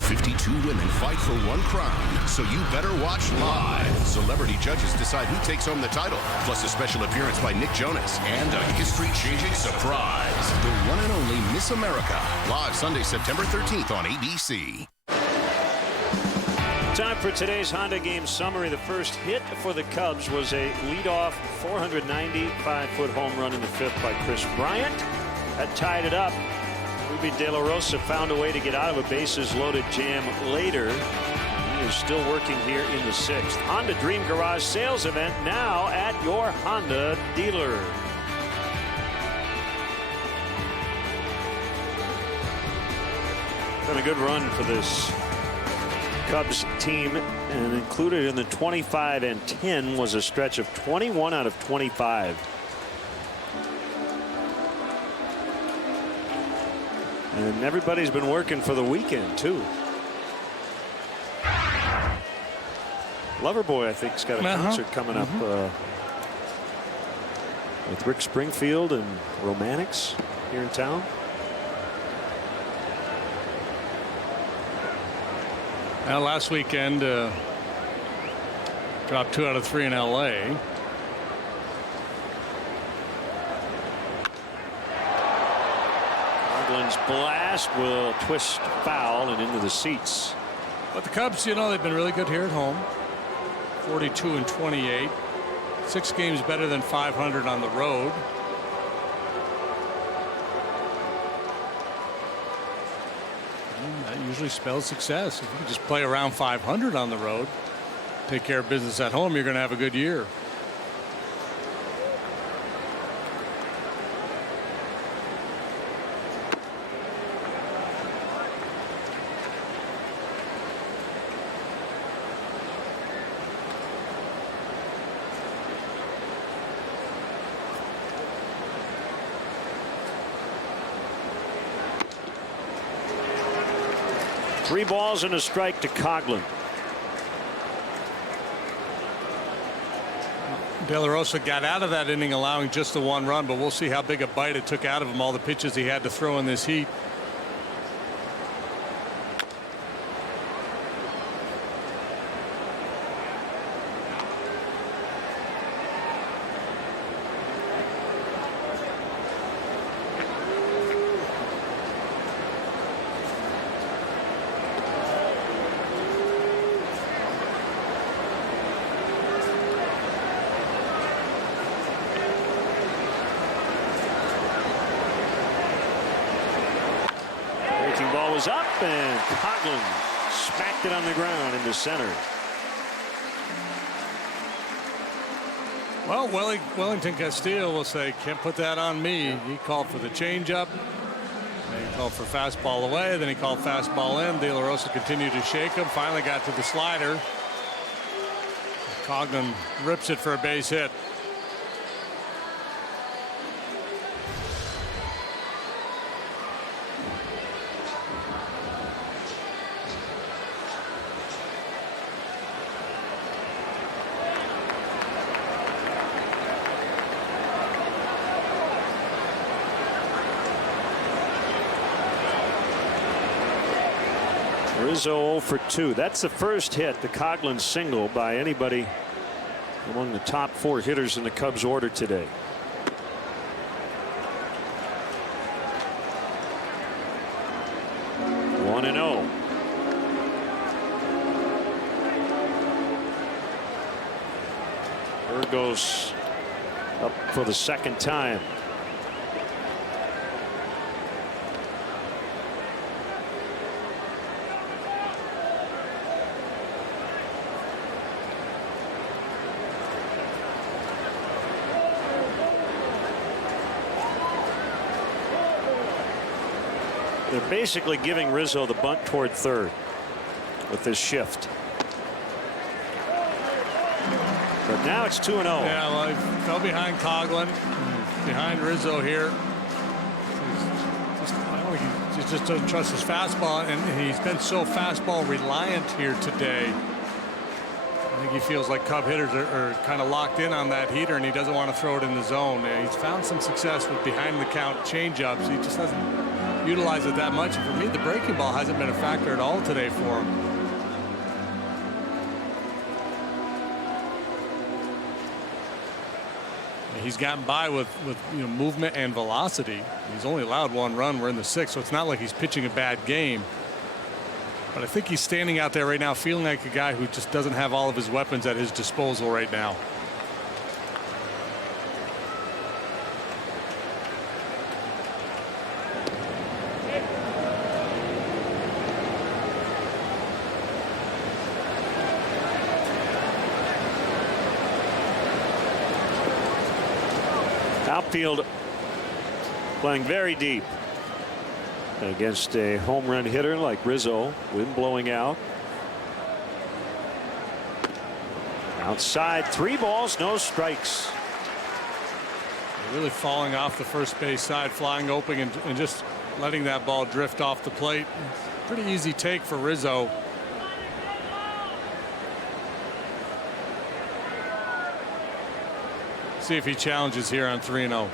52 women fight for one crown, so you better watch live. Celebrity judges decide who takes home the title, plus a special appearance by Nick Jonas and a history-changing surprise. The one and only Miss America, live Sunday, September 13th on ABC. Time for today's Honda game summary. The first hit for the Cubs was a leadoff 495-foot home run in the 5th by Chris Bryant. That tied it up. Ruby De La Rosa found a way to get out of a bases-loaded jam later. He is still working here in the 6th. Honda Dream Garage sales event now at your Honda dealer. Been a good run for this Cubs team, and included in the 25-10 was a stretch of 21 out of 25. And everybody's been working for the weekend too. Loverboy, I think, has got a concert coming up with Rick Springfield and Romantics here in town. Now, last weekend, dropped 2 out of 3 in L.A. Coughlin's blast will twist foul and into the seats. But the Cubs, you know, they've been really good here at home. 42-28. 6 games better than 500 on the road. And that usually spells success. If you can just play around 500 on the road, take care of business at home, you're going to have a good year. Three balls and a strike to Coghlan. De La Rosa got out of that inning allowing just the 1 run, but we'll see how big a bite it took out of him, all the pitches he had to throw in this heat. Ball was up, and Coghlan smacked it on the ground into center. Well, Wellington Castillo will say, can't put that on me. He called for the changeup. Then he called for fastball away. Then he called fastball in. De La Rosa continued to shake him. Finally got to the slider. Coghlan rips it for a base hit. Rizzo 0 for 2. That's the first hit, the Coghlan single, by anybody among the top 4 hitters in the Cubs order today. One and 0. Burgos up for the second time. They're basically giving Rizzo the bunt toward third with this shift. But now it's 2-0. Yeah, well, he fell behind Coghlan, behind Rizzo here. He just doesn't trust his fastball, and he's been so fastball reliant here today. I think he feels like Cub hitters are kind of locked in on that heater, and he doesn't want to throw it in the zone. He's found some success with behind the count changeups. He just doesn't utilize it that much. And for me, the breaking ball hasn't been a factor at all today for him. He's gotten by with movement and velocity. He's only allowed 1 run. We're in the 6th, so it's not like he's pitching a bad game. But I think he's standing out there right now feeling like a guy who just doesn't have all of his weapons at his disposal right now. Outfield playing very deep against a home run hitter like Rizzo. Wind blowing out. Outside, 3 balls, no strikes. Really falling off the first base side, flying open and just letting that ball drift off the plate. Pretty easy take for Rizzo. See if he challenges here on 3-0.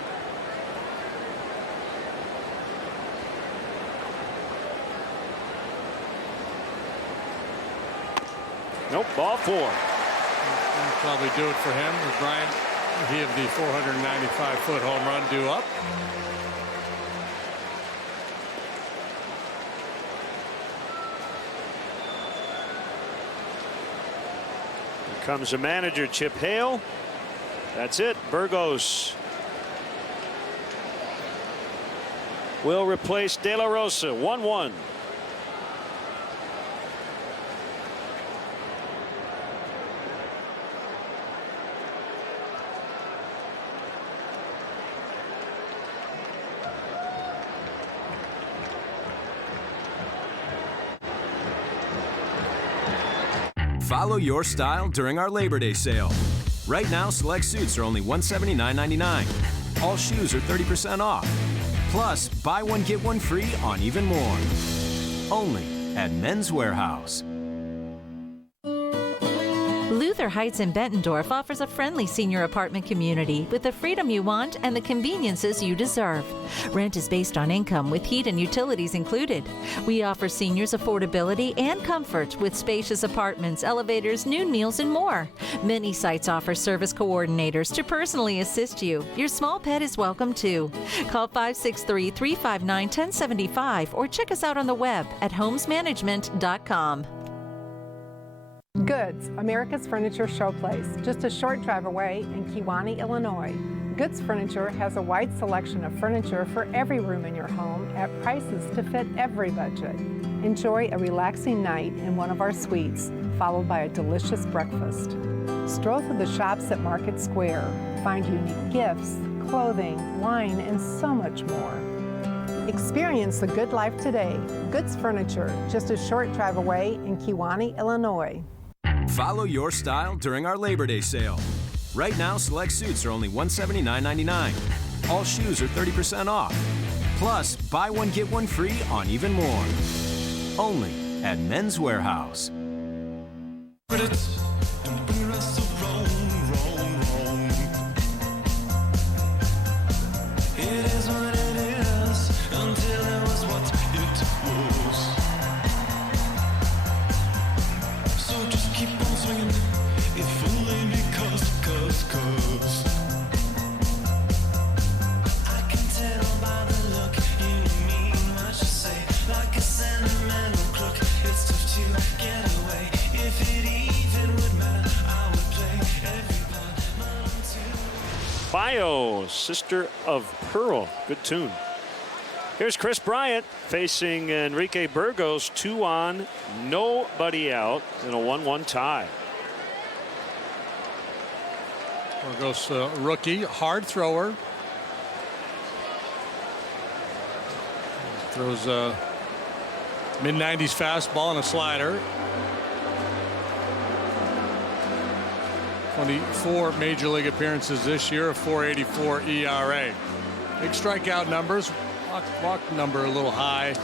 Nope, ball 4. That'll probably do it for him with Bryant. He have the 495-foot home run due up. Here comes the manager, Chip Hale. That's it. Burgos will replace De La Rosa. 1-1. Follow your style during our Labor Day sale. Right now, select suits are only $179.99. All shoes are 30% off. Plus, buy one, get one free on even more. Only at Men's Warehouse. Luther Heights in Bettendorf offers a friendly senior apartment community with the freedom you want and the conveniences you deserve. Rent is based on income with heat and utilities included. We offer seniors affordability and comfort with spacious apartments, elevators, noon meals, and more. Many sites offer service coordinators to personally assist you. Your small pet is welcome too. Call 563-359-1075 or check us out on the web at homesmanagement.com. Goods, America's Furniture Showplace, just a short drive away in Kewanee, Illinois. Goods Furniture has a wide selection of furniture for every room in your home at prices to fit every budget. Enjoy a relaxing night in one of our suites, followed by a delicious breakfast. Stroll through the shops at Market Square. Find unique gifts, clothing, wine, and so much more. Experience the good life today. Goods Furniture, just a short drive away in Kewanee, Illinois. Follow your style during our Labor Day sale. Right now, select suits are only $179.99. All shoes are 30% off. Plus, buy one, get one free on even more. Only at Men's Warehouse. Bio, Sister of Pearl. Good tune. Here's Chris Bryant facing Enrique Burgos. 2 on, nobody out in a 1-1 tie. Burgos, rookie, hard thrower. Throws a mid-90s fastball and a slider. 24 major league appearances this year, a 4.84 ERA. Big strikeout numbers. Walk number a little high.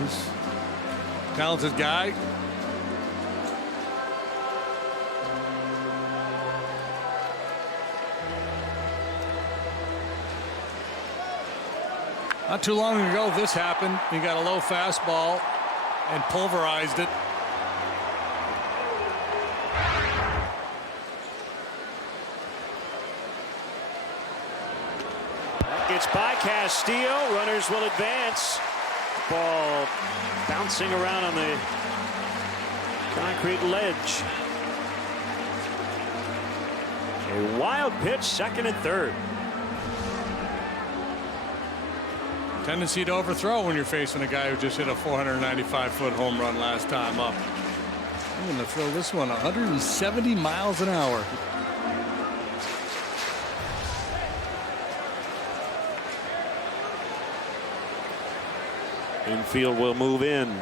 He's a talented guy. Not too long ago, this happened. He got a low fastball and pulverized it. It's by Castillo. Runners will advance. Ball bouncing around on the concrete ledge. A wild pitch, second and third. Tendency to overthrow when you're facing a guy who just hit a 495-foot home run last time up. I'm going to throw this one 170 miles an hour. Infield will move in.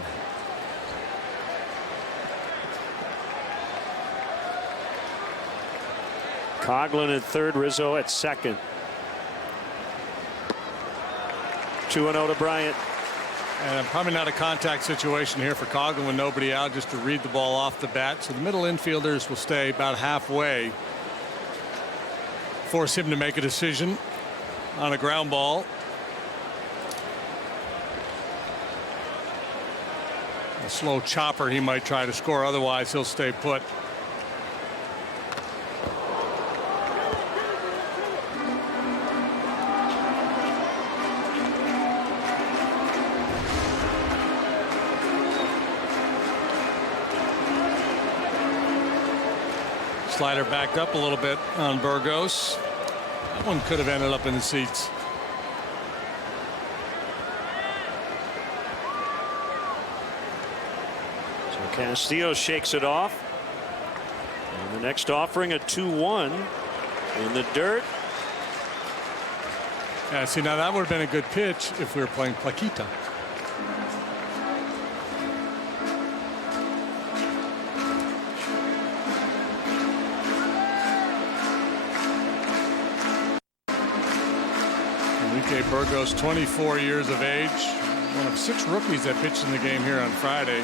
Coughlin at third, Rizzo at second. 2-0 to Bryant. And probably not a contact situation here for Coughlin with nobody out, just to read the ball off the bat. So the middle infielders will stay about halfway. Force him to make a decision on a ground ball. A slow chopper he might try to score, otherwise he'll stay put. Slider backed up a little bit on Burgos. That one could have ended up in the seats. So Castillo shakes it off. And the next offering, a 2-1 in the dirt. Yeah, see, now that would have been a good pitch if we were playing Plaquita. Burgos, 24 years of age, one of 6 rookies that pitched in the game here on Friday.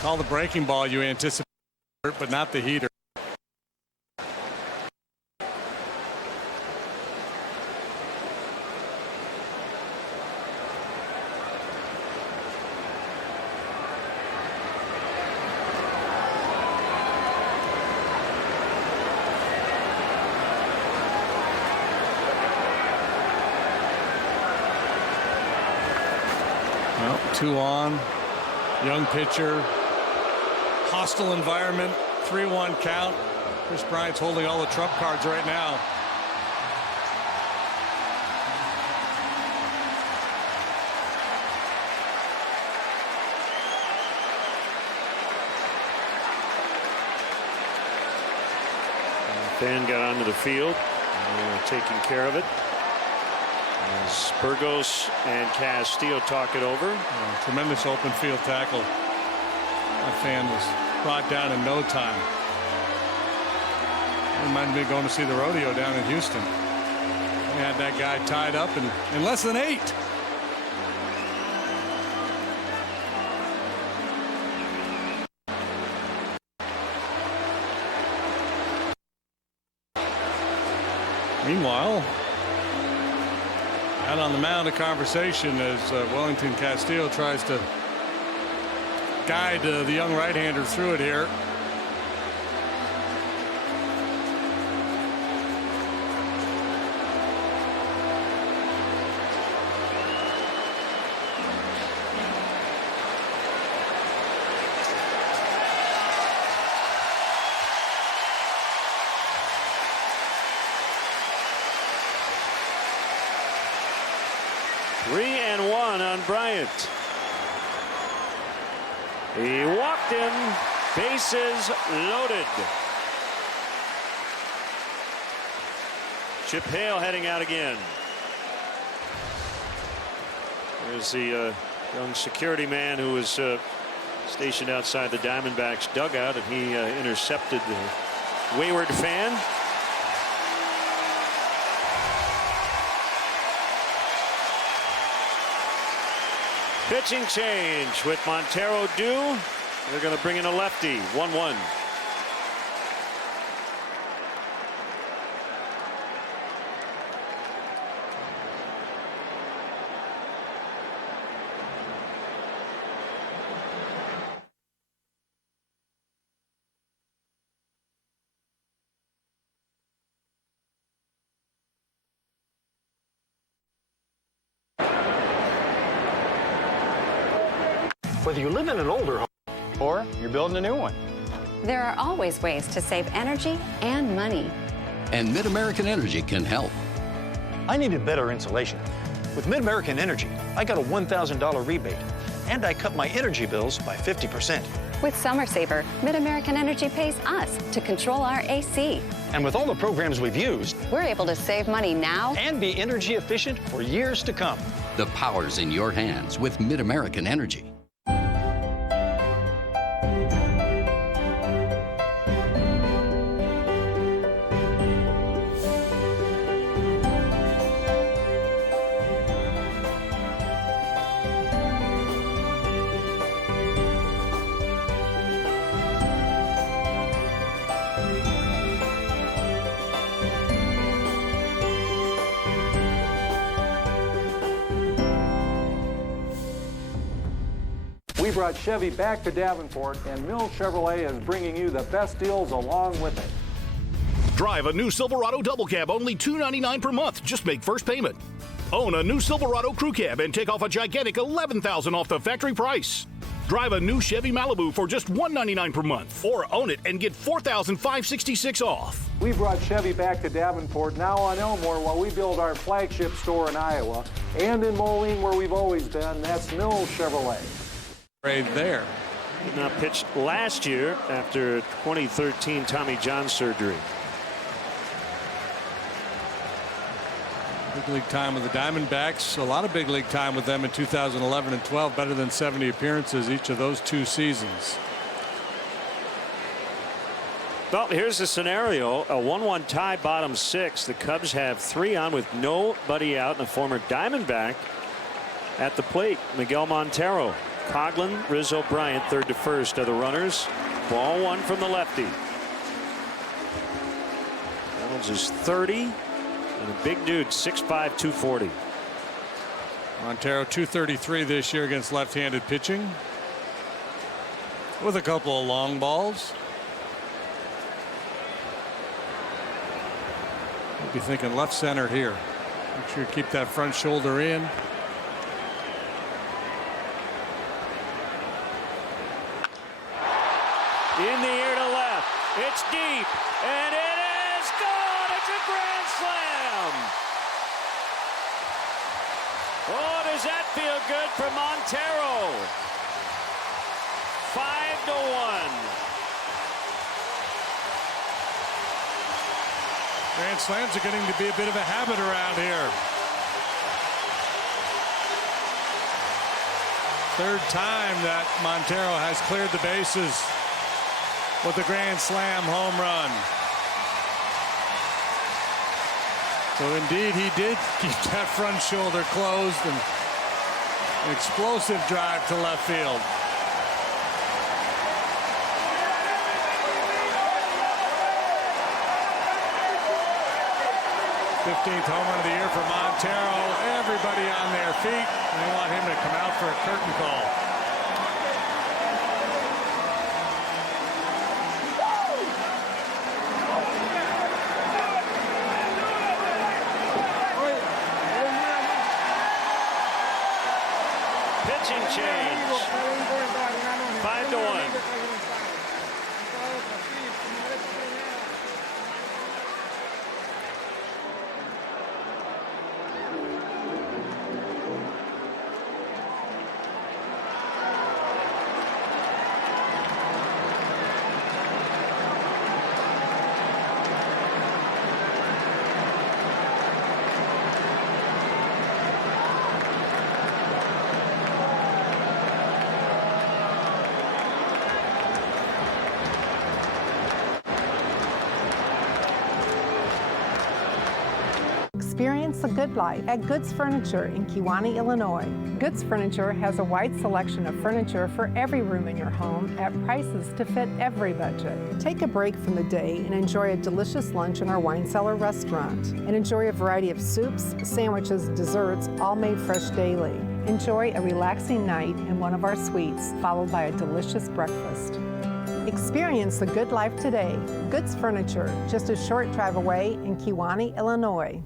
Call the breaking ball you anticipate, but not the heater. Well, 2 on, young pitcher, hostile environment, 3-1 count. Chris Bryant's holding all the trump cards right now. Fan got onto the field, taking care of it. As Burgos and Castillo talk it over. Tremendous open field tackle. That fan was brought down in no time. Reminded me of going to see the rodeo down in Houston. We had that guy tied up in less than 8. Meanwhile, out on the mound, a conversation as Wellington Castillo tries to guide the young right-hander through it here. Bryant. He walked in, bases loaded. Chip Hale heading out again. There's the young security man who was stationed outside the Diamondbacks dugout, and he intercepted the wayward fan. Pitching change with Montero due. They're going to bring in a lefty. 1-1. Whether you live in an older home or you're building a new one, there are always ways to save energy and money. And Mid-American Energy can help. I needed better insulation. With Mid-American Energy, I got a $1,000 rebate, and I cut my energy bills by 50%. With Summer Saver, Mid-American Energy pays us to control our AC. And with all the programs we've used, we're able to save money now and be energy efficient for years to come. The power's in your hands with Mid-American Energy. brought Chevy back to Davenport, and Mill Chevrolet is bringing you the best deals along with it. Drive a new Silverado Double Cab, only $299 per month. Just make first payment. Own a new Silverado Crew Cab and take off a gigantic $11,000 off the factory price. Drive a new Chevy Malibu for just $199 per month, or own it and get $4,566 off. We brought Chevy back to Davenport, now on Elmore, while we build our flagship store in Iowa, and in Moline, where we've always been. That's Mill Chevrolet. Right there. Did not pitch last year after 2013 Tommy John surgery. Big league time with the Diamondbacks. A lot of big league time with them in 2011 and 12. Better than 70 appearances each of those 2 seasons. Well, here's the scenario. A 1-1 tie, bottom 6. The Cubs have 3 on with nobody out, and a former Diamondback at the plate, Miguel Montero. Coughlin, Rizzo, Bryant, third to first are the runners. Ball 1 from the lefty. Reynolds is 30. And a big dude, 6'5", 240. Montero 233 this year against left-handed pitching, with a couple of long balls. You'll be thinking left center here. Make sure you keep that front shoulder in. In the air to left. It's deep. And it is gone. It's a grand slam. Oh, does that feel good for Montero? 5-1. Grand slams are getting to be a bit of a habit around here. Third time that Montero has cleared the bases with a grand slam home run. So indeed, he did keep that front shoulder closed, and an explosive drive to left field. 15th home run of the year for Montero. Everybody on their feet. They want him to come out for a curtain call. Pitching change. 5-1. Experience the good life at Goods Furniture in Kewanee, Illinois. Goods Furniture has a wide selection of furniture for every room in your home at prices to fit every budget. Take a break from the day and enjoy a delicious lunch in our wine cellar restaurant. And enjoy a variety of soups, sandwiches, desserts, all made fresh daily. Enjoy a relaxing night in one of our suites, followed by a delicious breakfast. Experience the good life today. Goods Furniture, just a short drive away in Kewanee, Illinois.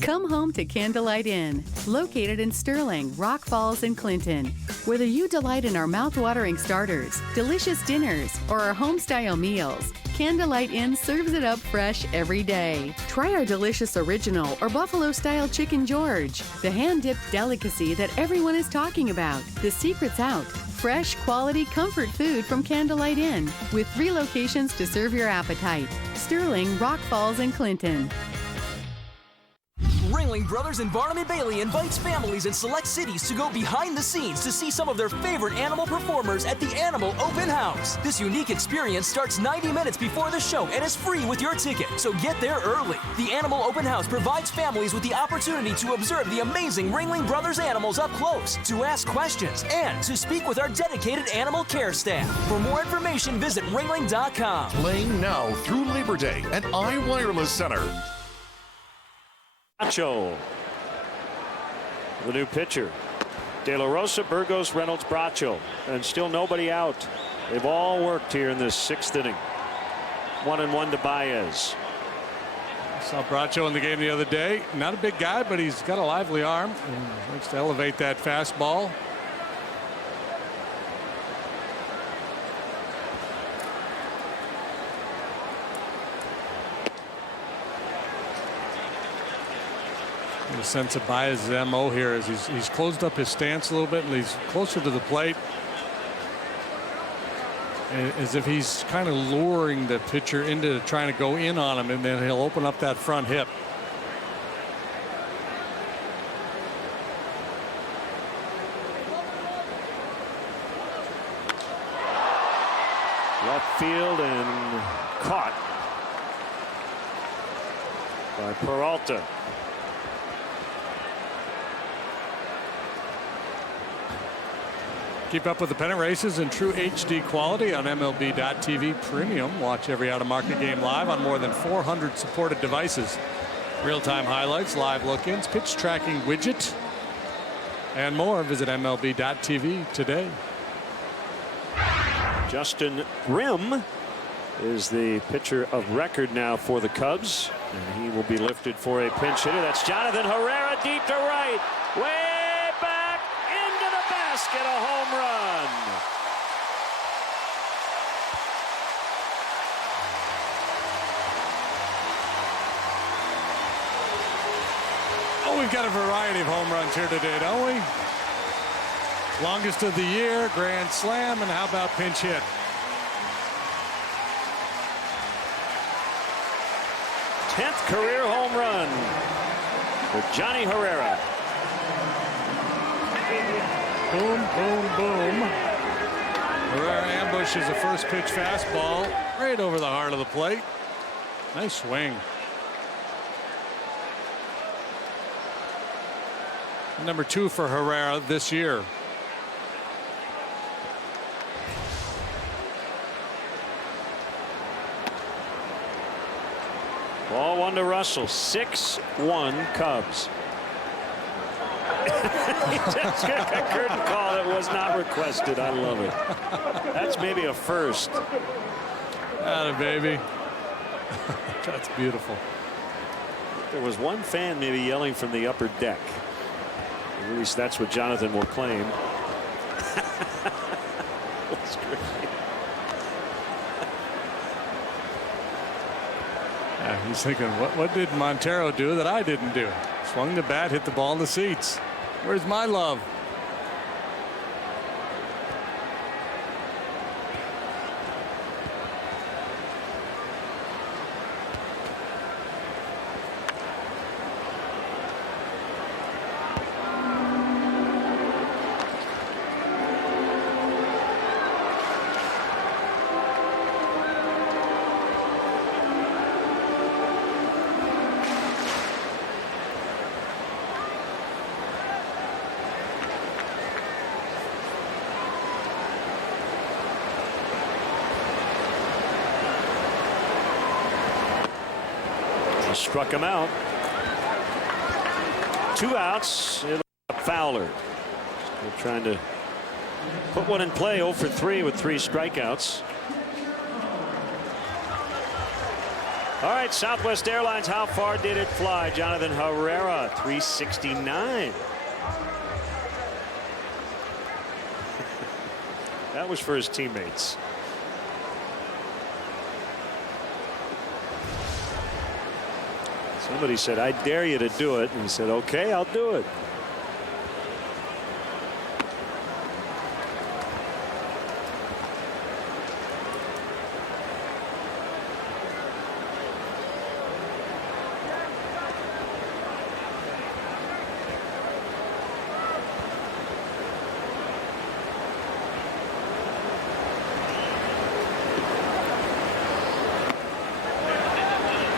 Come home to Candlelight Inn, located in Sterling, Rock Falls, and Clinton. Whether you delight in our mouth-watering starters, delicious dinners, or our home-style meals, Candlelight Inn serves it up fresh every day. Try our delicious original or buffalo-style chicken George, the hand-dipped delicacy that everyone is talking about. The secret's out. Fresh, quality, comfort food from Candlelight Inn, with 3 locations to serve your appetite. Sterling, Rock Falls, and Clinton. Ringling Brothers and Barnum & Bailey invites families in select cities to go behind the scenes to see some of their favorite animal performers at the Animal Open House. This unique experience starts 90 minutes before the show and is free with your ticket, so get there early. The Animal Open House provides families with the opportunity to observe the amazing Ringling Brothers animals up close, to ask questions, and to speak with our dedicated animal care staff. For more information, visit ringling.com. Playing now through Labor Day at iWireless Center. Nacho, the new pitcher. De La Rosa, Burgos, Reynolds, Bracho, and still nobody out. They've all worked here in this 6th inning. 1-1 to Baez. Saw Bracho in the game the other day. Not a big guy, but he's got a lively arm and likes to elevate that fastball. The sense of Baez's MO here is he's closed up his stance a little bit and he's closer to the plate, as if he's kind of luring the pitcher into trying to go in on him, and then he'll open up that front hip. Left field and caught by Peralta. Keep up with the pennant races in true HD quality on MLB.TV Premium. Watch every out-of-market game live on more than 400 supported devices. Real-time highlights, live look-ins, pitch tracking widget, and more. Visit MLB.TV today. Justin Grimm is the pitcher of record now for the Cubs, and he will be lifted for a pinch hitter. That's Jonathan Herrera, deep to right, way back into the basket, a home run. Oh, we've got a variety of home runs here today, don't we? Longest of the year, grand slam, and how about pinch hit? Tenth career home run for Johnny Herrera. Boom, boom, boom. Herrera ambushes a first pitch fastball right over the heart of the plate. Nice swing. Number 2 for Herrera this year. Ball 1 to Russell. 6-1 Cubs. He just got a curtain call that was not requested. I love it. That's maybe a first. Atta baby. That's beautiful. There was one fan maybe yelling from the upper deck. At least that's what Jonathan will claim. That's great. Yeah, he's thinking, what did Montero do that I didn't do? Swung the bat, hit the ball in the seats. Where's my love? Struck him out. 2 outs. Fowler still trying to put one in play. 0 for 3 with 3 strikeouts. All right, Southwest Airlines, how far did it fly? Jonathan Herrera, 369. That was for his teammates. Somebody said, I dare you to do it. And he said, okay, I'll do it.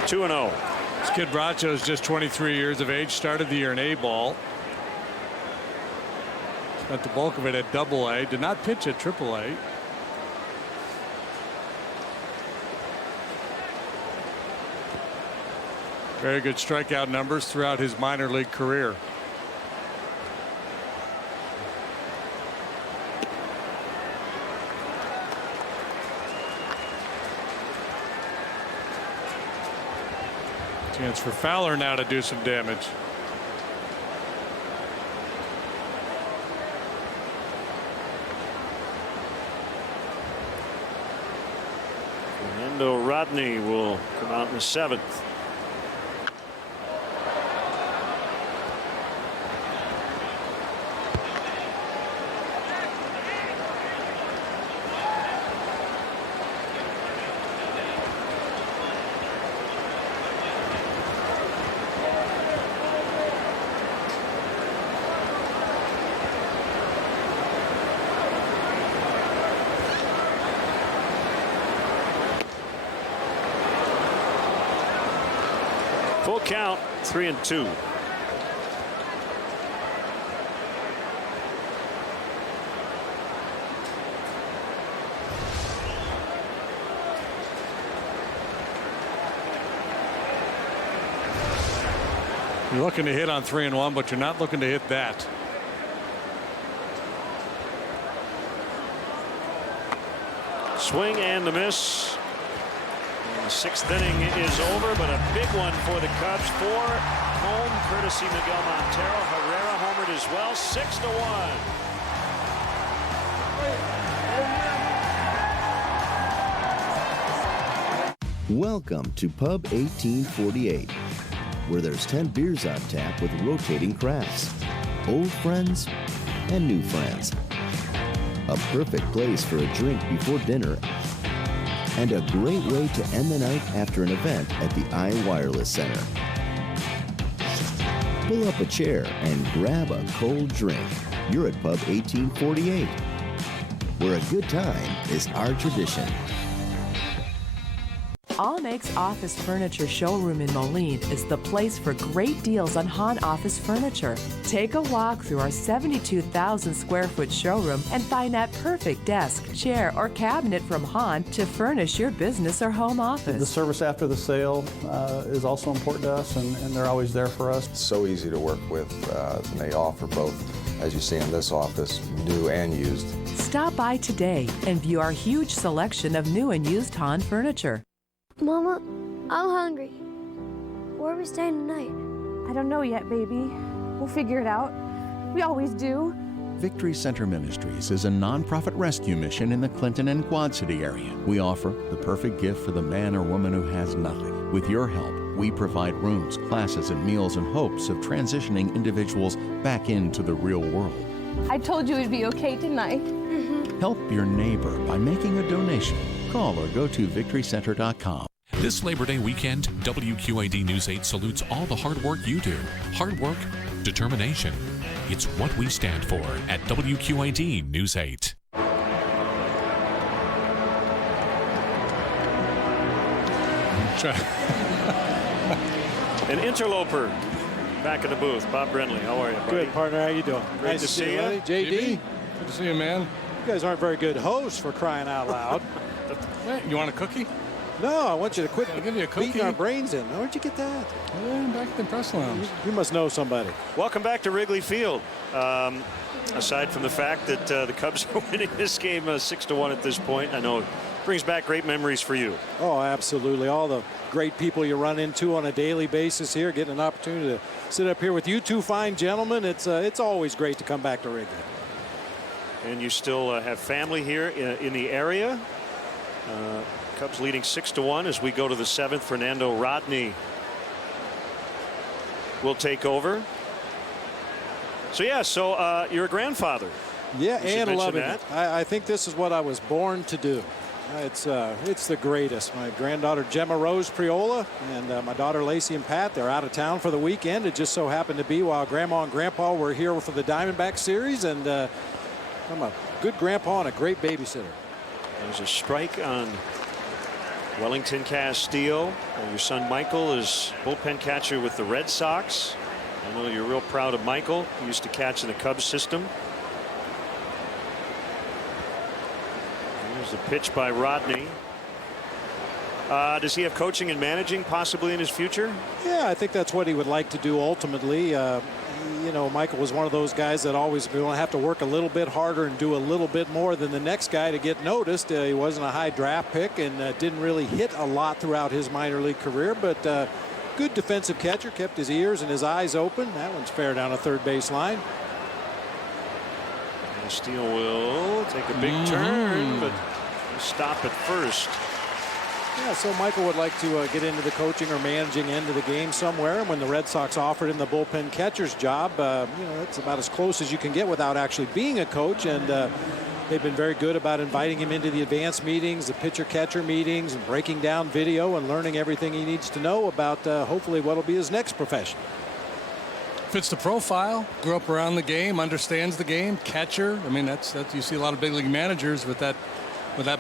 Two 2-0. This kid Bracho is just 23 years of age. Started the year in A-ball. Spent the bulk of it at Double-A. Did not pitch at Triple-A. Very good strikeout numbers throughout his minor league career. Chance for Fowler now to do some damage. Fernando Rodney will come out in the 7th. Full count, 3-2. You're looking to hit on 3-1, but you're not looking to hit that. Swing and the miss. The 6th inning is over, but a big one for the Cubs. 4 home, courtesy Miguel Montero. Herrera homered as well. 6-1. Welcome to Pub 1848, where there's 10 beers on tap with rotating crafts, old friends and new friends. A perfect place for a drink before dinner, and a great way to end the night after an event at the iWireless Center. Pull up a chair and grab a cold drink. You're at Pub 1848, where a good time is our tradition. All Makes Office Furniture Showroom in Moline is the place for great deals on Hahn office furniture. Take a walk through our 72,000 square foot showroom and find that perfect desk, chair, or cabinet from Hahn to furnish your business or home office. The service after the sale is also important to us, and they're always there for us. It's so easy to work with, and they offer both, as you see in this office, new and used. Stop by today and view our huge selection of new and used Hahn furniture. Mama, I'm hungry. Where are we staying tonight? I don't know yet, baby. We'll figure it out. We always do. Victory Center Ministries is a nonprofit rescue mission in the Clinton and Quad City area. We offer the perfect gift for the man or woman who has nothing. With your help, we provide rooms, classes, and meals in hopes of transitioning individuals back into the real world. I told you it'd be okay tonight. Help your neighbor by making a donation. Call or go to victorycenter.com. This Labor Day weekend, WQAD News 8 salutes all the hard work you do. Hard work, determination. It's what we stand for at WQAD News 8. An interloper back in the booth. Bob Brenly, how are you, buddy? Good, partner. How you doing? Great nice to see you. JD. Good to see you, man. You guys aren't very good hosts, for crying out loud. You want a cookie? No, I want you to quit give you a cookie. beating our brains in. Where'd you get that? Yeah, back at the press lounge. You must know somebody. Welcome back to Wrigley Field. Aside from the fact that the Cubs are winning this game 6-1 at this point, I know it brings back great memories for you. Oh, absolutely. All the great people you run into on a daily basis here, getting an opportunity to sit up here with you two fine gentlemen. It's always great to come back to Wrigley. And you still have family here in the area. Cubs leading 6-1 as we go to the 7th. Fernando Rodney will take over. So you're a grandfather. Yeah, and loving it. I think this is what I was born to do. It's the greatest. My granddaughter Gemma Rose Priola and my daughter Lacey and Pat, they're out of town for the weekend. It just so happened to be while Grandma and Grandpa were here for the Diamondbacks series, and I'm a good grandpa and a great babysitter. There's a strike on Wellington Castillo. Your son Michael is bullpen catcher with the Red Sox. I know you're real proud of Michael. He used to catch in the Cubs system. There's a pitch by Rodney. Does he have coaching and managing possibly in his future? Yeah, I think that's what he would like to do ultimately. You know, Michael was one of those guys that always going to have to work a little bit harder and do a little bit more than the next guy to get noticed. He wasn't a high draft pick and didn't really hit a lot throughout his minor league career, but good defensive catcher, kept his ears and his eyes open. That one's fair down a third base line. And Steele will take a big turn, but stop at first. Yeah, so Michael would like to get into the coaching or managing end of the game somewhere. And when the Red Sox offered him the bullpen catcher's job, that's about as close as you can get without actually being a coach. And they've been very good about inviting him into the advanced meetings, the pitcher-catcher meetings, and breaking down video and learning everything he needs to know about hopefully what will be his next profession. Fits the profile. Grew up around the game, understands the game. Catcher. I mean, that's you see a lot of big league managers with that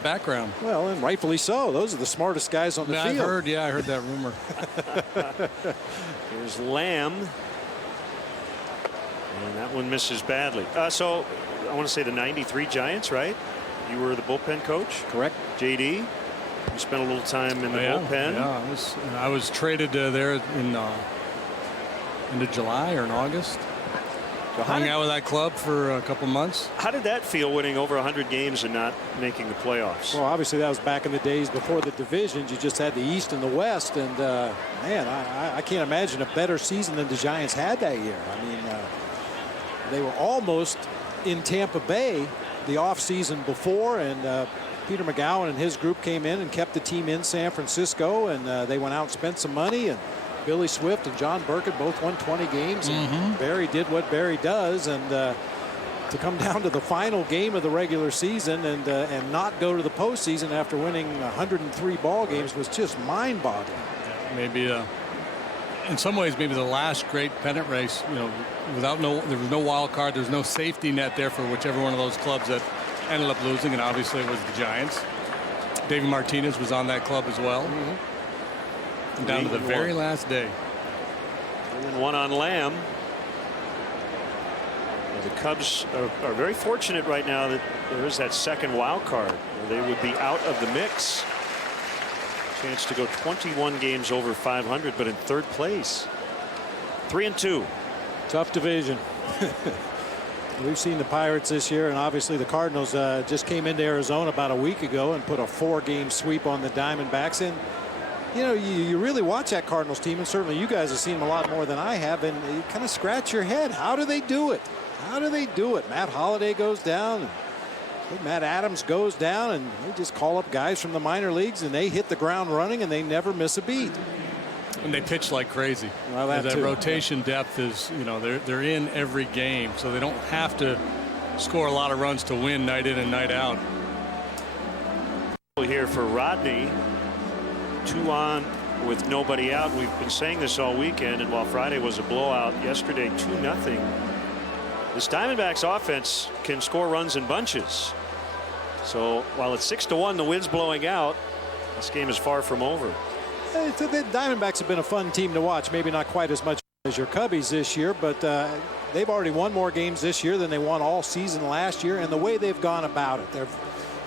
background. Well, and rightfully so. Those are the smartest guys on the field. I heard that rumor. Here's Lamb. And that one misses badly. So I want to say the 93 Giants, right? You were the bullpen coach? Correct. JD, you spent a little time in the bullpen. Yeah, I was traded there in into July or in August. So hung out with that club for a couple months. How did that feel, winning over 100 games and not making the playoffs? Well, obviously that was back in the days before the divisions. You just had the East and the West, and man, I can't imagine a better season than the Giants had that year. I mean, they were almost in Tampa Bay the offseason before, and Peter McGowan and his group came in and kept the team in San Francisco, and they went out and spent some money, and Billy Swift and John Burkett both won 20 games. And Barry did what Barry does, and to come down to the final game of the regular season and not go to the postseason after winning 103 ball games was just mind-boggling. Maybe in some ways, maybe the last great pennant race. There was no wild card. There's no safety net there for whichever one of those clubs that ended up losing, and obviously it was the Giants. David Martinez was on that club as well. Down to the very last day. And one on Lamb. The Cubs are very fortunate right now that there is that second wild card. They would be out of the mix. Chance to go 21 games over 500, but in third place. 3-2. Tough division. We've seen the Pirates this year, and obviously the Cardinals just came into Arizona about a week ago and put a 4-game sweep on the Diamondbacks. And you really watch that Cardinals team, and certainly you guys have seen them a lot more than I have, and you kind of scratch your head. How do they do it? How do they do it? Matt Holliday goes down, and Matt Adams goes down, and they just call up guys from the minor leagues, and they hit the ground running, and they never miss a beat. And they pitch like crazy. Well, that rotation depth is, they're in every game, so they don't have to score a lot of runs to win night in and night out. Here for Rodney. 2 on with nobody out. We've been saying this all weekend, and while Friday was a blowout, yesterday 2-0. This Diamondbacks offense can score runs in bunches. So while it's 6-1, the wind's blowing out, this game is far from over. The Diamondbacks have been a fun team to watch. Maybe not quite as much as your Cubbies this year, but they've already won more games this year than they won all season last year. And the way they've gone about it, they're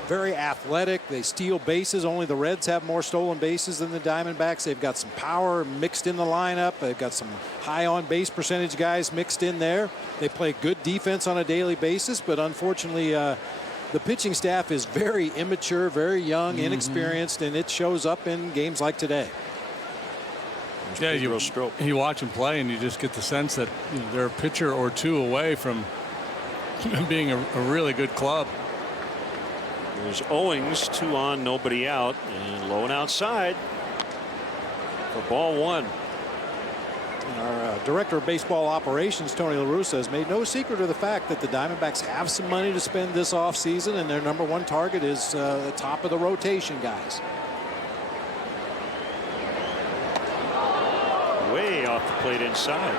very athletic. They steal bases. Only the Reds have more stolen bases than the Diamondbacks. They've got some power mixed in the lineup. They've got some high on base percentage guys mixed in there. They play good defense on a daily basis, but unfortunately the pitching staff is very immature, very young, inexperienced, and it shows up in games like today. Yeah, you watch them play, and you just get the sense that they're a pitcher or two away from being a really good club. There's Owings, 2 on, nobody out, and low and outside for ball 1. And our director of baseball operations, Tony La Russa, has made no secret of the fact that the Diamondbacks have some money to spend this offseason, and their number 1 target is the top of the rotation guys. Way off the plate inside.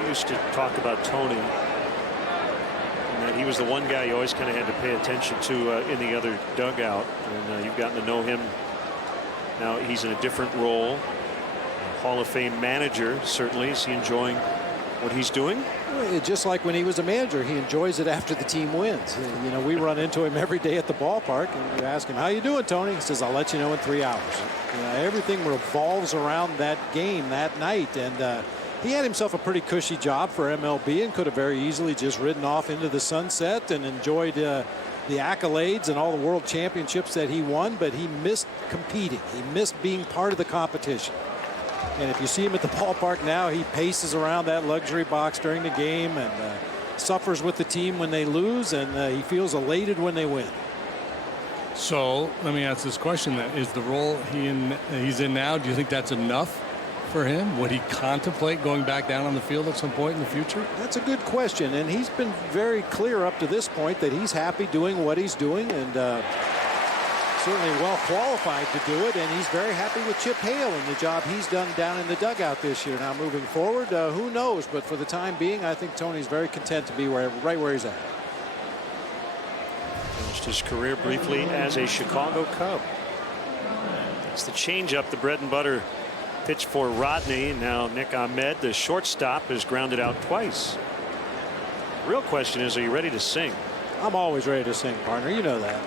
We used to talk about Tony, and that he was the one guy you always kind of had to pay attention to in the other dugout, and you've gotten to know him. Now he's in a different role. Hall of Fame manager, certainly. Is he enjoying what he's doing? Just like when he was a manager, he enjoys it after the team wins. We run into him every day at the ballpark, and you ask him, "How you doing, Tony?" He says, "I'll let you know in 3 hours." Everything revolves around that game that night, and he had himself a pretty cushy job for MLB and could have very easily just ridden off into the sunset and enjoyed the accolades and all the world championships that he won, but he missed competing. He missed being part of the competition. And if you see him at the ballpark now, he paces around that luxury box during the game and suffers with the team when they lose, and he feels elated when they win. So let me ask this question then. Is the role he's in now, do you think that's enough for him? Would he contemplate going back down on the field at some point in the future? That's a good question, and he's been very clear up to this point that he's happy doing what he's doing, and certainly well qualified to do it, and he's very happy with Chip Hale and the job he's done down in the dugout this year. Now moving forward, who knows, but for the time being, I think Tony's very content to be right where he's at. Finished his career briefly as a Chicago Cub. It's the changeup, the bread and butter pitch for Rodney. And now Nick Ahmed, the shortstop, is grounded out twice. The real question is, are you ready to sing? I'm always ready to sing, partner. You know that.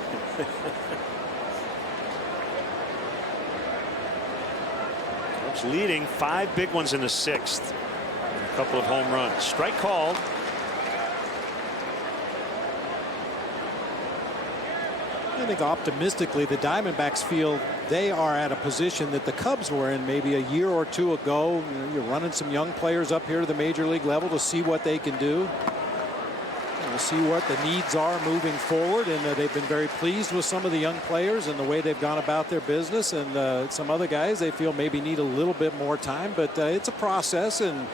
Cubs leading 5 big ones in the 6th. And a couple of home runs. Strike called. I think optimistically the Diamondbacks feel they are at a position that the Cubs were in maybe a year or two ago. You know, you're running some young players up here to the major league level to see what they can do. See what the needs are moving forward, and they've been very pleased with some of the young players and the way they've gone about their business, and some other guys they feel maybe need a little bit more time, but it's a process, and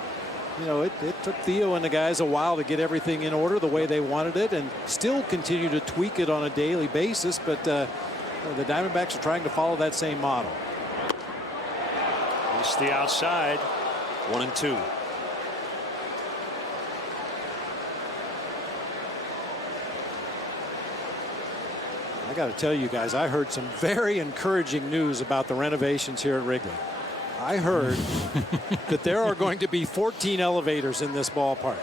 you know, it took Theo and the guys a while to get everything in order the way they wanted it, and still continue to tweak it on a daily basis, but the Diamondbacks are trying to follow that same model. It's the outside. 1-2. I got to tell you guys, I heard some very encouraging news about the renovations here at Wrigley. I heard that there are going to be 14 elevators in this ballpark.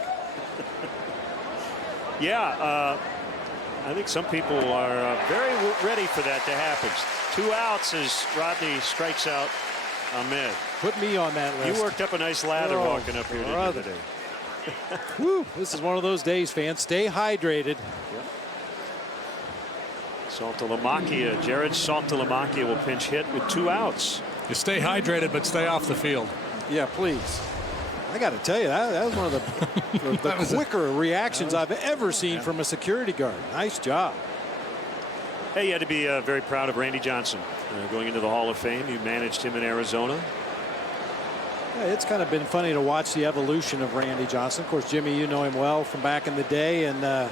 Yeah, I think some people are very ready for that to happen. 2 outs as Rodney strikes out Ahmed. Put me on that list. You worked up a nice lather walking up here today. Whew, this is one of those days, fans. Stay hydrated. Yep. Saltalamacchia, Jared Saltalamacchia will pinch hit with 2 outs. You stay hydrated, but stay off the field. Yeah, please. I got to tell you, that was one of the quicker reactions I've ever seen from a security guard. Nice job. Hey, you had to be very proud of Randy Johnson going into the Hall of Fame. You managed him in Arizona. Yeah, it's kind of been funny to watch the evolution of Randy Johnson. Of course, Jimmy, you know him well from back in the day, and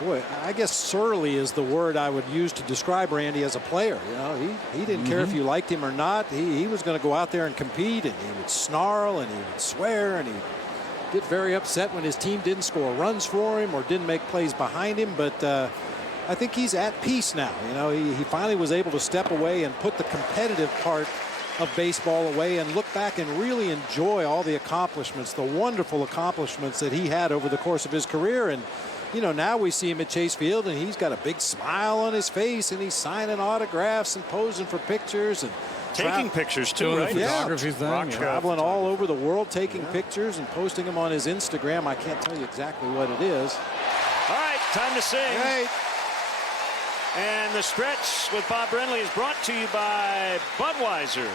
boy, I guess surly is the word I would use to describe Randy as a player. You know, he didn't care if you liked him or not. He was going to go out there and compete, and he would snarl and he would swear and he'd get very upset when his team didn't score runs for him or didn't make plays behind him. But I think he's at peace now. You know, he finally was able to step away and put the competitive part of baseball away and look back and really enjoy all the accomplishments, the wonderful accomplishments that he had over the course of his career. And you know, now we see him at Chase Field, and he's got a big smile on his face, and he's signing autographs and posing for pictures and taking pictures too, right? Yeah, traveling all over the world, taking pictures and posting them on his Instagram. I can't tell you exactly what it is. All right, time to sing. Right. And the stretch with Bob Brenly is brought to you by Budweiser.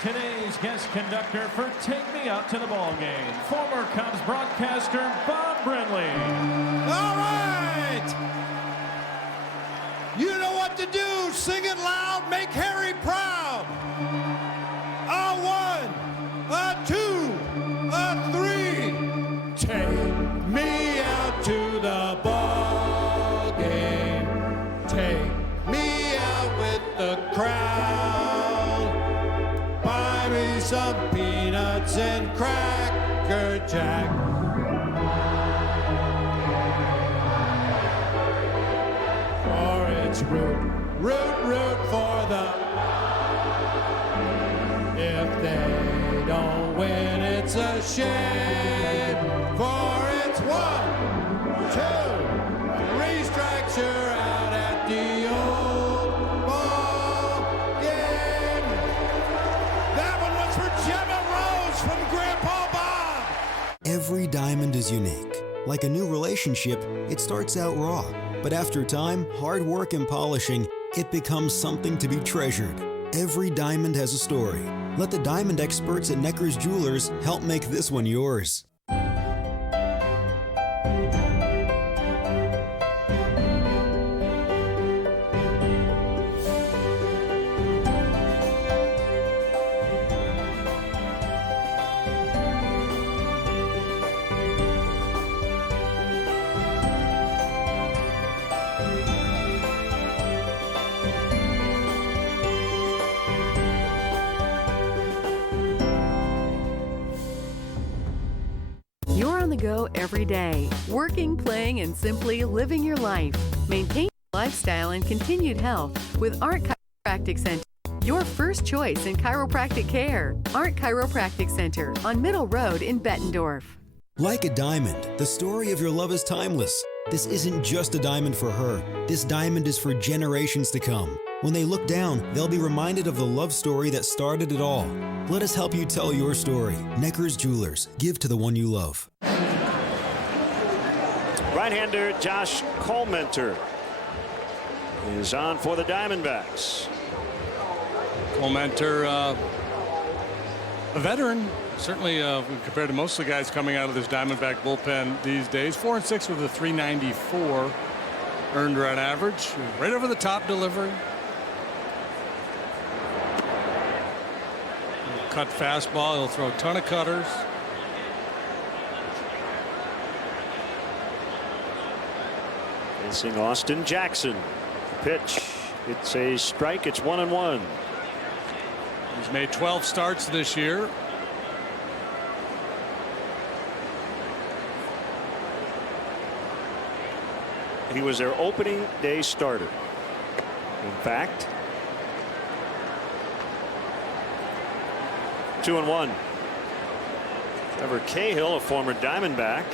Today's guest conductor for Take Me Out to the Ball Game, former Cubs broadcaster Bob Brenly. All right. You know what to do. Sing it loud. Make Harry proud. A 1, a 2, a 3. Take me out to the ball game. Take me out with the crowd. Buy me some peanuts and Cracker Jack. For it's root for the. If they don't win, it's a shame. For it's 1, 2, 3 strikes, you're out at the old ball game. That one was for Gemma Rose from Grandpa Bob. Every diamond is unique. Like a new relationship, it starts out raw. But after time, hard work and polishing, it becomes something to be treasured. Every diamond has a story. Let the diamond experts at Necker's Jewelers help make this one yours. You're on the go every day, working, playing, and simply living your life. Maintain your lifestyle and continued health with Art Chiropractic Center. Your first choice in chiropractic care. Art Chiropractic Center on Middle Road in Bettendorf. Like a diamond, the story of your love is timeless. This isn't just a diamond for her. This diamond is for generations to come. When they look down, they'll be reminded of the love story that started it all. Let us help you tell your story. Necker's Jewelers. Give to the one you love. Right-hander Josh Colmenter is on for the Diamondbacks. Colmenter, a veteran, certainly compared to most of the guys coming out of this Diamondback bullpen these days. 4-6 with a .394 earned run average. Right over the top delivery. Cut fastball. He'll throw a ton of cutters. Facing Austin Jackson. Pitch. It's a strike. It's 1-1. He's made 12 starts this year. He was their opening day starter. In fact, 2-1. Trevor Cahill, a former Diamondback.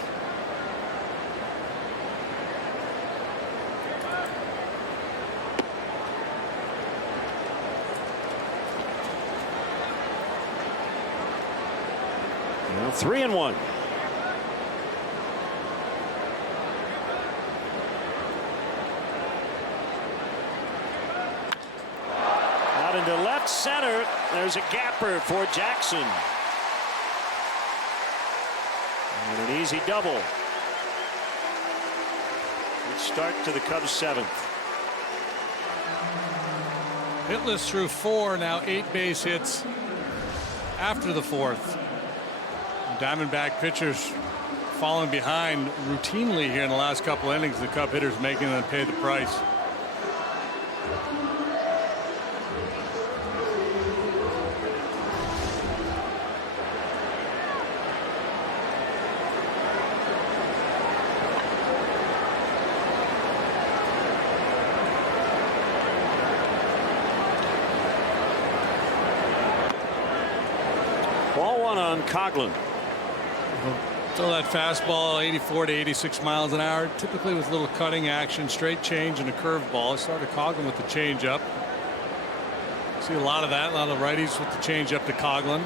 Now 3-1. Out into left center. There's a gapper for Jackson. And an easy double. Good start to the Cubs' 7th. Hitless through 4, now 8 base hits after the 4th. Diamondback pitchers falling behind routinely here in the last couple innings. The Cub hitters making them pay the price. Ball one on Coghlan. Throw that fastball 84 to 86 miles an hour, typically with a little cutting action, straight change, and a curveball. Started Coghlan with the changeup. See a lot of that, a lot of righties with the changeup to Coghlan.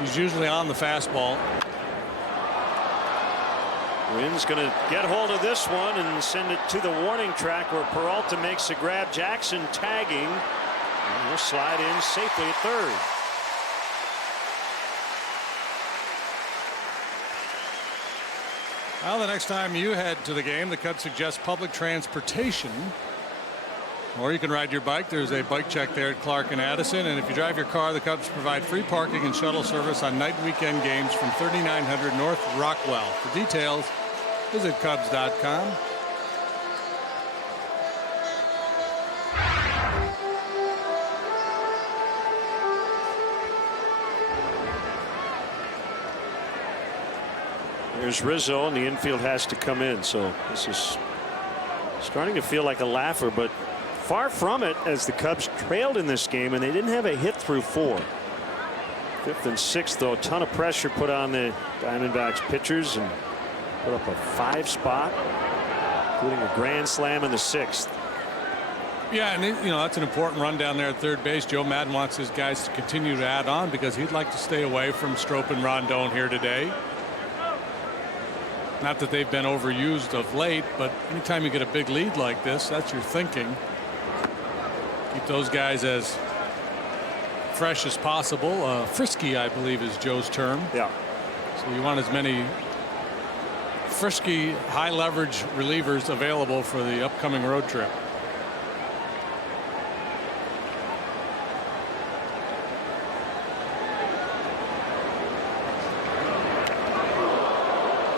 He's usually on the fastball. Wynn's going to get hold of this one and send it to the warning track where Peralta makes the grab. Jackson tagging. And will slide in safely at third. Well, the next time you head to the game, the Cubs suggest public transportation. Or you can ride your bike. There's a bike check there at Clark and Addison. And if you drive your car, the Cubs provide free parking and shuttle service on night and weekend games from 3900 North Rockwell. For details, visit Cubs.com. There's Rizzo, and the infield has to come in. So this is starting to feel like a laugher, but far from it, as the Cubs trailed in this game, and they didn't have a hit through 4. 5th and 6th, though, a ton of pressure put on the Diamondbacks pitchers and put up a 5 spot, including a grand slam in the 6th. Yeah, and that's an important run down there at third base. Joe Madden wants his guys to continue to add on because he'd like to stay away from Strop and Rondon here today. Not that they've been overused of late, but anytime you get a big lead like this, that's your thinking. Keep those guys as fresh as possible. Frisky, I believe, is Joe's term. Yeah. So you want as many frisky, high-leverage relievers available for the upcoming road trip.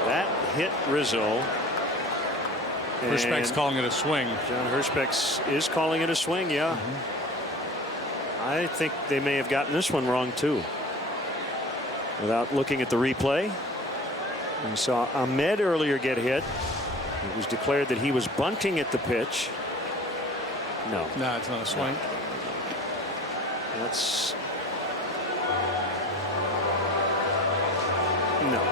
That hit Rizzo. Hirschbeck's calling it a swing. John Hirschbeck is calling it a swing, yeah. I think they may have gotten this one wrong, too. Without looking at the replay. We saw Ahmed earlier get hit. It was declared that he was bunting at the pitch. No. No, it's not a swing. That's... No.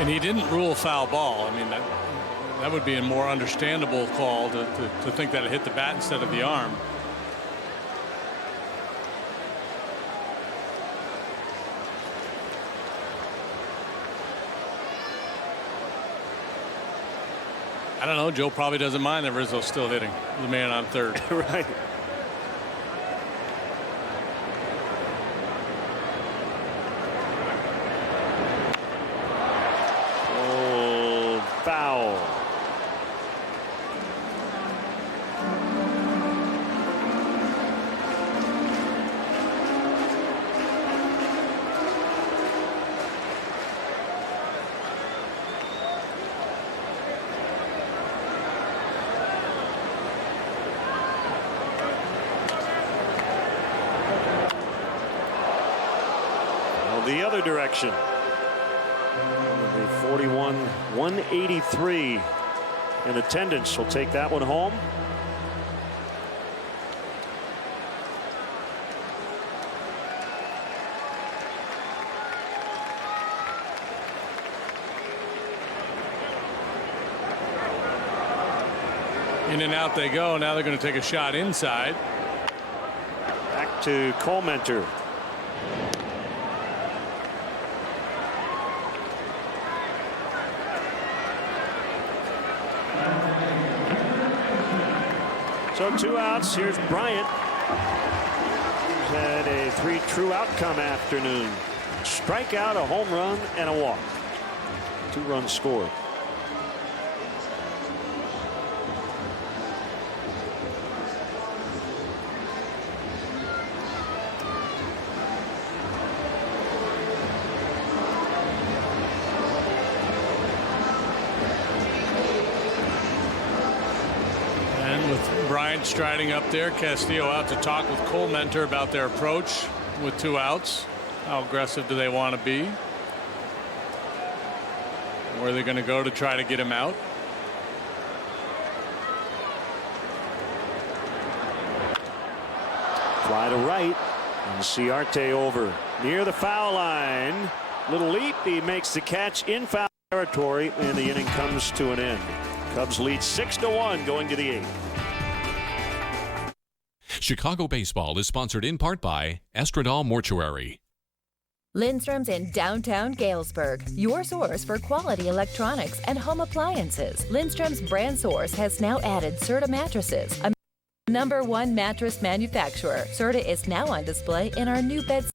And he didn't rule foul ball. I mean, that would be a more understandable call to think that it hit the bat instead of the arm. I don't know. Joe probably doesn't mind that Rizzo's still hitting the man on third. Right. Oh, foul. The other direction. The 41-183 in attendance will take that one home. In and out they go. Now they're going to take a shot inside. Back to Colementor. So 2 outs. Here's Bryant. He's had a 3 true outcome afternoon. Strikeout, a home run, and a walk. 2 runs scored. Bryant striding up there. Castillo out to talk with Colementor about their approach with 2 outs. How aggressive do they want to be? Where are they going to go to try to get him out? Fly to right. And Ciarte over near the foul line. Little leap. He makes the catch in foul territory, and the inning comes to an end. Cubs lead 6-1 going to the 8th. Chicago Baseball is sponsored in part by Estradal Mortuary. Lindstrom's in downtown Galesburg, your source for quality electronics and home appliances. Lindstrom's brand source has now added Serta mattresses, a #1 mattress manufacturer. Serta is now on display in our new beds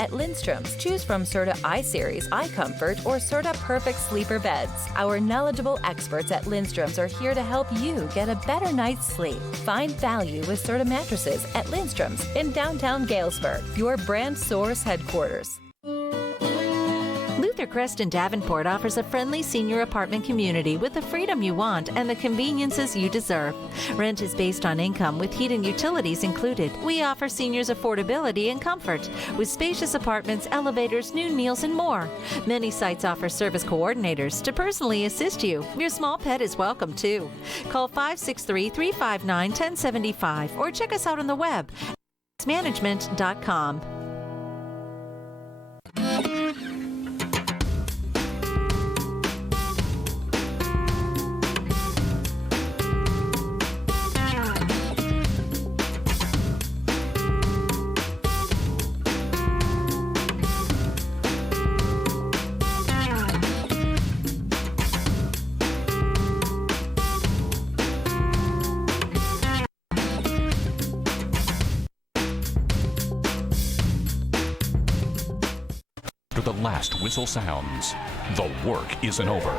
at Lindstrom's. Choose from Serta iSeries, iComfort, or Serta Perfect Sleeper beds. Our knowledgeable experts at Lindstrom's are here to help you get a better night's sleep. Find value with Serta mattresses at Lindstrom's in downtown Galesburg, your brand source headquarters. Luther Crest in Davenport offers a friendly senior apartment community with the freedom you want and the conveniences you deserve. Rent is based on income with heat and utilities included. We offer seniors affordability and comfort with spacious apartments, elevators, noon meals, and more. Many sites offer service coordinators to personally assist you. Your small pet is welcome too. Call 563-359-1075 or check us out on the web at management.com. last whistle sounds, the work isn't over.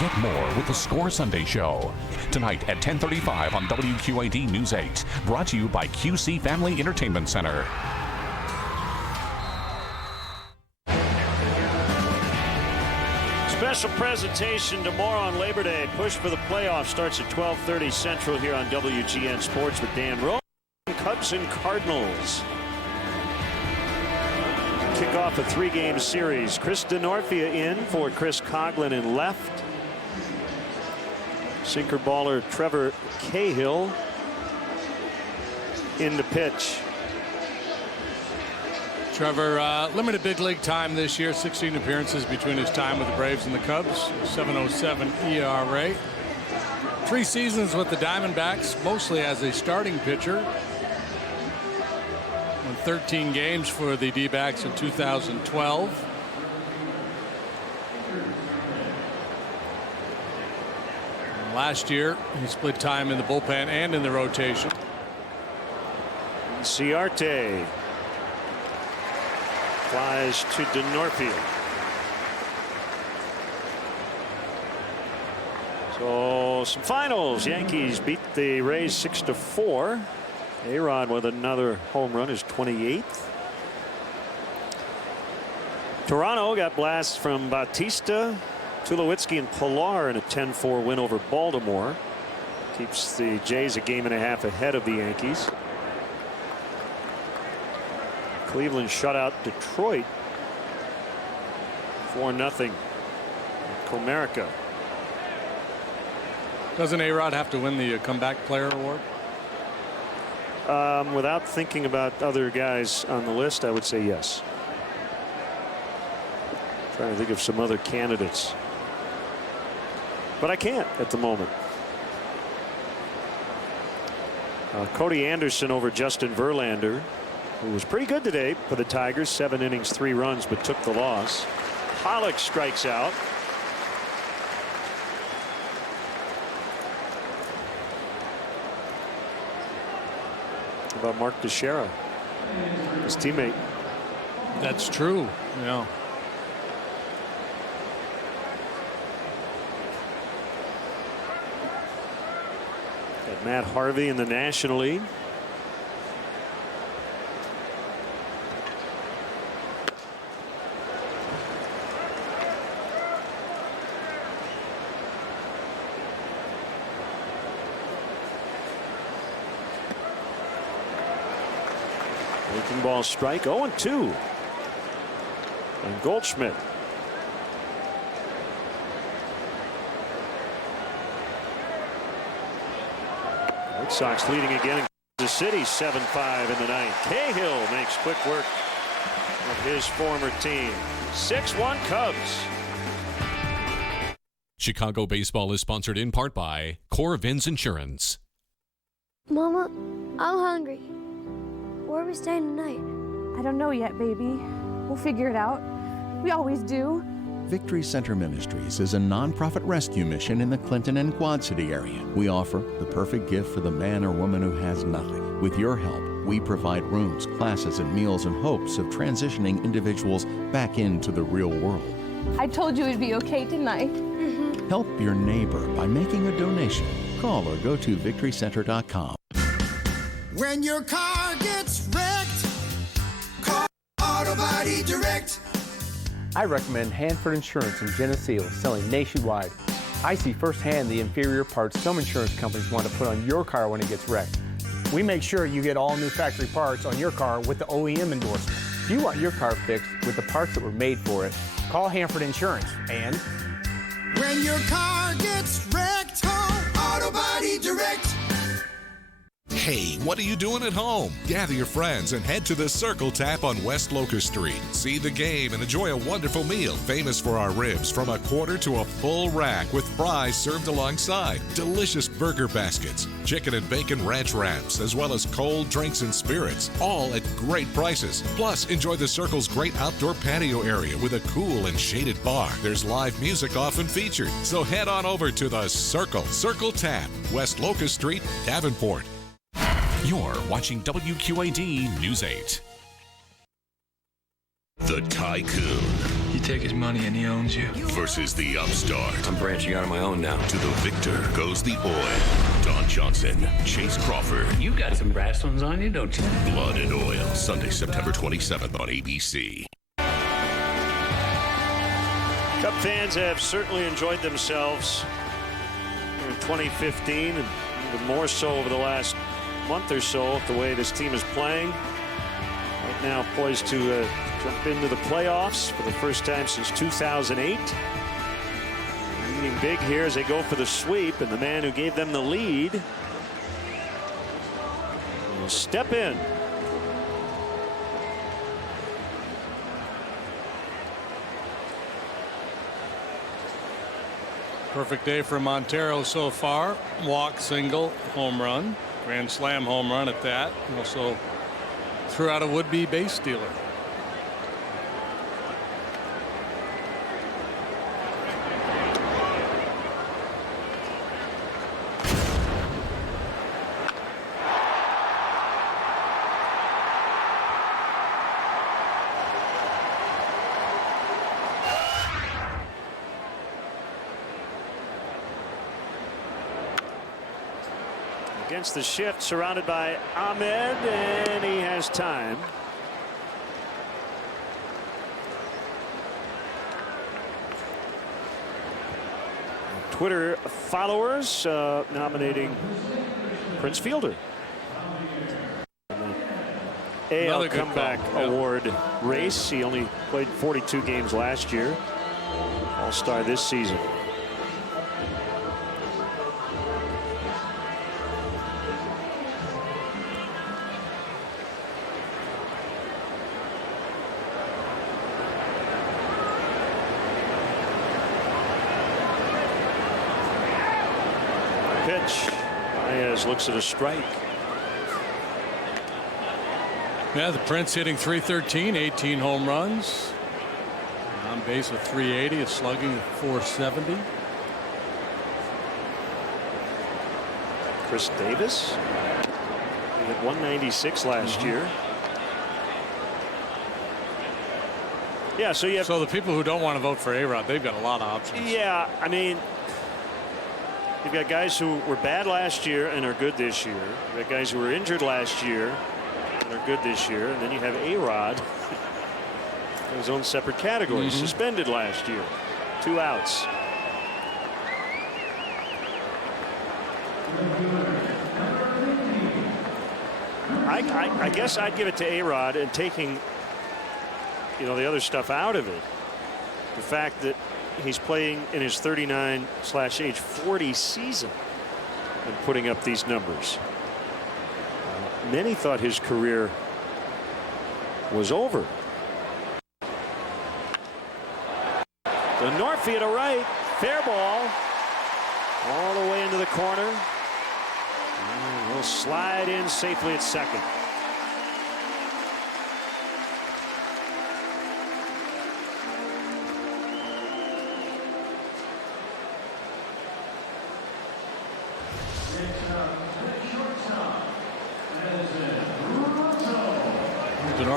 Get more with the Score Sunday Show. Tonight at 10:35 on WQAD News 8. Brought to you by QC Family Entertainment Center. Special presentation tomorrow on Labor Day. Push for the playoffs starts at 12:30 Central here on WGN Sports with Dan Rowe. Cubs and Cardinals kick off a 3-game series. Chris DeNorfia in for Chris Coughlin in left. Sinker baller Trevor Cahill in the pitch. Trevor, limited big league time this year, 16 appearances between his time with the Braves and the Cubs, 7.07 ERA. 3 seasons with the Diamondbacks, mostly as a starting pitcher. Won 13 games for the D-backs in 2012. And last year, he split time in the bullpen and in the rotation. Ciarte flies to DeNorfia. So some finals. Yankees beat the Rays 6-4. A-Rod with another home run, his 28th. Toronto got blasts from Bautista, Tulowitzki, and Pilar in a 10-4 win over Baltimore. Keeps the Jays a game and a half ahead of the Yankees. Cleveland shut out Detroit 4-0 at Comerica. Doesn't A-Rod have to win the comeback player award? Without thinking about other guys on the list, I would say yes. Trying to think of some other candidates, but I can't at the moment. Cody Anderson over Justin Verlander, who was pretty good today for the Tigers. 7 innings, 3 runs, but took the loss. Pollock strikes out. How about Mark Teixeira, his teammate? That's true. Yeah. Got Matt Harvey in the National League. Breaking ball strike, 0-2. And Goldschmidt. White Sox leading again in Kansas City, 7-5 in the ninth. Cahill makes quick work of his former team. 6-1 Cubs. Chicago baseball is sponsored in part by Corvins Insurance. Mama, I'm hungry. Where are we staying tonight? I don't know yet, baby. We'll figure it out. We always do. Victory Center Ministries is a nonprofit rescue mission in the Clinton and Quad City area. We offer the perfect gift for the man or woman who has nothing. With your help, we provide rooms, classes, and meals in hopes of transitioning individuals back into the real world. I told you it'd be okay tonight. Help your neighbor by making a donation. Call or go to victorycenter.com. When your car gets wrecked, call Auto Body Direct. I recommend Hanford Insurance in Geneseo, selling nationwide. I see firsthand the inferior parts some insurance companies want to put on your car when it gets wrecked. We make sure you get all new factory parts on your car with the OEM endorsement. If you want your car fixed with the parts that were made for it, call Hanford Insurance. And when your car gets wrecked, call Auto Body Direct. Hey, what are you doing at home? Gather your friends and head to the Circle Tap on West Locust Street. See the game and enjoy a wonderful meal, famous for our ribs from a quarter to a full rack with fries served alongside, delicious burger baskets, chicken and bacon ranch wraps, as well as cold drinks and spirits, all at great prices. Plus, enjoy the Circle's great outdoor patio area with a cool and shaded bar. There's live music often featured. So head on over to the Circle Tap, West Locust Street, Davenport. You're watching WQAD News 8. The Tycoon. You take his money and he owns you. Versus the upstart. I'm branching out on my own now. To the victor goes the oil. Don Johnson, Chase Crawford. You got some brass ones on you, don't you? Blood and Oil, Sunday, September 27th on ABC. Cub fans have certainly enjoyed themselves in 2015, and even more so over the last month or so, the way this team is playing. Right now poised to jump into the playoffs for the first time since 2008. Leading big here as they go for the sweep, and the man who gave them the lead will step in. Perfect day for Montero so far. Walk, single, home run, grand slam home run at that. Also threw out a would-be base stealer. Against the shift, surrounded by Ahmed, and he has time. Twitter followers nominating Prince Fielder. AL Comeback Award race. He only played 42 games last year. All-Star this season. Pitch. Baez looks at a strike. Yeah, the Prince hitting .313, 18 home runs. On base with .380, a slugging of .470. Chris Davis. He hit .196 last year. Yeah, so you have. So the people who don't want to vote for A-Rod, they've got a lot of options. Yeah, I mean, you've got guys who were bad last year and are good this year. You've got guys who were injured last year and are good this year. And then you have A-Rod in his own separate category. Suspended last year. 2 outs. I guess I'd give it to A-Rod, and taking, you know, the other stuff out of it. The fact that he's playing in his 39/age 40 season and putting up these numbers. Many thought his career was over. The Northfield to right, fair ball, all the way into the corner. And he'll slide in safely at second.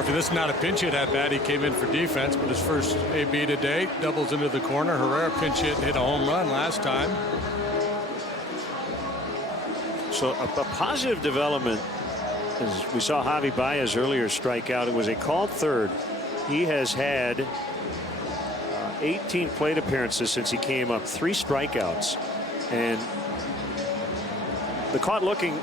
This is not a pinch hit at bat. He came in for defense, but his first AB today, doubles into the corner. Herrera pinch hit and hit a home run last time. So a positive development is we saw Javi Baez earlier strike out. It was a called third. He has had 18 plate appearances since he came up, 3 strikeouts, and the caught looking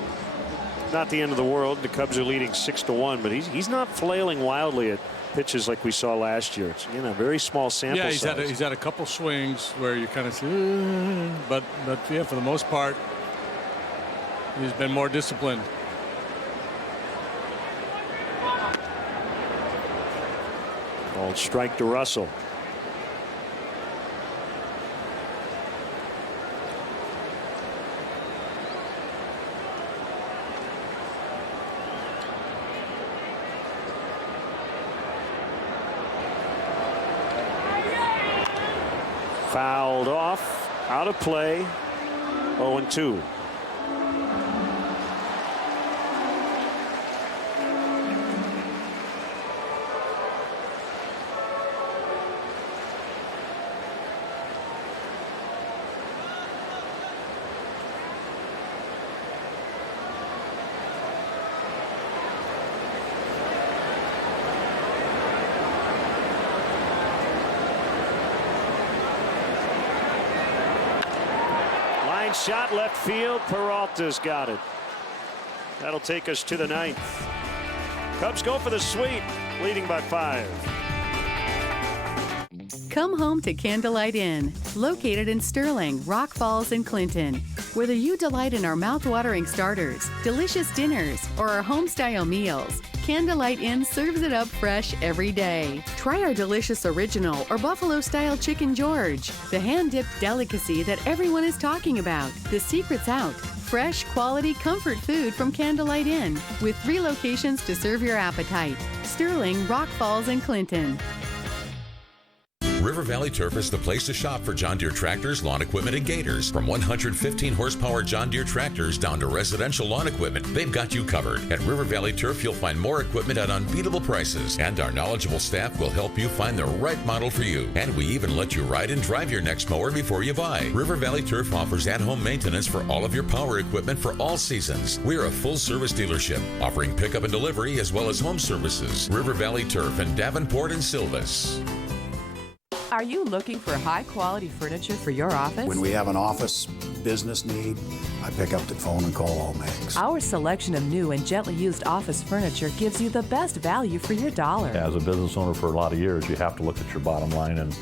not the end of the world. The Cubs are leading 6-1, but he's not flailing wildly at pitches like we saw last year. It's, you know, very small sample size. Yeah, he's had a couple swings where you kind of see, but yeah, for the most part, he's been more disciplined. Called strike to Russell. Fouled off, out of play, 0-2. shot left field. Peralta's got it. That'll take us to the 9th. Cubs go for the sweep, leading by 5. Come home to Candlelight Inn, located in Sterling, Rock Falls, and Clinton. Whether you delight in our mouth-watering starters, delicious dinners, or our home-style meals, Candlelight Inn serves it up fresh every day. Try our delicious original or buffalo-style chicken George, the hand-dipped delicacy that everyone is talking about. The secret's out. Fresh, quality, comfort food from Candlelight Inn, with 3 locations to serve your appetite. Sterling, Rock Falls, and Clinton. River Valley Turf is the place to shop for John Deere tractors, lawn equipment, and gators. From 115 horsepower John Deere tractors down to residential lawn equipment, they've got you covered. At River Valley Turf, you'll find more equipment at unbeatable prices, and our knowledgeable staff will help you find the right model for you. And we even let you ride and drive your next mower before you buy. River Valley Turf offers at-home maintenance for all of your power equipment for all seasons. We're a full-service dealership, offering pickup and delivery as well as home services. River Valley Turf in Davenport and Silvis. Are you looking for high-quality furniture for your office? When we have an office business need, I pick up the phone and call Allmakes. Our selection of new and gently used office furniture gives you the best value for your dollar. As a business owner for a lot of years, you have to look at your bottom line and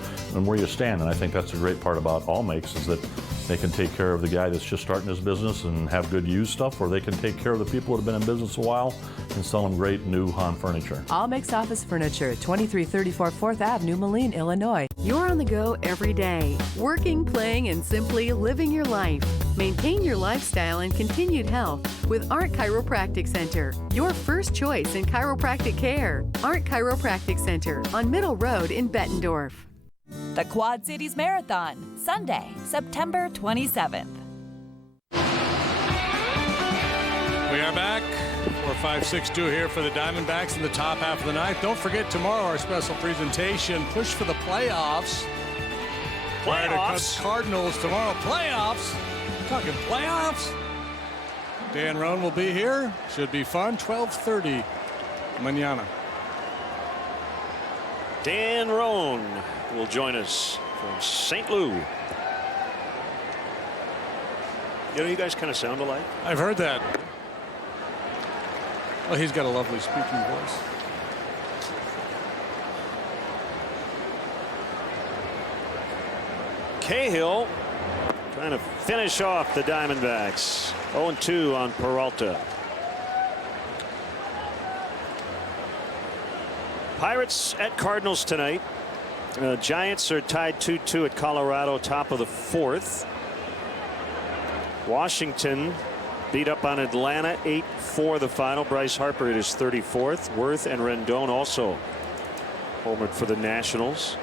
where you stand. And I think that's the great part about Allmakes is that they can take care of the guy that's just starting his business and have good used stuff, or they can take care of the people that have been in business a while and sell them great new Han furniture. Allmakes Office Furniture, 2334 4th Avenue, Moline, Illinois. You're on the go every day, working, playing, and simply living your life. Maintain your lifestyle and continued health with Art Chiropractic Center, your first choice in chiropractic care. Art Chiropractic Center on Middle Road in Bettendorf. The Quad Cities Marathon, Sunday, September 27th. We are back. 4-5-6-2 here for the Diamondbacks in the top half of the ninth. Don't forget tomorrow our special presentation, Push for the Playoffs. Playoffs? Cardinals tomorrow. Playoffs? Talking playoffs? Dan Roan will be here. Should be fun. 12:30 mañana. Dan Roan will join us from St. Louis. You know, you guys kind of sound alike. I've heard that. Well, he's got a lovely speaking voice. Cahill trying to finish off the Diamondbacks. 0-2 on Peralta. Pirates at Cardinals tonight. Giants are tied 2-2 at Colorado, top of the 4th. Washington beat up on Atlanta 8-4 the final. Bryce Harper at his 34th. Worth and Rendon also homered for the Nationals.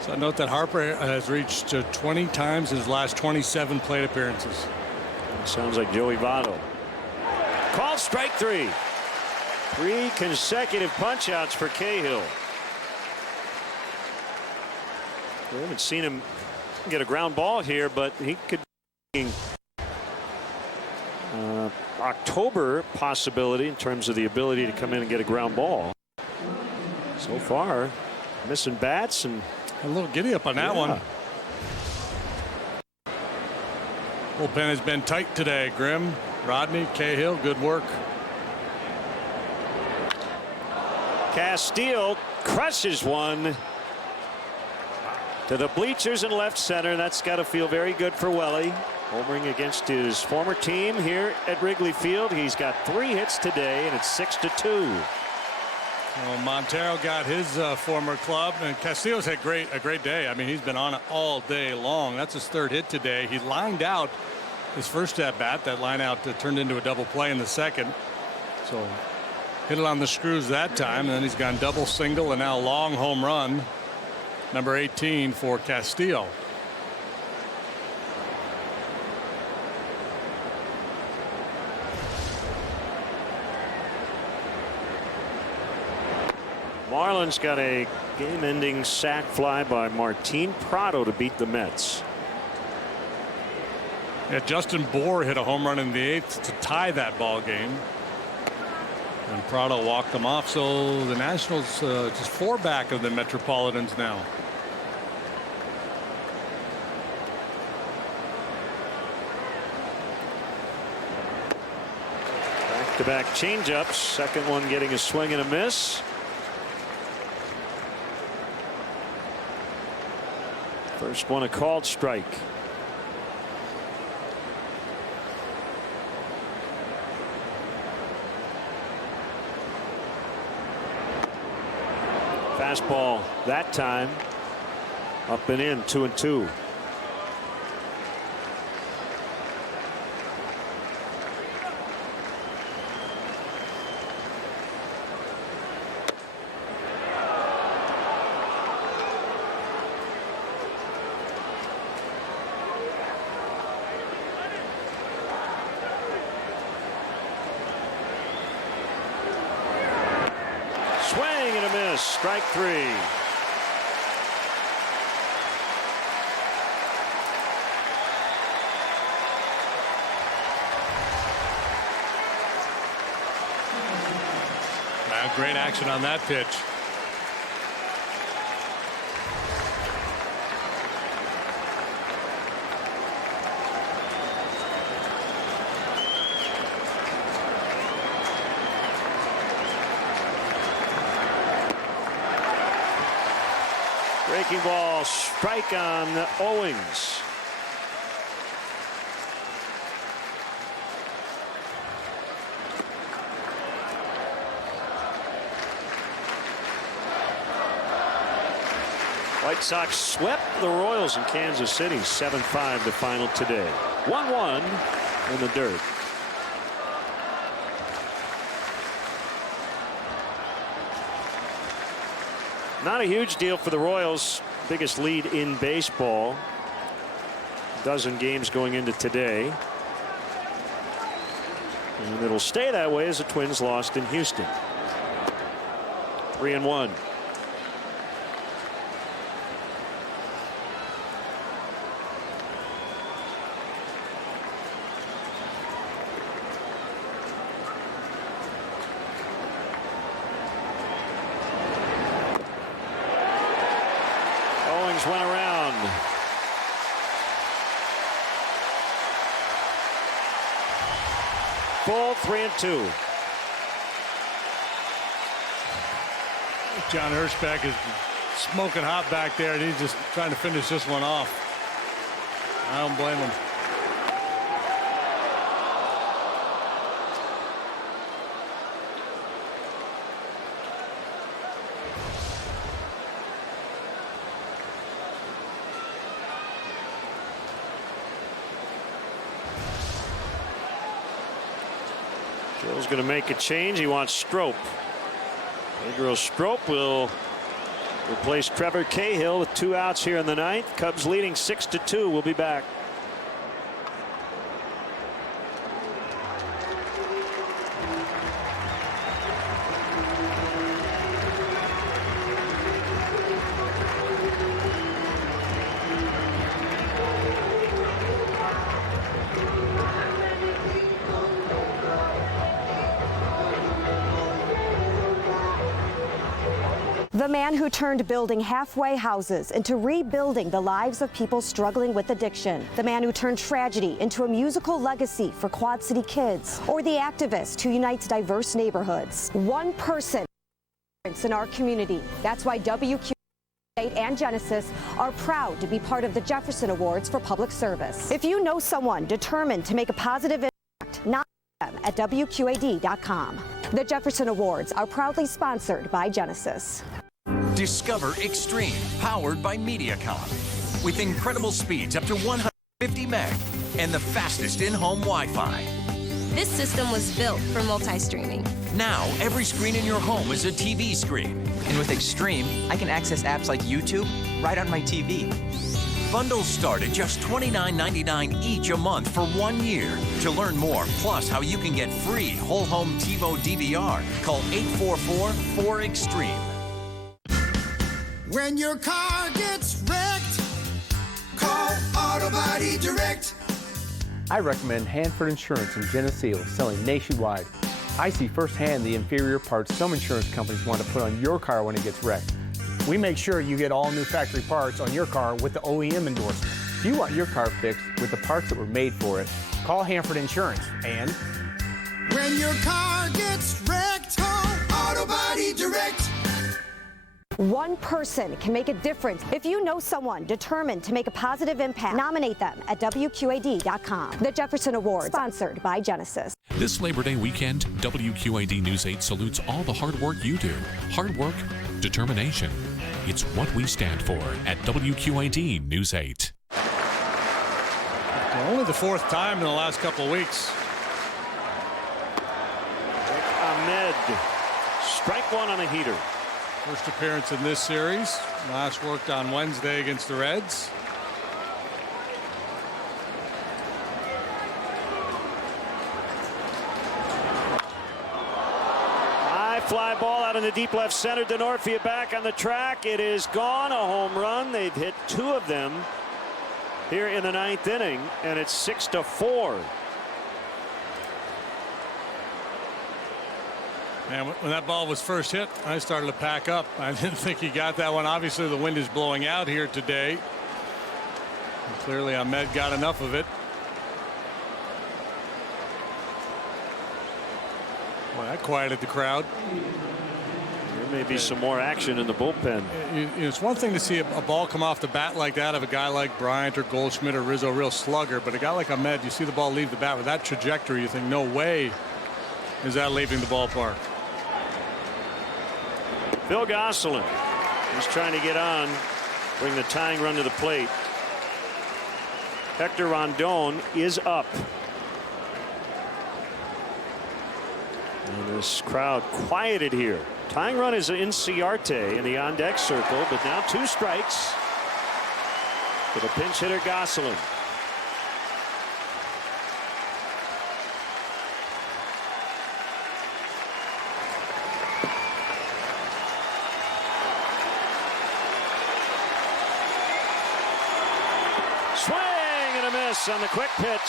So note that Harper has reached 20 times in his last 27 plate appearances. Sounds like Joey Votto. Called strike 3. 3 consecutive punch-outs for Cahill. We haven't seen him get a ground ball here, but he could be October possibility in terms of the ability to come in and get a ground ball. So far, missing bats and a little giddy up on that one. Bullpen has been tight today. Grimm, Rodney, Cahill, good work. Castillo crushes one to the bleachers in left center. That's got to feel very good for Welly. Homering against his former team here at Wrigley Field. He's got 3 hits today, and it's 6-2. Well, Montero got his former club, and Castillo's had a great day. I mean, he's been on it all day long. That's his 3rd hit today. He lined out his first at bat. That line out turned into a double play in the second. So hit it on the screws that time, and then he's gone double, single, and now long home run. Number 18 for Castillo. Marlins got a game-ending sac fly by Martin Prado to beat the Mets. Yeah, Justin Bour hit a home run in the 8th to tie that ball game. And Prado walked them off. So the Nationals just 4 back of the Metropolitans now. Back-to-back changeups. Second one getting a swing and a miss. First one a called strike. Fastball that time. Up and in, 2-2. Swing and a miss. Strike three. Great action on that pitch. Breaking ball, strike on Owings. White Sox swept the Royals in Kansas City, 7-5 the final today. 1-1 in the dirt. Not a huge deal for the Royals. Biggest lead in baseball. A dozen games going into today. And it'll stay that way as the Twins lost in Houston. 3-1. Went around. Full 3-2. John Hirschbeck is smoking hot back there, and he's just trying to finish this one off. I don't blame him. Joe's going to make a change. He wants Strop. Pedro Strop will replace Trevor Cahill with 2 outs here in the ninth. Cubs leading 6-2. We'll be back. The man who turned building halfway houses into rebuilding the lives of people struggling with addiction. The man who turned tragedy into a musical legacy for Quad City kids. Or the activist who unites diverse neighborhoods. One person in our community. That's why WQAD-8 and Genesis are proud to be part of the Jefferson Awards for Public Service. If you know someone determined to make a positive impact, nominate them at WQAD.com. The Jefferson Awards are proudly sponsored by Genesis. Discover Extreme, powered by Mediacom. With incredible speeds up to 150 meg and the fastest in-home Wi-Fi. This system was built for multi-streaming. Now, every screen in your home is a TV screen. And with Extreme, I can access apps like YouTube right on my TV. Bundles start at just $29.99 each a month for 1 year. To learn more, plus how you can get free whole home TiVo DVR, call 844-4EXTREME. When your car gets wrecked, call Auto Body Direct. I recommend Hanford Insurance in Geneseo, selling nationwide. I see firsthand the inferior parts some insurance companies want to put on your car when it gets wrecked. We make sure you get all new factory parts on your car with the OEM endorsement. If you want your car fixed with the parts that were made for it, call Hanford Insurance and When your car gets wrecked, call Auto Body Direct. One person can make a difference. If you know someone determined to make a positive impact, nominate them at WQAD.com. The Jefferson Award, sponsored by Genesis. This Labor Day weekend, WQAD News 8 salutes all the hard work you do. Hard work, determination. It's what we stand for at WQAD News 8. Only the fourth time in the last couple of weeks. Ahmed, strike one on a heater. First appearance in this series. Last worked on Wednesday against the Reds. High fly ball out in the deep left center. Denorfia back on the track. It is gone. A home run. They've hit two of them here in the ninth inning, and it's 6-4. And when that ball was first hit, I started to pack up. I didn't think he got that one. Obviously, the wind is blowing out here today. And clearly, Ahmed got enough of it. Well, that quieted the crowd. There may be some more action in the bullpen. It's one thing to see a ball come off the bat like that of a guy like Bryant or Goldschmidt or Rizzo, real slugger. But a guy like Ahmed, you see the ball leave the bat with that trajectory, you think, no way is that leaving the ballpark. Phil Gosselin is trying to get on, bring the tying run to the plate. Hector Rondon is up. And this crowd quieted here. Tying run is in Ciarte in the on deck circle, but now two strikes for the pinch hitter Gosselin. Swing and a miss on the quick pitch.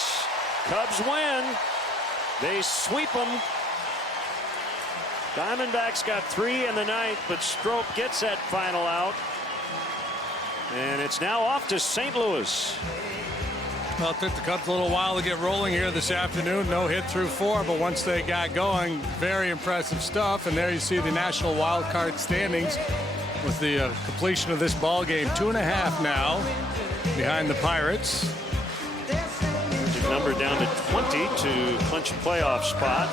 Cubs win. They sweep them. Diamondbacks got 3 in the ninth, but Strope gets that final out. And it's now off to St. Louis. Well, it took the Cubs a little while to get rolling here this afternoon. No hit through 4, but once they got going, very impressive stuff. And there you see the National Wild Card standings with the completion of this ball game. 2.5 now behind the Pirates. Magic number down to 20 to clinch a playoff spot.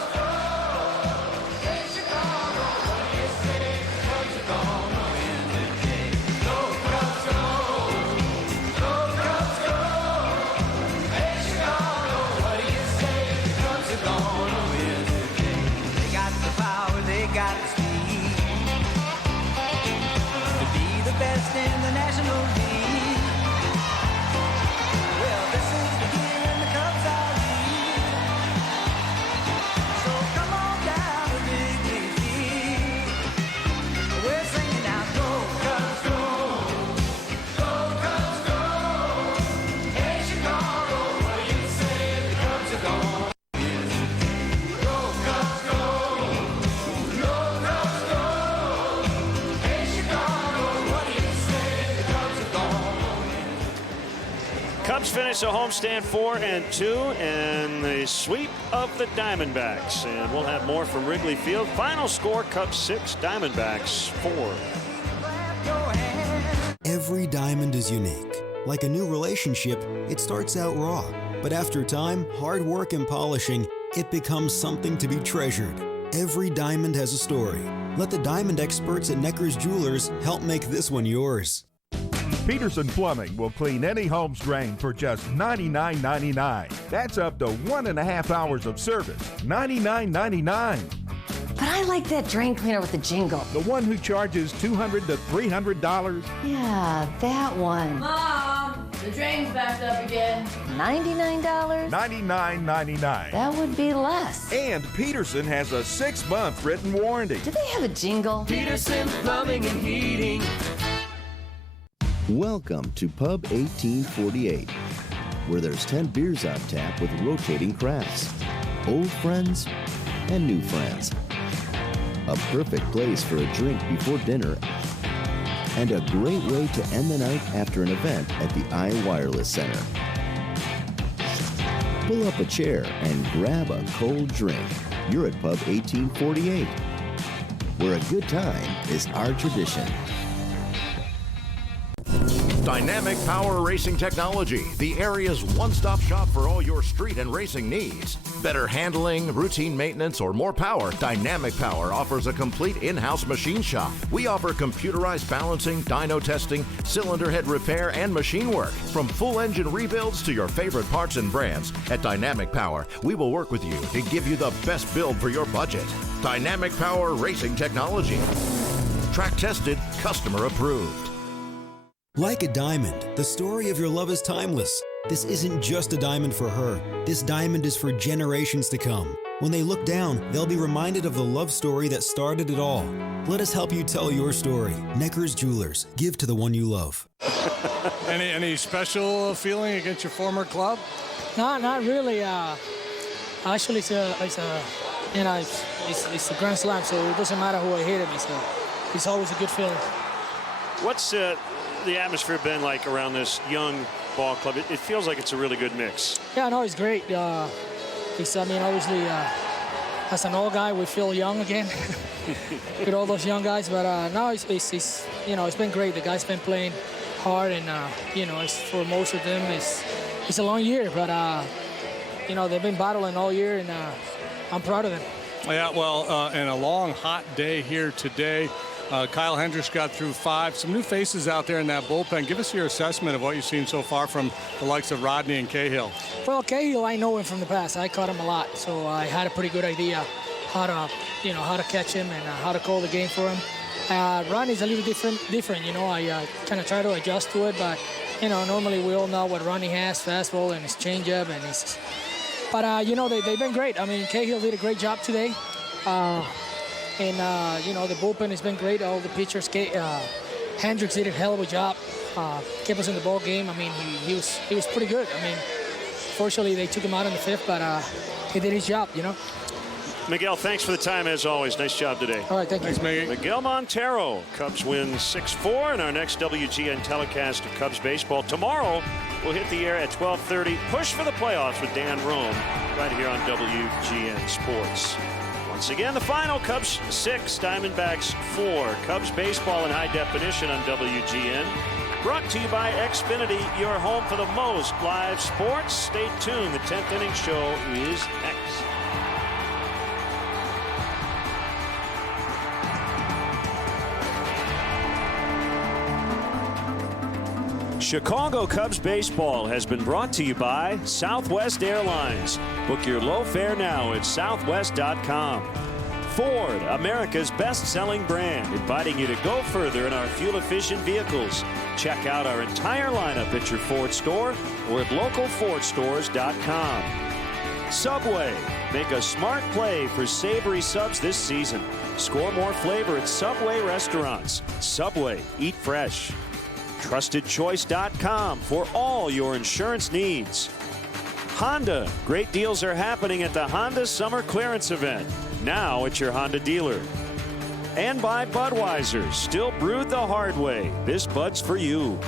Best in the National League. Well, this is the year and the Cubs are lead. So come on down to Wrigley Field. We're singing now, go Cubs, go. Go Cubs, go. Hey Chicago, what do you say? The Cubs are gone. Go Cubs, go. Go Cubs, go. Hey Chicago. Cubs finish a homestand 4-2 and the sweep of the Diamondbacks. And we'll have more from Wrigley Field. Final score, Cubs 6, Diamondbacks 4. Every diamond is unique. Like a new relationship, it starts out raw. But after time, hard work and polishing, it becomes something to be treasured. Every diamond has a story. Let the diamond experts at Necker's Jewelers help make this one yours. Peterson Plumbing will clean any home's drain for just $99.99. That's up to 1.5 hours of service. $99.99. But I like that drain cleaner with the jingle. The one who charges $200 to $300? Yeah, that one. Mom, the drain's backed up again. $99? $99.99. That would be less. And Peterson has a 6-month written warranty. Do they have a jingle? Peterson Plumbing and Heating. Welcome to Pub 1848, where there's 10 beers on tap with rotating crafts, old friends and new friends. A perfect place for a drink before dinner and a great way to end the night after an event at the iWireless Center. Pull up a chair and grab a cold drink. you're at Pub 1848, where a good time is our tradition. Dynamic Power Racing Technology, the area's one-stop shop for all your street and racing needs. Better handling, routine maintenance, or more power, Dynamic Power offers a complete in-house machine shop. We offer computerized balancing, dyno testing, cylinder head repair, and machine work. From full engine rebuilds to your favorite parts and brands, at Dynamic Power, we will work with you to give you the best build for your budget. Dynamic Power Racing Technology. Track tested, customer approved. Like a diamond, the story of your love is timeless. This isn't just a diamond for her. This diamond is for generations to come. When they look down, they'll be reminded of the love story that started it all. Let us help you tell your story. Necker's Jewelers. Give to the one you love. Any special feeling against your former club? No, not really. Actually, it's a Grand Slam, so it doesn't matter who I hit him. It's always a good feeling. What's the atmosphere been like around this young ball club? It feels like it's a really good mix. Yeah, no, it's great. Obviously, as an old guy, we feel young again with all those young guys. But now it's been great. The guys been playing hard, and it's for most of them, it's a long year. But they've been battling all year, and I'm proud of them. Yeah, well, and a long, hot day here today. Kyle Hendricks got through 5. Some new faces out there in that bullpen. Give us your assessment of what you've seen so far from the likes of Rodney and Cahill. Well, Cahill, I know him from the past. I caught him a lot, so I had a pretty good idea how to catch him and how to call the game for him. Rodney's a little different. I kind of try to adjust to it, but normally we all know what Rodney has: fastball and his changeup, and his. But they've been great. I mean, Cahill did a great job today. The bullpen has been great. All the pitchers. Hendricks did a hell of a job. Kept us in the ball game. I mean, he was pretty good. I mean, fortunately they took him out in the 5th, but he did his job. Miguel, thanks for the time as always. Nice job today. All right, thank you. Thanks, Miguel. Miguel Montero. Cubs win 6-4 in our next WGN telecast of Cubs baseball. Tomorrow we'll hit the air at 12:30. Push for the playoffs with Dan Rome right here on WGN Sports. Once again, the final: Cubs 6, Diamondbacks 4. Cubs baseball in high definition on WGN. Brought to you by Xfinity, your home for the most live sports. Stay tuned. The 10th inning show is next. Chicago Cubs baseball has been brought to you by Southwest Airlines. Book your low fare now at southwest.com. Ford, America's best-selling brand, inviting you to go further in our fuel-efficient vehicles. Check out our entire lineup at your Ford store or at localfordstores.com. Subway, make a smart play for savory subs this season. Score more flavor at Subway restaurants. Subway, eat fresh. TrustedChoice.com for all your insurance needs. Honda, great deals are happening at the Honda Summer Clearance Event, now at your Honda dealer. And by Budweiser, still brewed the hard way. This Bud's for you.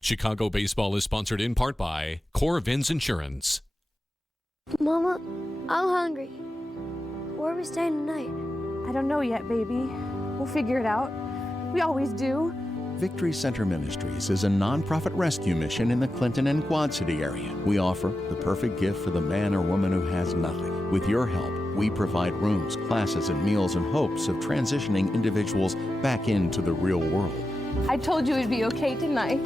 Chicago baseball is sponsored in part by Corvins Insurance. Mama, I'm hungry. Where are we staying tonight? I don't know yet, baby. We'll figure it out. We always do. Victory Center Ministries is a nonprofit rescue mission in the Clinton and Quad City area. We offer the perfect gift for the man or woman who has nothing. With your help, we provide rooms, classes, and meals in hopes of transitioning individuals back into the real world. I told you it'd be okay tonight.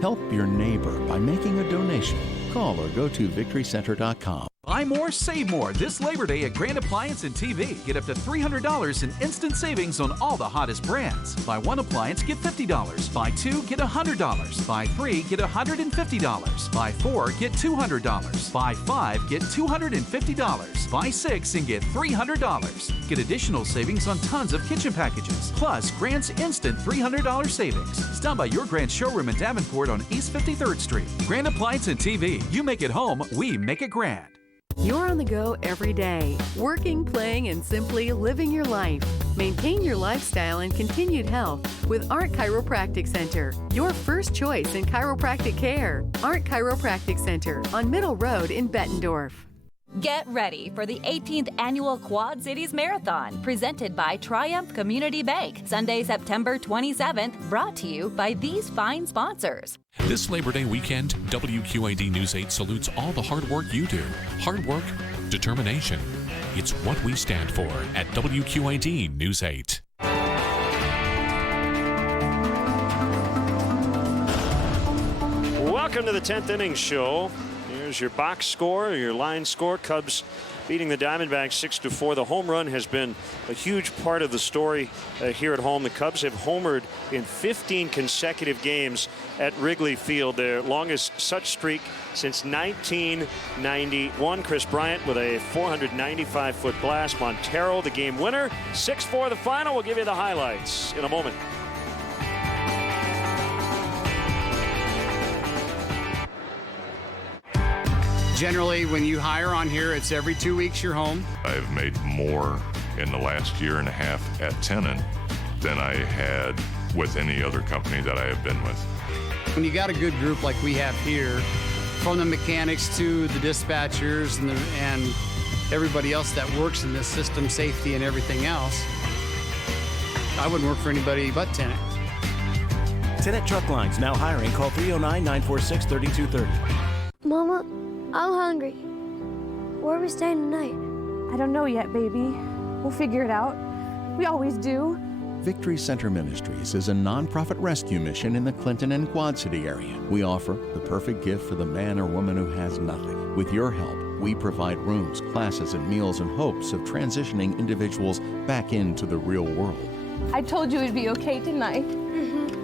Help your neighbor by making a donation. Call or go to victorycenter.com. Buy more, save more this Labor Day at Grand Appliance and TV. Get up to $300 in instant savings on all the hottest brands. Buy one appliance, get $50. Buy two, get $100. Buy three, get $150. Buy four, get $200. Buy five, get $250. Buy six and get $300. Get additional savings on tons of kitchen packages. Plus, Grand's instant $300 savings. Stop by your Grand showroom in Davenport on East 53rd Street. Grand Appliance and TV. You make it home, we make it grand. You're on the go every day, working, playing, and simply living your life. Maintain your lifestyle and continued health with Art Chiropractic Center, your first choice in chiropractic care. Art Chiropractic Center on Middle Road in Bettendorf. Get ready for the 18th Annual Quad Cities Marathon, presented by Triumph Community Bank, Sunday, September 27th, brought to you by these fine sponsors. This Labor Day weekend, WQAD News 8 salutes all the hard work you do. Hard work, determination. It's what we stand for at WQAD News 8. Welcome to the 10th inning show. Here's your box score, your line score. Cubs beating the Diamondbacks 6-4. The home run has been a huge part of the story here at home. The Cubs have homered in 15 consecutive games at Wrigley Field, their longest such streak since 1991. Chris Bryant with a 495-foot blast. Montero, the game winner. 6-4 the final. We'll give you the highlights in a moment. Generally, when you hire on here, it's every 2 weeks you're home. I've made more in the last year and a half at Tennant than I had with any other company that I have been with. When you got a good group like we have here, from the mechanics to the dispatchers and everybody else that works in this system, safety and everything else, I wouldn't work for anybody but Tennant. Tennant Truck Lines now hiring. Call 309-946-3230. Mama, I'm hungry. Where are we staying tonight? I don't know yet, baby. We'll figure it out. We always do. Victory Center Ministries is a nonprofit rescue mission in the Clinton and Quad City area. We offer the perfect gift for the man or woman who has nothing. With your help, we provide rooms, classes, and meals in hopes of transitioning individuals back into the real world. I told you it'd be okay tonight.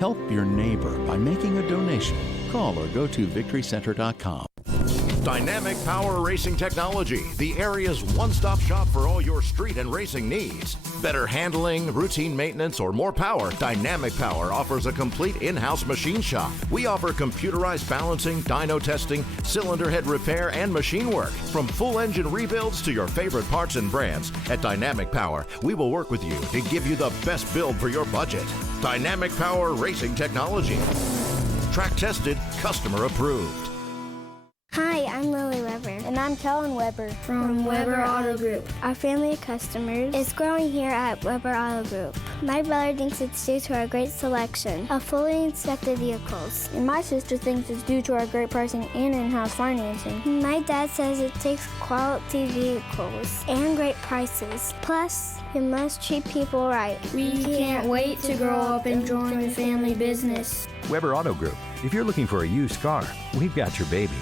Help your neighbor by making a donation. Call or go to victorycenter.com. Dynamic Power Racing Technology, the area's one-stop shop for all your street and racing needs. Better handling, routine maintenance, or more power, Dynamic Power offers a complete in-house machine shop. We offer computerized balancing, dyno testing, cylinder head repair, and machine work. From full engine rebuilds to your favorite parts and brands, at Dynamic Power, we will work with you to give you the best build for your budget. Dynamic Power Racing Technology. Track tested, customer approved. Hi, I'm Lily Weber. And I'm Kellen Weber from Weber Auto Group. Our family of customers is growing here at Weber Auto Group. My brother thinks it's due to our great selection of fully inspected vehicles. And my sister thinks it's due to our great pricing and in-house financing. My dad says it takes quality vehicles and great prices. Plus, you must treat people right. We can't wait to grow up and join the family business. Weber Auto Group. If you're looking for a used car, we've got your baby.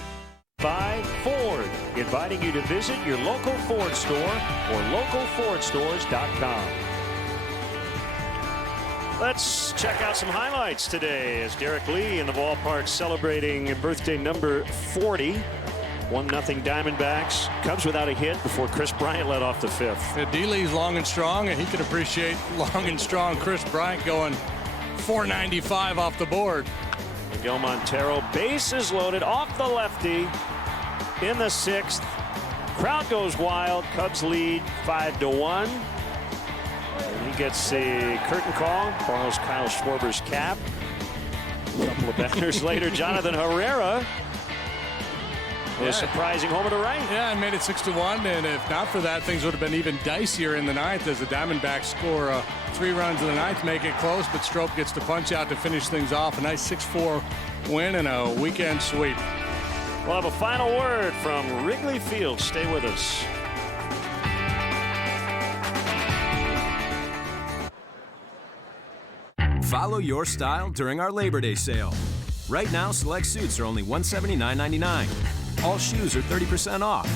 By Ford, inviting you to visit your local Ford store or localfordstores.com. Let's check out some highlights today as Derek Lee in the ballpark celebrating birthday number 40. 1-0 Diamondbacks. Cubs without a hit before Chris Bryant led off the fifth. D-Lee's long and strong, and he can appreciate long and strong Chris Bryant going 495 off the board. Miguel Montero, bases loaded off the lefty in the sixth. Crowd goes wild. Cubs lead 5-1. And he gets a curtain call. Borrows Kyle Schwarber's cap. A couple of batters later, Jonathan Herrera. A surprising homer to right. Yeah, and made it 6-1. And if not for that, things would have been even dicier in the ninth as the Diamondbacks score 3 runs in the ninth, make it close. But Strop gets the punch out to finish things off. A nice 6-4 win and a weekend sweep. We'll have a final word from Wrigley Field. Stay with us. Follow your style during our Labor Day sale. Right now, select suits are only $179.99. All shoes are 30% off.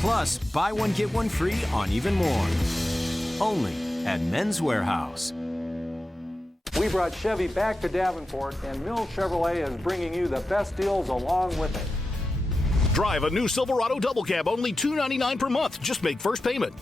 Plus, buy one, get one free on even more. Only at Men's Warehouse. We brought Chevy back to Davenport, and Mills Chevrolet is bringing you the best deals along with it. Drive a new Silverado Double Cab, only $299 per month. Just make first payment.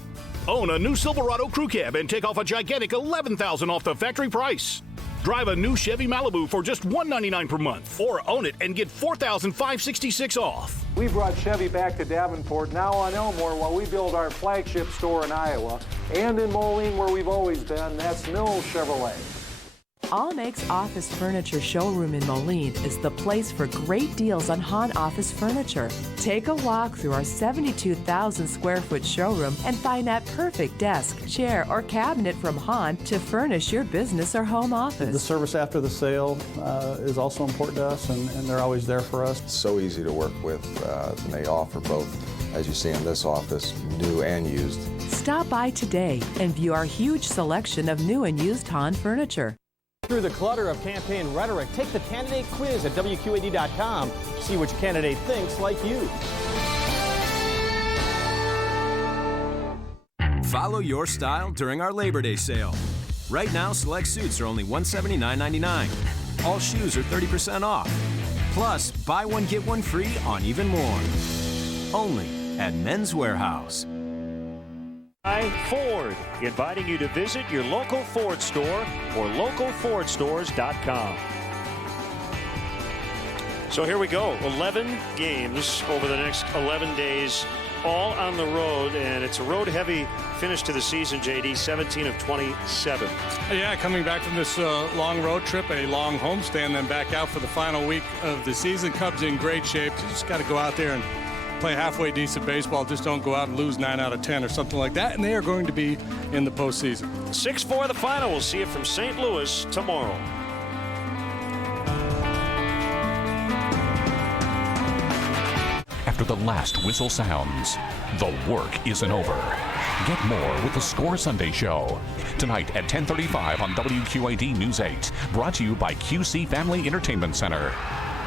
Own a new Silverado Crew Cab and take off a gigantic $11,000 off the factory price. Drive a new Chevy Malibu for just $199 per month, or own it and get $4,566 off. We brought Chevy back to Davenport, now on Elmore, while we build our flagship store in Iowa, and in Moline, where we've always been. That's Mill Chevrolet. All Makes Office Furniture Showroom in Moline is the place for great deals on Hahn office furniture. Take a walk through our 72,000 square foot showroom and find that perfect desk, chair, or cabinet from Hahn to furnish your business or home office. The service after the sale is also important to us, and they're always there for us. It's so easy to work with, and they offer both, as you see in this office, new and used. Stop by today and view our huge selection of new and used Hahn furniture. Through the clutter of campaign rhetoric, take the candidate quiz at WQAD.com. See which candidate thinks like you. Follow your style during our Labor Day sale. Right now, select suits are only $179.99. All shoes are 30% off. Plus, buy one, get one free on even more. Only at Men's Warehouse. Ford, inviting you to visit your local Ford store or localfordstores.com. So here we go. 11 games over the next 11 days, all on the road, and it's a road-heavy finish to the season, JD, 17 of 27. Yeah, coming back from this long road trip, a long homestand, then back out for the final week of the season. Cubs in great shape. You just got to go out there and play halfway decent baseball. Just don't go out and lose 9 out of 10 or something like that, and they are going to be in the postseason. 6-4 the final. We'll see it from St. Louis tomorrow. After the last whistle sounds, the work isn't over. Get more with the Score Sunday Show. Tonight at 10:35 on WQAD News 8. Brought to you by QC Family Entertainment Center.